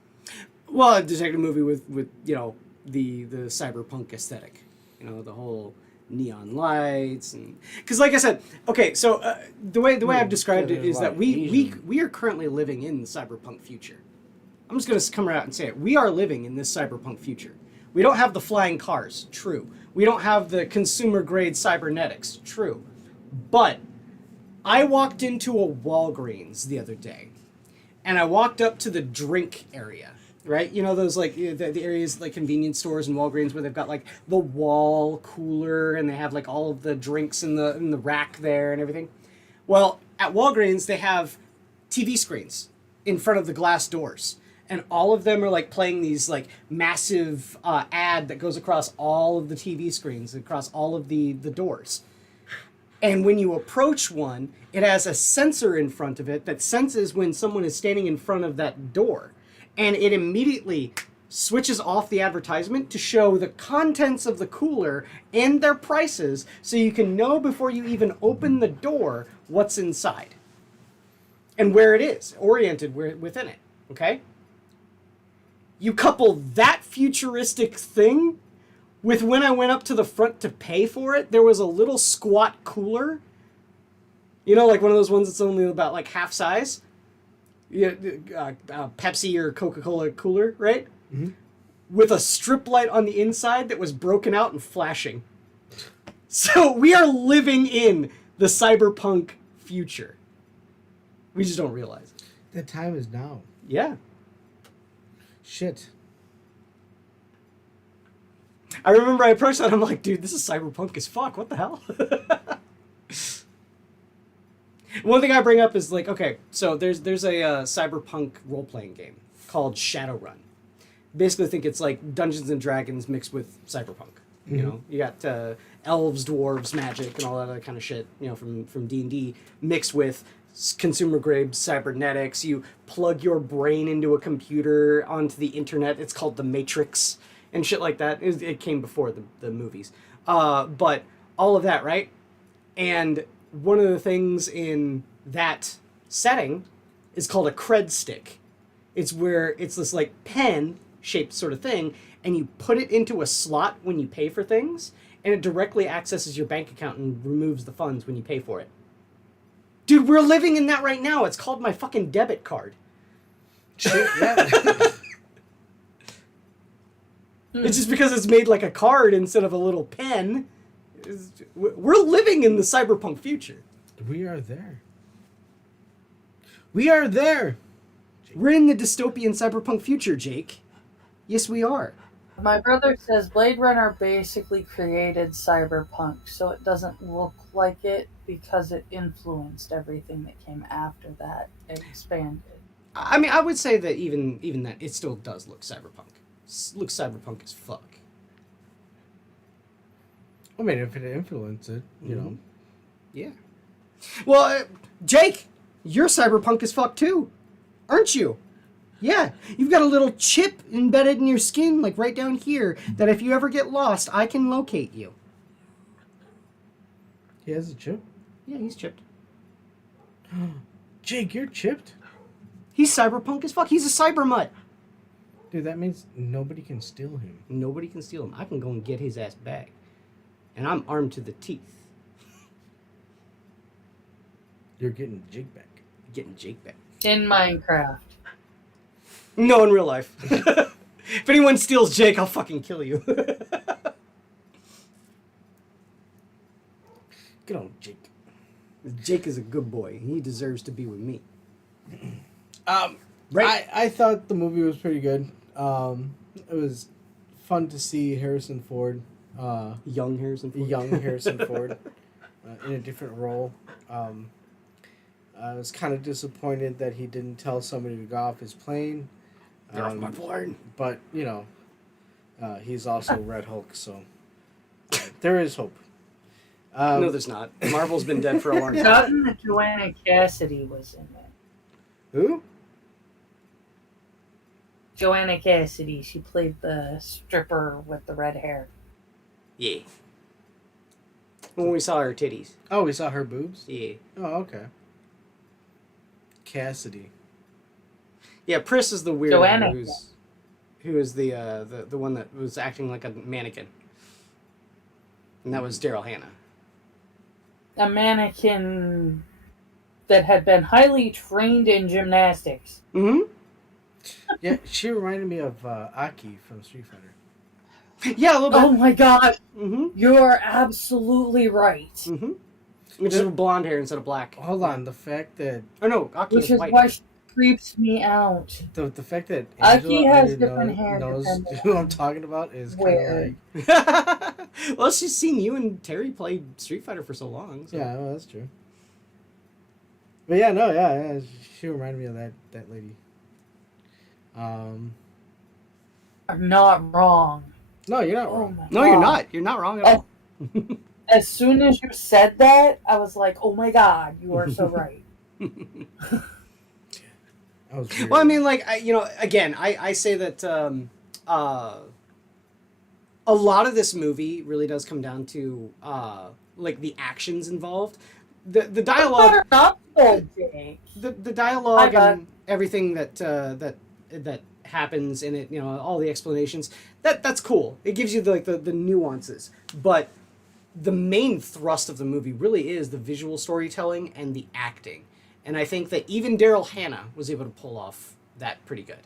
Well, a detective movie with the cyberpunk aesthetic, the whole neon lights, and because like I said, okay, so the way I've described Yeah, it there's is a lot that of we Asian. are currently living in the cyberpunk future. I'm just gonna come right out and say it. We are living in this cyberpunk future. We don't have the flying cars, true. We don't have the consumer grade cybernetics, true. But I walked into a Walgreens the other day, and I walked up to the drink area, right? You know those like the areas like convenience stores and Walgreens where they've got like the wall cooler and they have like all of the drinks in the rack there and everything. Well, at Walgreens they have TV screens in front of the glass doors. And all of them are like playing these like massive ad that goes across all of the TV screens, across all of the doors. And when you approach one, it has a sensor in front of it that senses when someone is standing in front of that door. And it immediately switches off the advertisement to show the contents of the cooler and their prices so you can know before you even open the door what's inside and where it is, oriented within it, okay? You couple that futuristic thing with when I went up to the front to pay for it, there was a little squat cooler. You know, like one of those ones that's only about like half size. Yeah, Pepsi or Coca-Cola cooler, right? Mm-hmm. With a strip light on the inside that was broken out and flashing. So we are living in the cyberpunk future. We just don't realize it. The time is now. Yeah. Shit. I remember I approached that. I'm like, dude, this is cyberpunk as fuck. What the hell? One thing I bring up is like, okay, so there's a cyberpunk role playing game called Shadowrun. Basically, think it's like Dungeons and Dragons mixed with cyberpunk. You know, you got elves, dwarves, magic, and all that other kind of shit. You know, from D&D mixed with consumer grade cybernetics. You plug your brain into a computer onto the internet. It's called the Matrix and shit like that. It came before the movies. But all of that, right? And one of the things in that setting is called a cred stick. It's where it's this like pen shaped sort of thing, and you put it into a slot when you pay for things, and it directly accesses your bank account and removes the funds when you pay for it. Dude, we're living in that right now. It's called my fucking debit card. Shit, yeah. It's just because it's made like a card instead of a little pen. We're living in the cyberpunk future. We are there. We are there. We're in the dystopian cyberpunk future, Jake. Yes, we are. My brother says Blade Runner basically created cyberpunk, so it doesn't look like it because it influenced everything that came after that and expanded. I mean, I would say that even that, it still does look cyberpunk. Looks cyberpunk as fuck. I mean, if it influenced it, you know. Yeah. Well, Jake, you're cyberpunk as fuck too, aren't you? Yeah, you've got a little chip embedded in your skin, like right down here, that if you ever get lost, I can locate you. He has a chip. Yeah, he's chipped. Jake, you're chipped? He's cyberpunk as fuck. He's a cyber mutt. Dude, that means nobody can steal him. Nobody can steal him. I can go and get his ass back. And I'm armed to the teeth. You're getting Jake back. Getting Jake back. In Minecraft. No, in real life. If anyone steals Jake, I'll fucking kill you. Get on, Jake. Jake is a good boy. He deserves to be with me. Right. I thought the movie was pretty good. It was fun to see Harrison Ford. Young Harrison Ford. Young Harrison Ford. In a different role. I was kind of disappointed that he didn't tell somebody to go off his plane. Get off my plane. But, you know, he's also Red Hulk, so There is hope. No, there's not. Marvel's been dead for a long time. Forgotten that Joanna Cassidy was in it. Who? Joanna Cassidy. She played the stripper with the red hair. Yeah. When we saw her titties. Oh, we saw her boobs? Yeah. Oh, okay. Cassidy. Yeah, Pris is the weird Joanna. who is the one that was acting like a mannequin. And that was Daryl Hannah. A mannequin that had been highly trained in gymnastics. Mm-hmm. Yeah, she reminded me of Aki from Street Fighter. Yeah, a little bit. Oh my god, Mm-hmm. you're absolutely right. Mm-hmm. Which is blonde hair instead of black. Hold on, the fact that Oh no, Aki Which is is white. why she creeps me out. the fact that Aki Angela has already different hair knows depending who on I'm talking about is kind where. of like Well, she's seen you and Terry play Street Fighter for so long. So. yeah, well, that's true. But yeah, no, yeah, she reminded me of that lady. I'm not wrong. No, you're not Oh wrong. my No, god. you're not. You're not wrong at all. As soon as you said that, I was like, oh my god, you are so right. That was weird. Well, I mean, like, again, I say that a lot of this movie really does come down to like the actions involved, the dialogue, Better not so big. the dialogue Hi, and everything that happens in it. All the explanations. That's cool. It gives you the nuances, but the main thrust of the movie really is the visual storytelling and the acting. And I think that even Daryl Hannah was able to pull off that pretty good.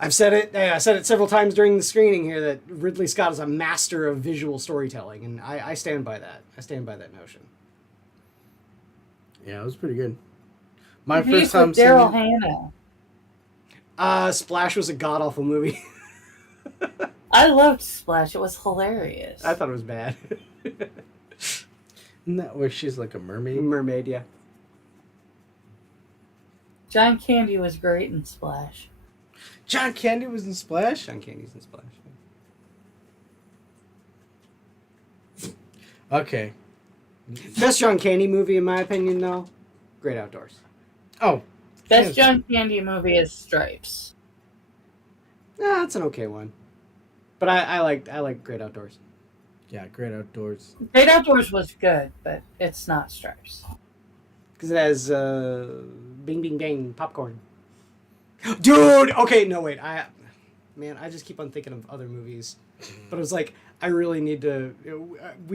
I said it several times during the screening here that Ridley Scott is a master of visual storytelling, and I stand by that. I stand by that notion. Yeah, it was pretty good. My He's first time with seeing Daryl it, Hannah. Splash was a god-awful movie. I loved Splash. It was hilarious. I thought it was bad. isn't that where she's like a mermaid? Mermaid, yeah. John Candy was great in Splash. John Candy was in Splash? John Candy's in Splash. Okay. Best John Candy movie, in my opinion, though, Great Outdoors. Oh. Best yes. John Candy movie is Stripes. It's an okay one. But I like Great Outdoors. Yeah, Great Outdoors. Great Outdoors was good, but it's not Stripes. Because it has bing, bing, bang, popcorn. Dude! Okay, no, wait. I just keep on thinking of other movies. But it was like, we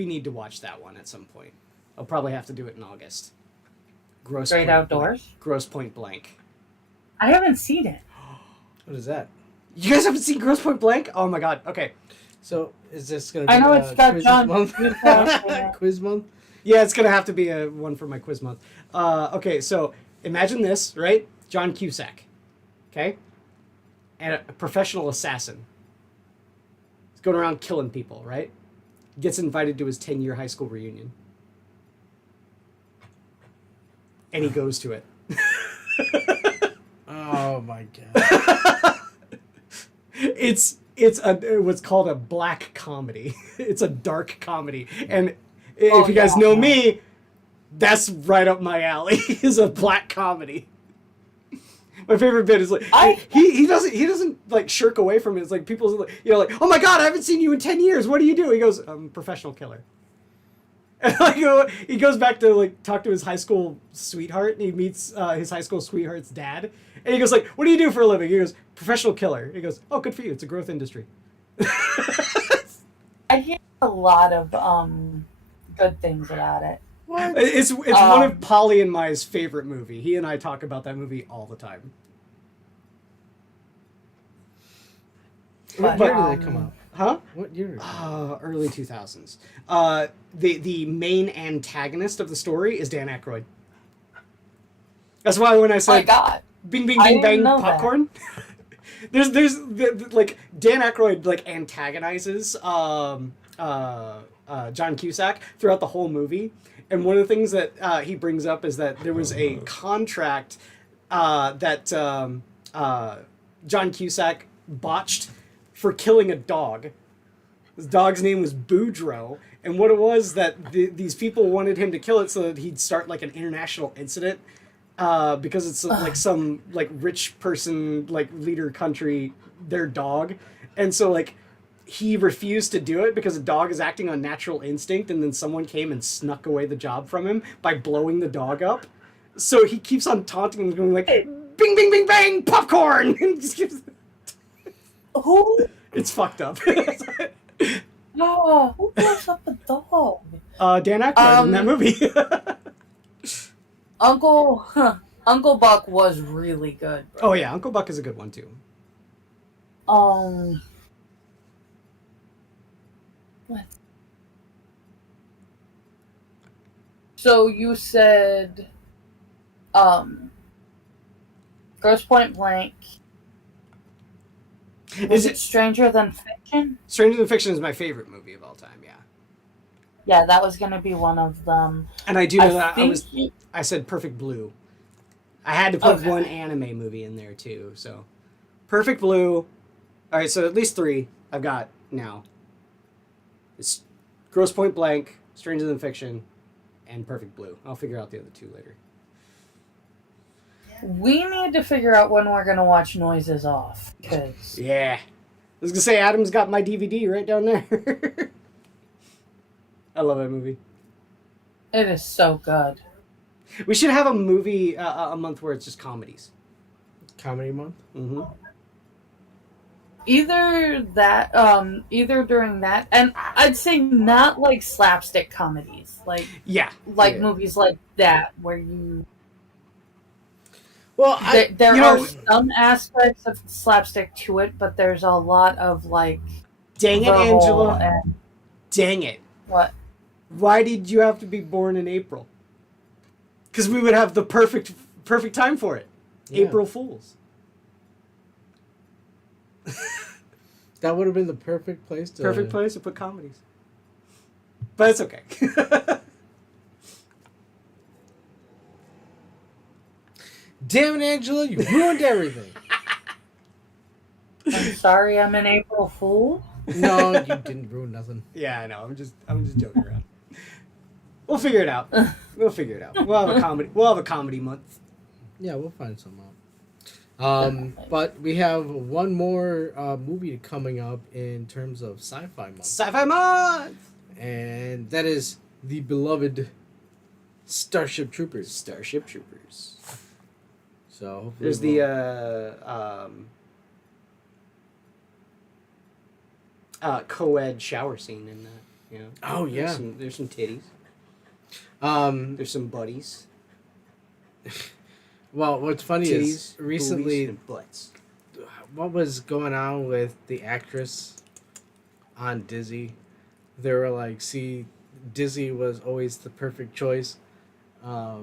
need to watch that one at some point. I'll probably have to do it in August. Great Outdoors? Gross Point Blank. I haven't seen it. What is that? You guys haven't seen Gross Point Blank? Oh my god. Okay. So, is this going to be I know it's got quiz John month? Cusack in it. Quiz month? Yeah, it's going to have to be a one for my quiz month. Okay, so imagine this, right? John Cusack. Okay? And a professional assassin. He's going around killing people, right? Gets invited to his 10-year high school reunion. And he goes to it. Oh my god. It's what's called a black comedy. It's a dark comedy. And if you guys know me, that's right up my alley. Is a black comedy. My favorite bit is like he doesn't like shirk away from it. It's like people's like, oh my god, I haven't seen you in 10 years. What do you do? He goes, I'm a professional killer. And like he goes back to like talk to his high school sweetheart, and he meets his high school sweetheart's dad. And he goes like, what do you do for a living? He goes, professional killer. He goes, oh, good for you. It's a growth industry. I hear a lot of good things about it. What? It's one of Polly and Mai's favorite movie. He and I talk about that movie all the time. What But, year did they come out? Huh? What year? Early 2000s. The main antagonist of the story is Dan Aykroyd. That's why when I Oh my said god. bing bing I bing didn't bang know that. popcorn, there's like Dan Aykroyd like antagonizes John Cusack throughout the whole movie, and one of the things that he brings up is that there was a contract that John Cusack botched for killing a dog. His dog's name was Boudreaux, and what it was that these people wanted him to kill it so that he'd start like an international incident, because it's like some like rich person like leader country their dog, and so like he refused to do it because the dog is acting on natural instinct, and then someone came and snuck away the job from him by blowing the dog up. So he keeps on taunting him, going like, "Bing, bing, bing, bang, popcorn!" And just keeps... Who? It's fucked up. No, who blows up a dog? Dan Aykroyd in that movie. Uncle Buck was really good. Bro. Oh yeah, Uncle Buck is a good one too. What? So you said, Gross Point Blank. Is it Stranger Than Fiction? Stranger Than Fiction is my favorite movie of all time. Yeah. Yeah, that was gonna be one of them. And I do know that I said Perfect Blue. I had to put one anime movie in there too. So, Perfect Blue. All right, so at least 3 I've got now. It's Gross Point Blank, Stranger Than Fiction, and Perfect Blue. I'll figure out the other 2 later. We need to figure out when we're gonna watch Noises Off. Cause yeah, I was gonna say Adam's got my DVD right down there. I love that movie. it is so good. We should have a movie a month where it's just comedies. Comedy month. Mm-hmm. Either during that, and I'd say not like slapstick comedies, like movies like that where you. Well, there are some aspects of slapstick to it, but there's a lot of like. Dang it, Angela! Dang it! What? Why did you have to be born in April? Because we would have the perfect time for it. Yeah. April Fools. That would have been the perfect place to put comedies. But it's okay. Damn it, Angela, you ruined everything. I'm sorry, I'm an April Fool. No, you didn't ruin nothing. Yeah, I know. I'm just joking around. We'll figure it out. We'll have a comedy. We'll have a comedy month. Yeah, we'll find some out. But we have one more movie coming up in terms of Sci Fi Month. Sci Fi Month! And that is the beloved Starship Troopers. So there's the co-ed shower scene in that. You know? Oh yeah. There's some titties. There's some buddies. Well, what's funny titties, is recently and butts. What was going on with the actress on Dizzy? They were like, see, Dizzy was always the perfect choice. I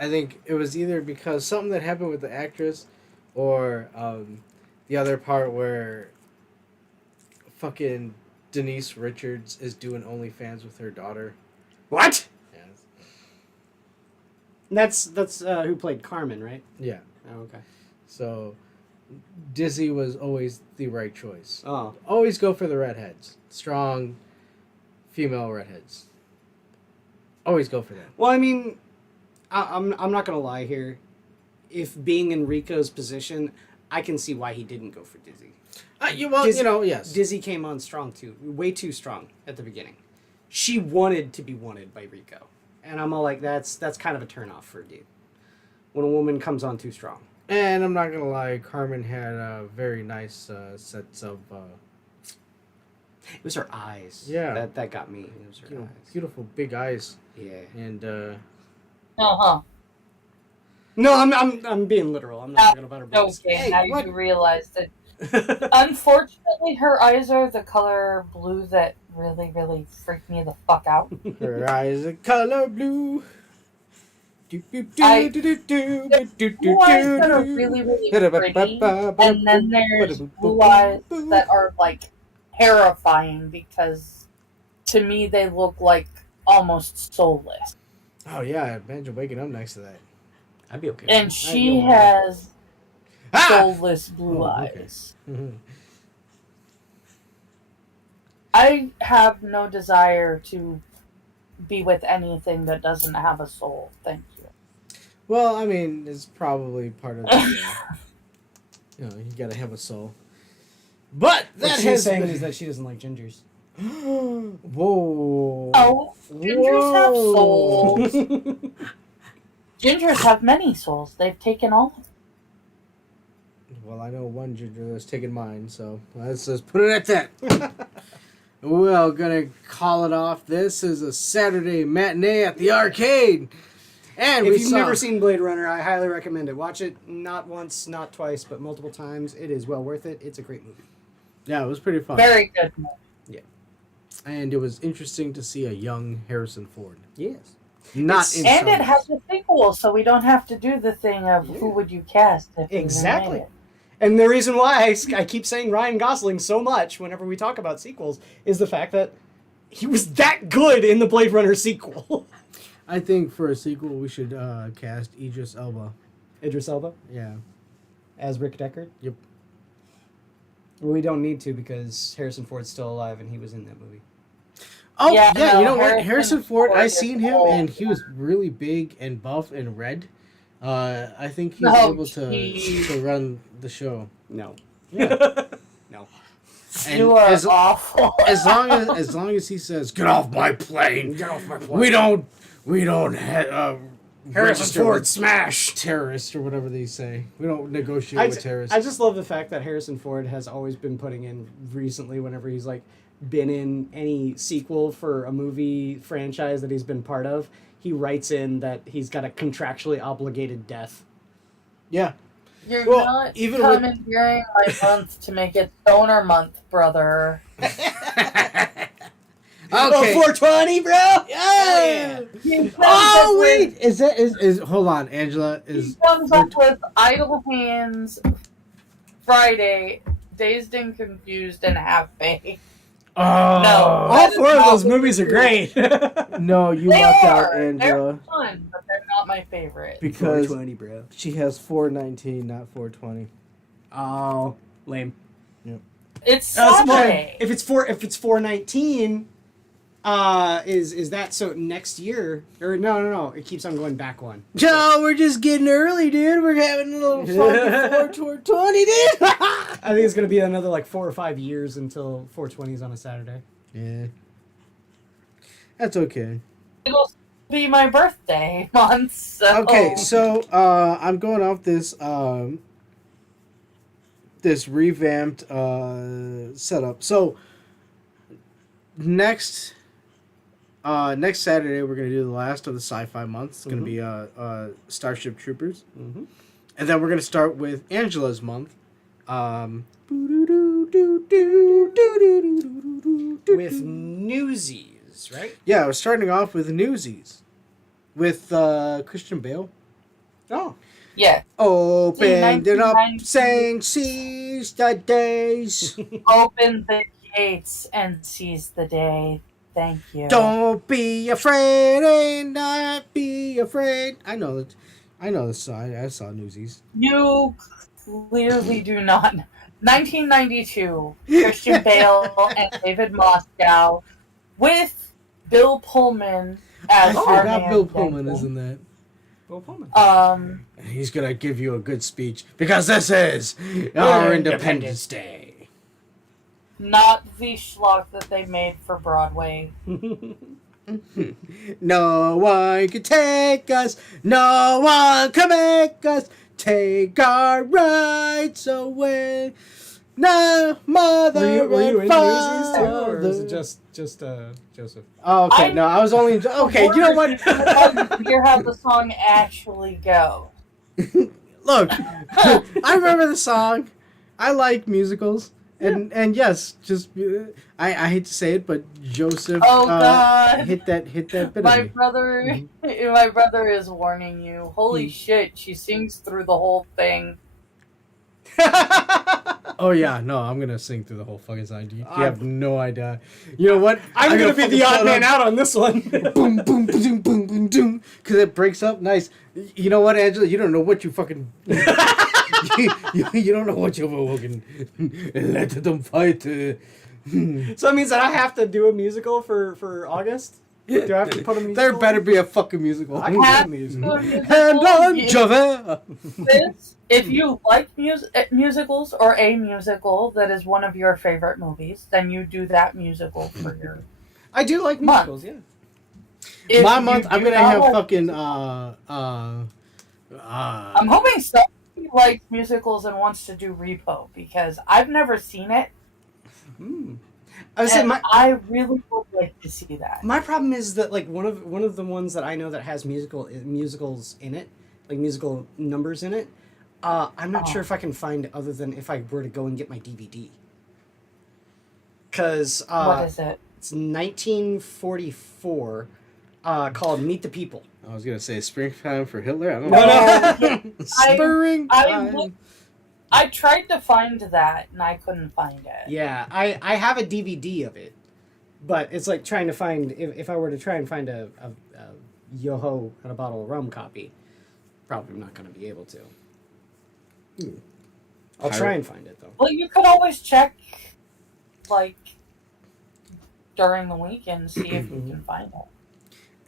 think it was either because something that happened with the actress or the other part where fucking Denise Richards is doing OnlyFans with her daughter. What? Yes. That's who played Carmen, right? Yeah. Oh, okay. So Dizzy was always the right choice. Oh. Always go for the redheads. Strong female redheads. Always go for that. Well, I mean, I'm not gonna lie here. If being in Rico's position, I can see why he didn't go for Dizzy. Yes. Dizzy came on strong too, way too strong at the beginning. She wanted to be wanted by Rico, and I'm all like, that's kind of a turnoff for a dude. When a woman comes on too strong. And I'm not gonna lie, Carmen had very nice sets of. It was her eyes. Yeah. That got me. It was her eyes. Beautiful big eyes. Yeah. And. No, I'm being literal. I'm not talking about her boobs. Okay, hey, now you realize that. Unfortunately, her eyes are the color blue that really, really freaked me the fuck out. Her eyes are color blue. Blue eyes that are really, really pretty, and then there's blue eyes that are like terrifying because to me they look like almost soulless. Oh yeah, imagine waking up next to that. I'd be okay. And she has soulless blue eyes. Okay. I have no desire to be with anything that doesn't have a soul. Thank you. Well, I mean, it's probably part of the, you gotta have a soul. But What that she's has saying been... is that she doesn't like gingers. Whoa. Oh, gingers have souls. Gingers have many souls. They've taken all of them. Well, I know one ginger that's taken mine, so let's just put it at that. Well, gonna call it off. This is a Saturday matinee at the arcade. And If you've never seen Blade Runner, I highly recommend it. Watch it not once, not twice, but multiple times. It is well worth it. It's a great movie. Yeah, it was pretty fun. Very good. And it was interesting to see a young Harrison Ford. Yes. Not in And it Star has Wars. a sequel, so we don't have to do the thing of who would you cast. If we Exactly. remade it. And the reason why I keep saying Ryan Gosling so much whenever we talk about sequels is the fact that he was that good in the Blade Runner sequel. I think for a sequel, we should cast Idris Elba. Idris Elba Yeah. as Rick Deckard. Yep. We don't need to because Harrison Ford's still alive and he was in that movie. Oh, Yeah, yeah, no, you know what? Harrison Harrison Ford, Ford I is seen him, old. and he was really big and buff and red. I think he's No, able to run the show. No. No. And You are as, awful. as long as he says, "Get off my plane," Get off my plane. we don't Harrison register Ford with smash. terrorists or whatever they say. We don't negotiate with terrorists. I just love the fact that Harrison Ford has always been putting in recently whenever he's like been in any sequel for a movie franchise that he's been part of, he writes in that he's got a contractually obligated death. Yeah. You're Well, not even with- commandeering my month to make it Stoner Month, brother. Okay. 420, bro. Yeah. He comes Oh up with- wait, is hold on, Angela He is comes up with Idle Hands, Friday, Dazed and Confused, and Half Baked. Oh No. All four of those movies are great. no, you They left out are. They're Angela fun, but they're not my favorite. because 420, bro. she has 419, not 420. Oh, lame. It's Well, Saturday. if it's 419, is that so next year? Or no, it keeps on going back one. Joe, we're just getting early, dude. We're having a little fun before 420, dude. I think it's gonna be another like 4 or 5 years until 420 is on a Saturday. Yeah, that's okay. It'll be my birthday month, so... Okay, so I'm going off this this revamped setup. So next Saturday we're gonna do the last of the Sci Fi Month. It's gonna be Starship Troopers, and then we're gonna start with Angela's month. With Newsies, right? Yeah, we're starting off with Newsies with Christian Bale. Oh. Yeah. Opened it up, 1990. saying seize the days. Open the gates and seize the day. Thank you. Don't be afraid and not be afraid. I know the song. I saw Newsies. You clearly do not. 1992, Christian Bale and David Moscow with Bill Pullman as I our forgot man Bill Pullman Jenkins. is in that. Bill Pullman. He's gonna give you a good speech because this is our Independence Day. Not the schlock that they made for Broadway. No one can take us. No one can make us take our rights away. No mother Were you and in Newsies too, or father. is it just Joseph? Oh, okay, no, I was only... Okay, you know what? Hear how the song actually goes. Look, I remember the song. I like musicals. And yes, just... I hate to say it, but Joseph Oh, God. hit that bit My of me. brother, my brother is warning you. Holy shit, she sings through the whole thing. Oh, yeah, no, I'm going to sing through the whole fucking song. You have no idea. You know what? I'm gonna be the odd man out on this one. Boom, boom, boom, boom, boom, boom. Because it breaks up nice. You know what, Angela? You don't know what you fucking... you don't know what you've awoken. Let them fight. So it means that I have to do a musical for August? Do I have to put a musical? There better be a fucking musical. I can do a musical. And on Javert. If you like musicals or a musical that is one of your favorite movies, then you do that musical for your. I do like musicals, yeah. If My you month, do I'm gonna not have like- fucking I'm hoping somebody likes musicals and wants to do Repo because I've never seen it. I was saying And I really would like to see that. my problem is that like one of the ones that I know that has musicals in it, like musical numbers in it. I'm not sure if I can find other than if I were to go and get my DVD. Because What is it? it's 1944, called Meet the People. I was gonna say springtime for Hitler. I don't No, know. no. Springtime. I tried to find that and I couldn't find it. Yeah, I have a DVD of it, but it's like trying to find if I were to try and find a Yo-Ho and a bottle of rum copy, probably not going to be able to. I'll try and find it though. Well, you could always check, like, during the week and see if you can find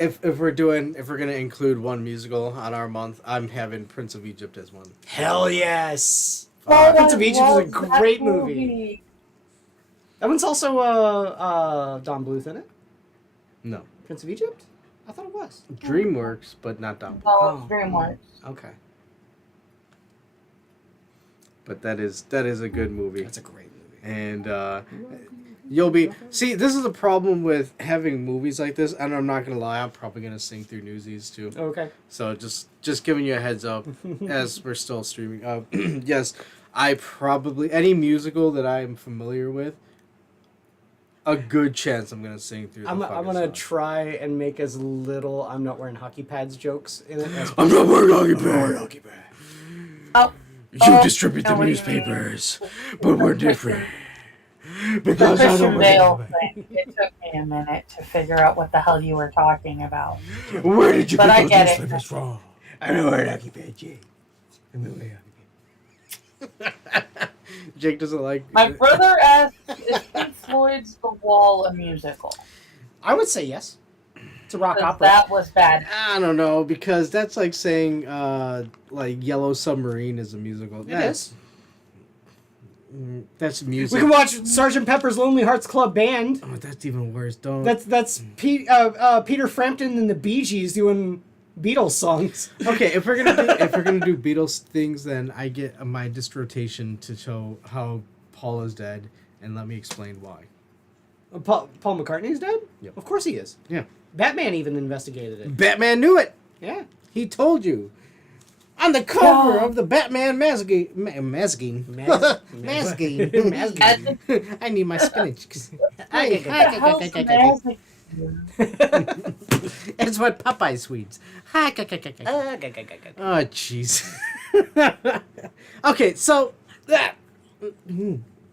it. If we're gonna include one musical on our month, I'm having Prince of Egypt as one. Hell yes! Oh, Prince of I Egypt is a love that great movie. That one's also Don Bluth in it. No, Prince of Egypt? I thought it was. DreamWorks, but not Don. Oh, DreamWorks. Okay, But that is a good movie. that's a great movie. And you'll be see. This is the problem with having movies like this, and I'm not gonna lie. I'm probably gonna sing through Newsies too. Okay. So just giving you a heads up as we're still streaming. Yes, I probably any musical that I'm familiar with. A good chance I'm gonna sing through. I'm the gonna song. try and make as little "I'm not wearing hockey pads" jokes in it as I'm not wearing hockey possible. pads. Oh, You distribute the know what you newspapers, but we're different. the Because I Christian don't Bale thing. It took me a minute to figure out what the hell you were talking about. Where did you But get I those get it. newspapers from? I'm not wearing hockey pads, Jake. I'm not wearing hockey pads. Jake doesn't like. My brother asked, "Is Pink Floyd's The Wall a musical?" I would say yes. It's a rock 'Cause opera. that was bad. I don't know because that's like saying like Yellow Submarine is a musical. It is. That's music. We can watch Sgt. Pepper's Lonely Hearts Club Band. Oh, that's even worse. Don't. That's Peter Frampton and the Bee Gees doing Beatles songs. Okay. If we're gonna do Beatles things, then I get my dissertation to show how Paul is dead, and let me explain why. Paul McCartney's dead? Yep. Of course he is. Yeah. Batman even investigated it. Batman knew it. Yeah. He told you. On the cover Yeah. of the Batman masking. Masking. I need my spinach. What the hell's the magic? It's what Popeye sweets. Oh, jeez. Okay, so that.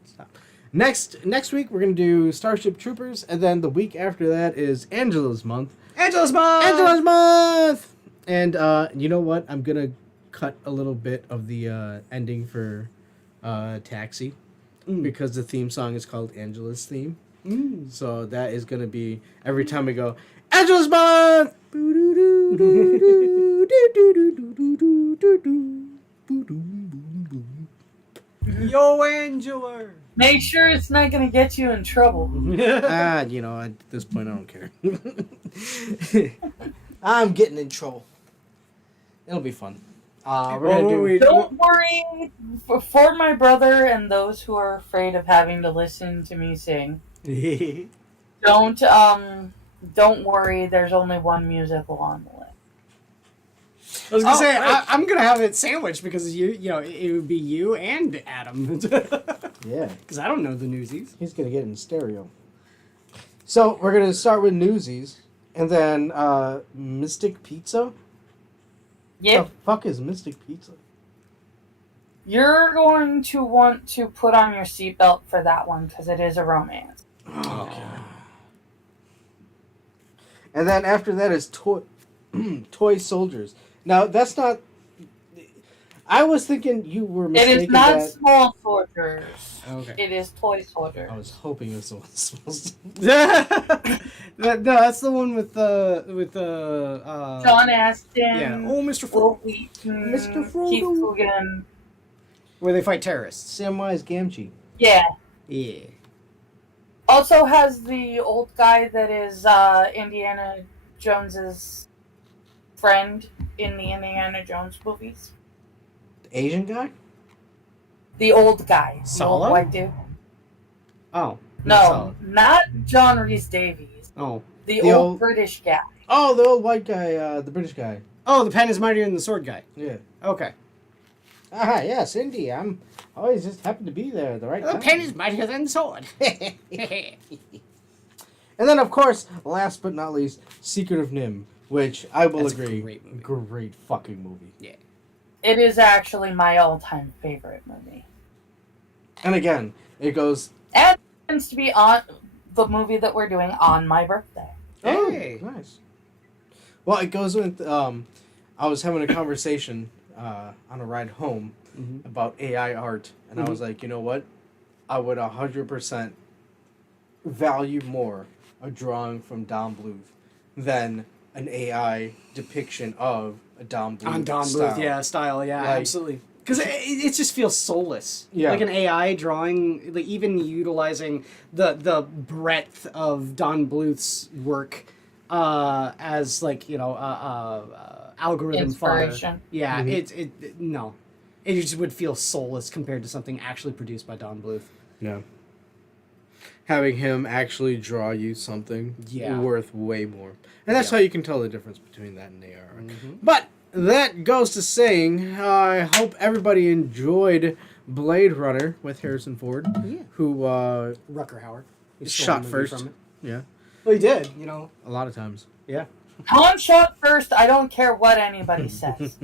Stop. Next week we're gonna do Starship Troopers, and then the week after that is Angela's month. Angela's Month! Angela's month. And you know what? I'm gonna cut a little bit of the ending for Taxi because the theme song is called Angela's Theme. So that is gonna be every time we go Angela's month. Yo, Angela! Make sure it's not going to get you in trouble. You know, at this point I don't care. I'm getting in trouble. It'll be fun. We're gonna do. Don't worry. For my brother and those who are afraid of having to listen to me sing, don't worry. There's only one musical on the list. I was gonna say right. I'm gonna have it sandwiched because you know it would be you and Adam. Yeah, Because I don't know the Newsies. he's gonna get in stereo. So we're gonna start with Newsies, and then Mystic Pizza. Yep. The fuck is Mystic Pizza? You're going to want to put on your seatbelt for that one because it is a romance. Okay. And then after that is Toy Soldiers. Now that's not. I was thinking you were It mistaken. is not that... small soldiers. Okay. It is toy soldiers. I was hoping it was the one supposed to... No, that's the one with the John Aston. Yeah. Oh, Mr. Will Wheaton. Mr. Frodo. Keith Coogan. where they fight terrorists. Samwise Gamgee. Yeah. Yeah. Also has the old guy that is Indiana Jones's friend in the Indiana Jones movies. The Asian guy? The old guy. The Solo? old white dude. Oh. No, not John Rhys Davies. Oh. The The old old- British guy. Oh, the old white guy, the British guy. Oh, the pen is mightier than the sword guy. Yeah. Okay. Ah, yes, Indy. I'm always just happen to be there at the right The time. pen is mightier than the sword. And then, of course, last but not least, Secret of Nim, which I will That's a agree, great movie. great fucking movie. Yeah. It is actually my all-time favorite movie. And again, it goes. And it happens to be on the movie that we're doing on my birthday. Hey. Oh, nice. Well, it goes with. I was having a conversation on a ride home Mhm. about AI art, and I was like, you know what? I would 100% value more a drawing from Don Bluth than an AI depiction of a Don Bluth On Don style. Bluth, yeah, style, yeah, Like- absolutely. Because it just feels soulless. Yeah. Like an AI drawing, like even utilizing the breadth of Don Bluth's work as like algorithm fodder. Inspiration. Yeah, Mhm. no, it just would feel soulless compared to something actually produced by Don Bluth. Yeah. Having him actually draw you something Yeah. worth way more. And that's Yeah. how you can tell the difference between that and AR. Mhm. But that goes to saying, I hope everybody enjoyed Blade Runner with Harrison Ford, Yeah. who, Rucker Hauer. He stole Shot the movie first. from it. yeah, Well, he did, a lot of times. Yeah. Han shot first. I don't care what anybody says.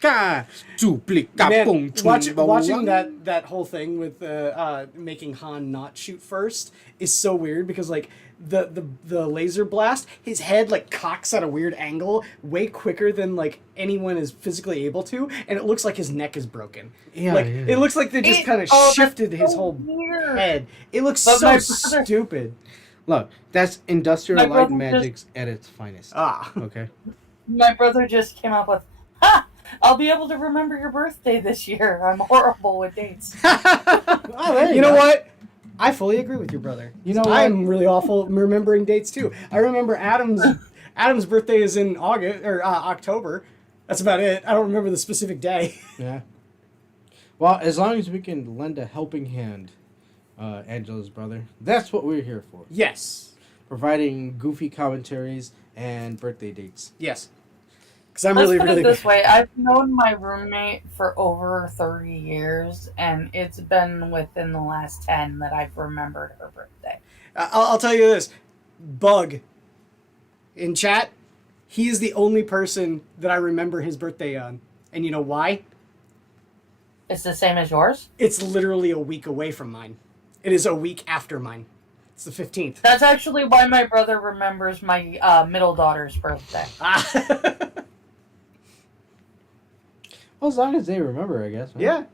Ka, duplica, Man, boom, watching boom, that whole thing with making Han not shoot first is so weird because like the laser blast, his head like cocks at a weird angle way quicker than like anyone is physically able to, and it looks like his neck is broken. Yeah, like yeah. it looks like they just kind of that's shifted his so whole weird. head. It looks But so my brother- stupid. Look, that's industrial My light brother magics at its finest. Ah. Okay. My brother just came up with, "Ha! I'll be able to remember your birthday this year. I'm horrible with dates." Oh, there You know go. what? I fully agree with your brother. You know what? I'm really awful at remembering dates too. I remember Adam's birthday is in August or October. That's about it. I don't remember the specific day. Yeah. Well, as long as we can lend a helping hand, Angela's brother, that's what we're here for. Yes. Providing goofy commentaries and birthday dates. Yes. Because I'm Let's really, put really it this way. I've known my roommate for over 30 years, and it's been within the last 10 that I've remembered her birthday. I'll tell you this. Bug. In chat, he is the only person that I remember his birthday on. And you know why? It's the same as yours? It's literally a week away from mine. It is a week after mine. It's the 15th. That's actually why my brother remembers my middle daughter's birthday. Well, as long as they remember, I guess. Right? Yeah.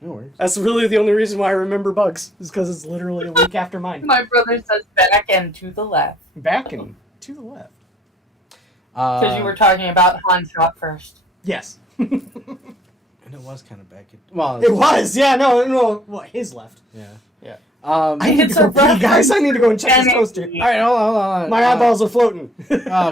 No worries. That's really the only reason why I remember Bugs, is because it's literally a week after mine. My brother says back and to the left. Back and to the left. Because you were talking about Han shot first. Yes. And it was kind of back. Well, It was, yeah, no. What, his left? Yeah. Yeah. I I need It's to go a pee, reference guys. I need to go and check this and toaster. all right, hold on. My eyeballs are floating.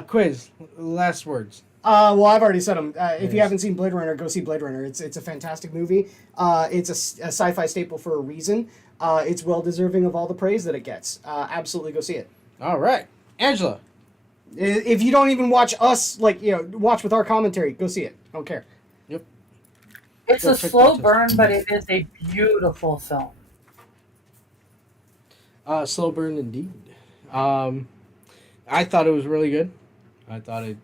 Quiz. Last words. Well, I've already said them. If you Yes. haven't seen Blade Runner, go see Blade Runner. It's a fantastic movie. It's a sci-fi staple for a reason. It's well deserving of all the praise that it gets. Absolutely go see it. All right, Angela. If you don't even watch us, watch with our commentary, go see it. I don't care. It's Go a check slow that burn, but it is a beautiful film. Slow burn indeed. I thought it was really good. I thought it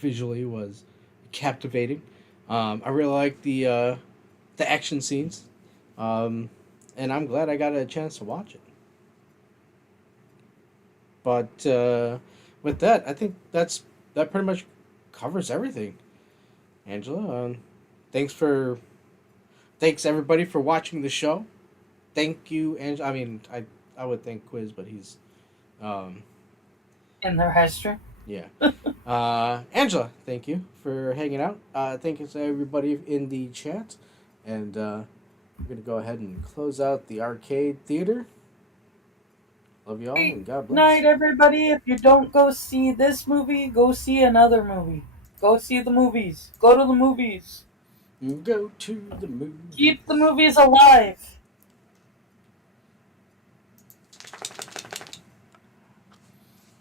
visually was captivating. I really liked the action scenes, and I'm glad I got a chance to watch it. But with that, I think that pretty much covers everything. Angela, thanks everybody for watching the show. Thank you, and I mean, I would thank Quiz, but he's, um, In the restroom. yeah. Angela, thank you for hanging out. Thank you to everybody in the chat, and we're gonna go ahead and close out the arcade theater. Love y'all and God bless. Night, everybody. If you don't go see this movie, go see another movie. Go see the movies. Go to the movies. Go to the movies. Keep the movies alive.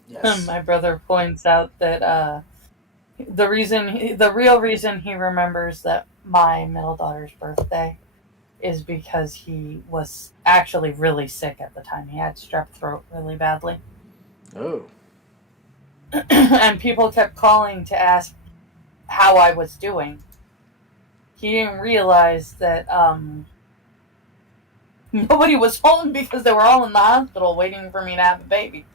Yes. My brother points out that the real reason he remembers that my middle daughter's birthday is because he was actually really sick at the time. He had strep throat really badly. Oh. And people kept calling to ask how I was doing. He didn't realize that nobody was home because they were all in the hospital waiting for me to have a baby.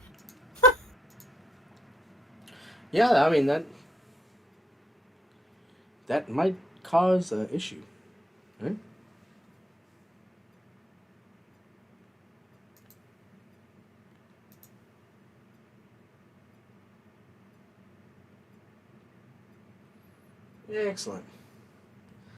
Yeah, I mean that might cause an issue, right? Excellent.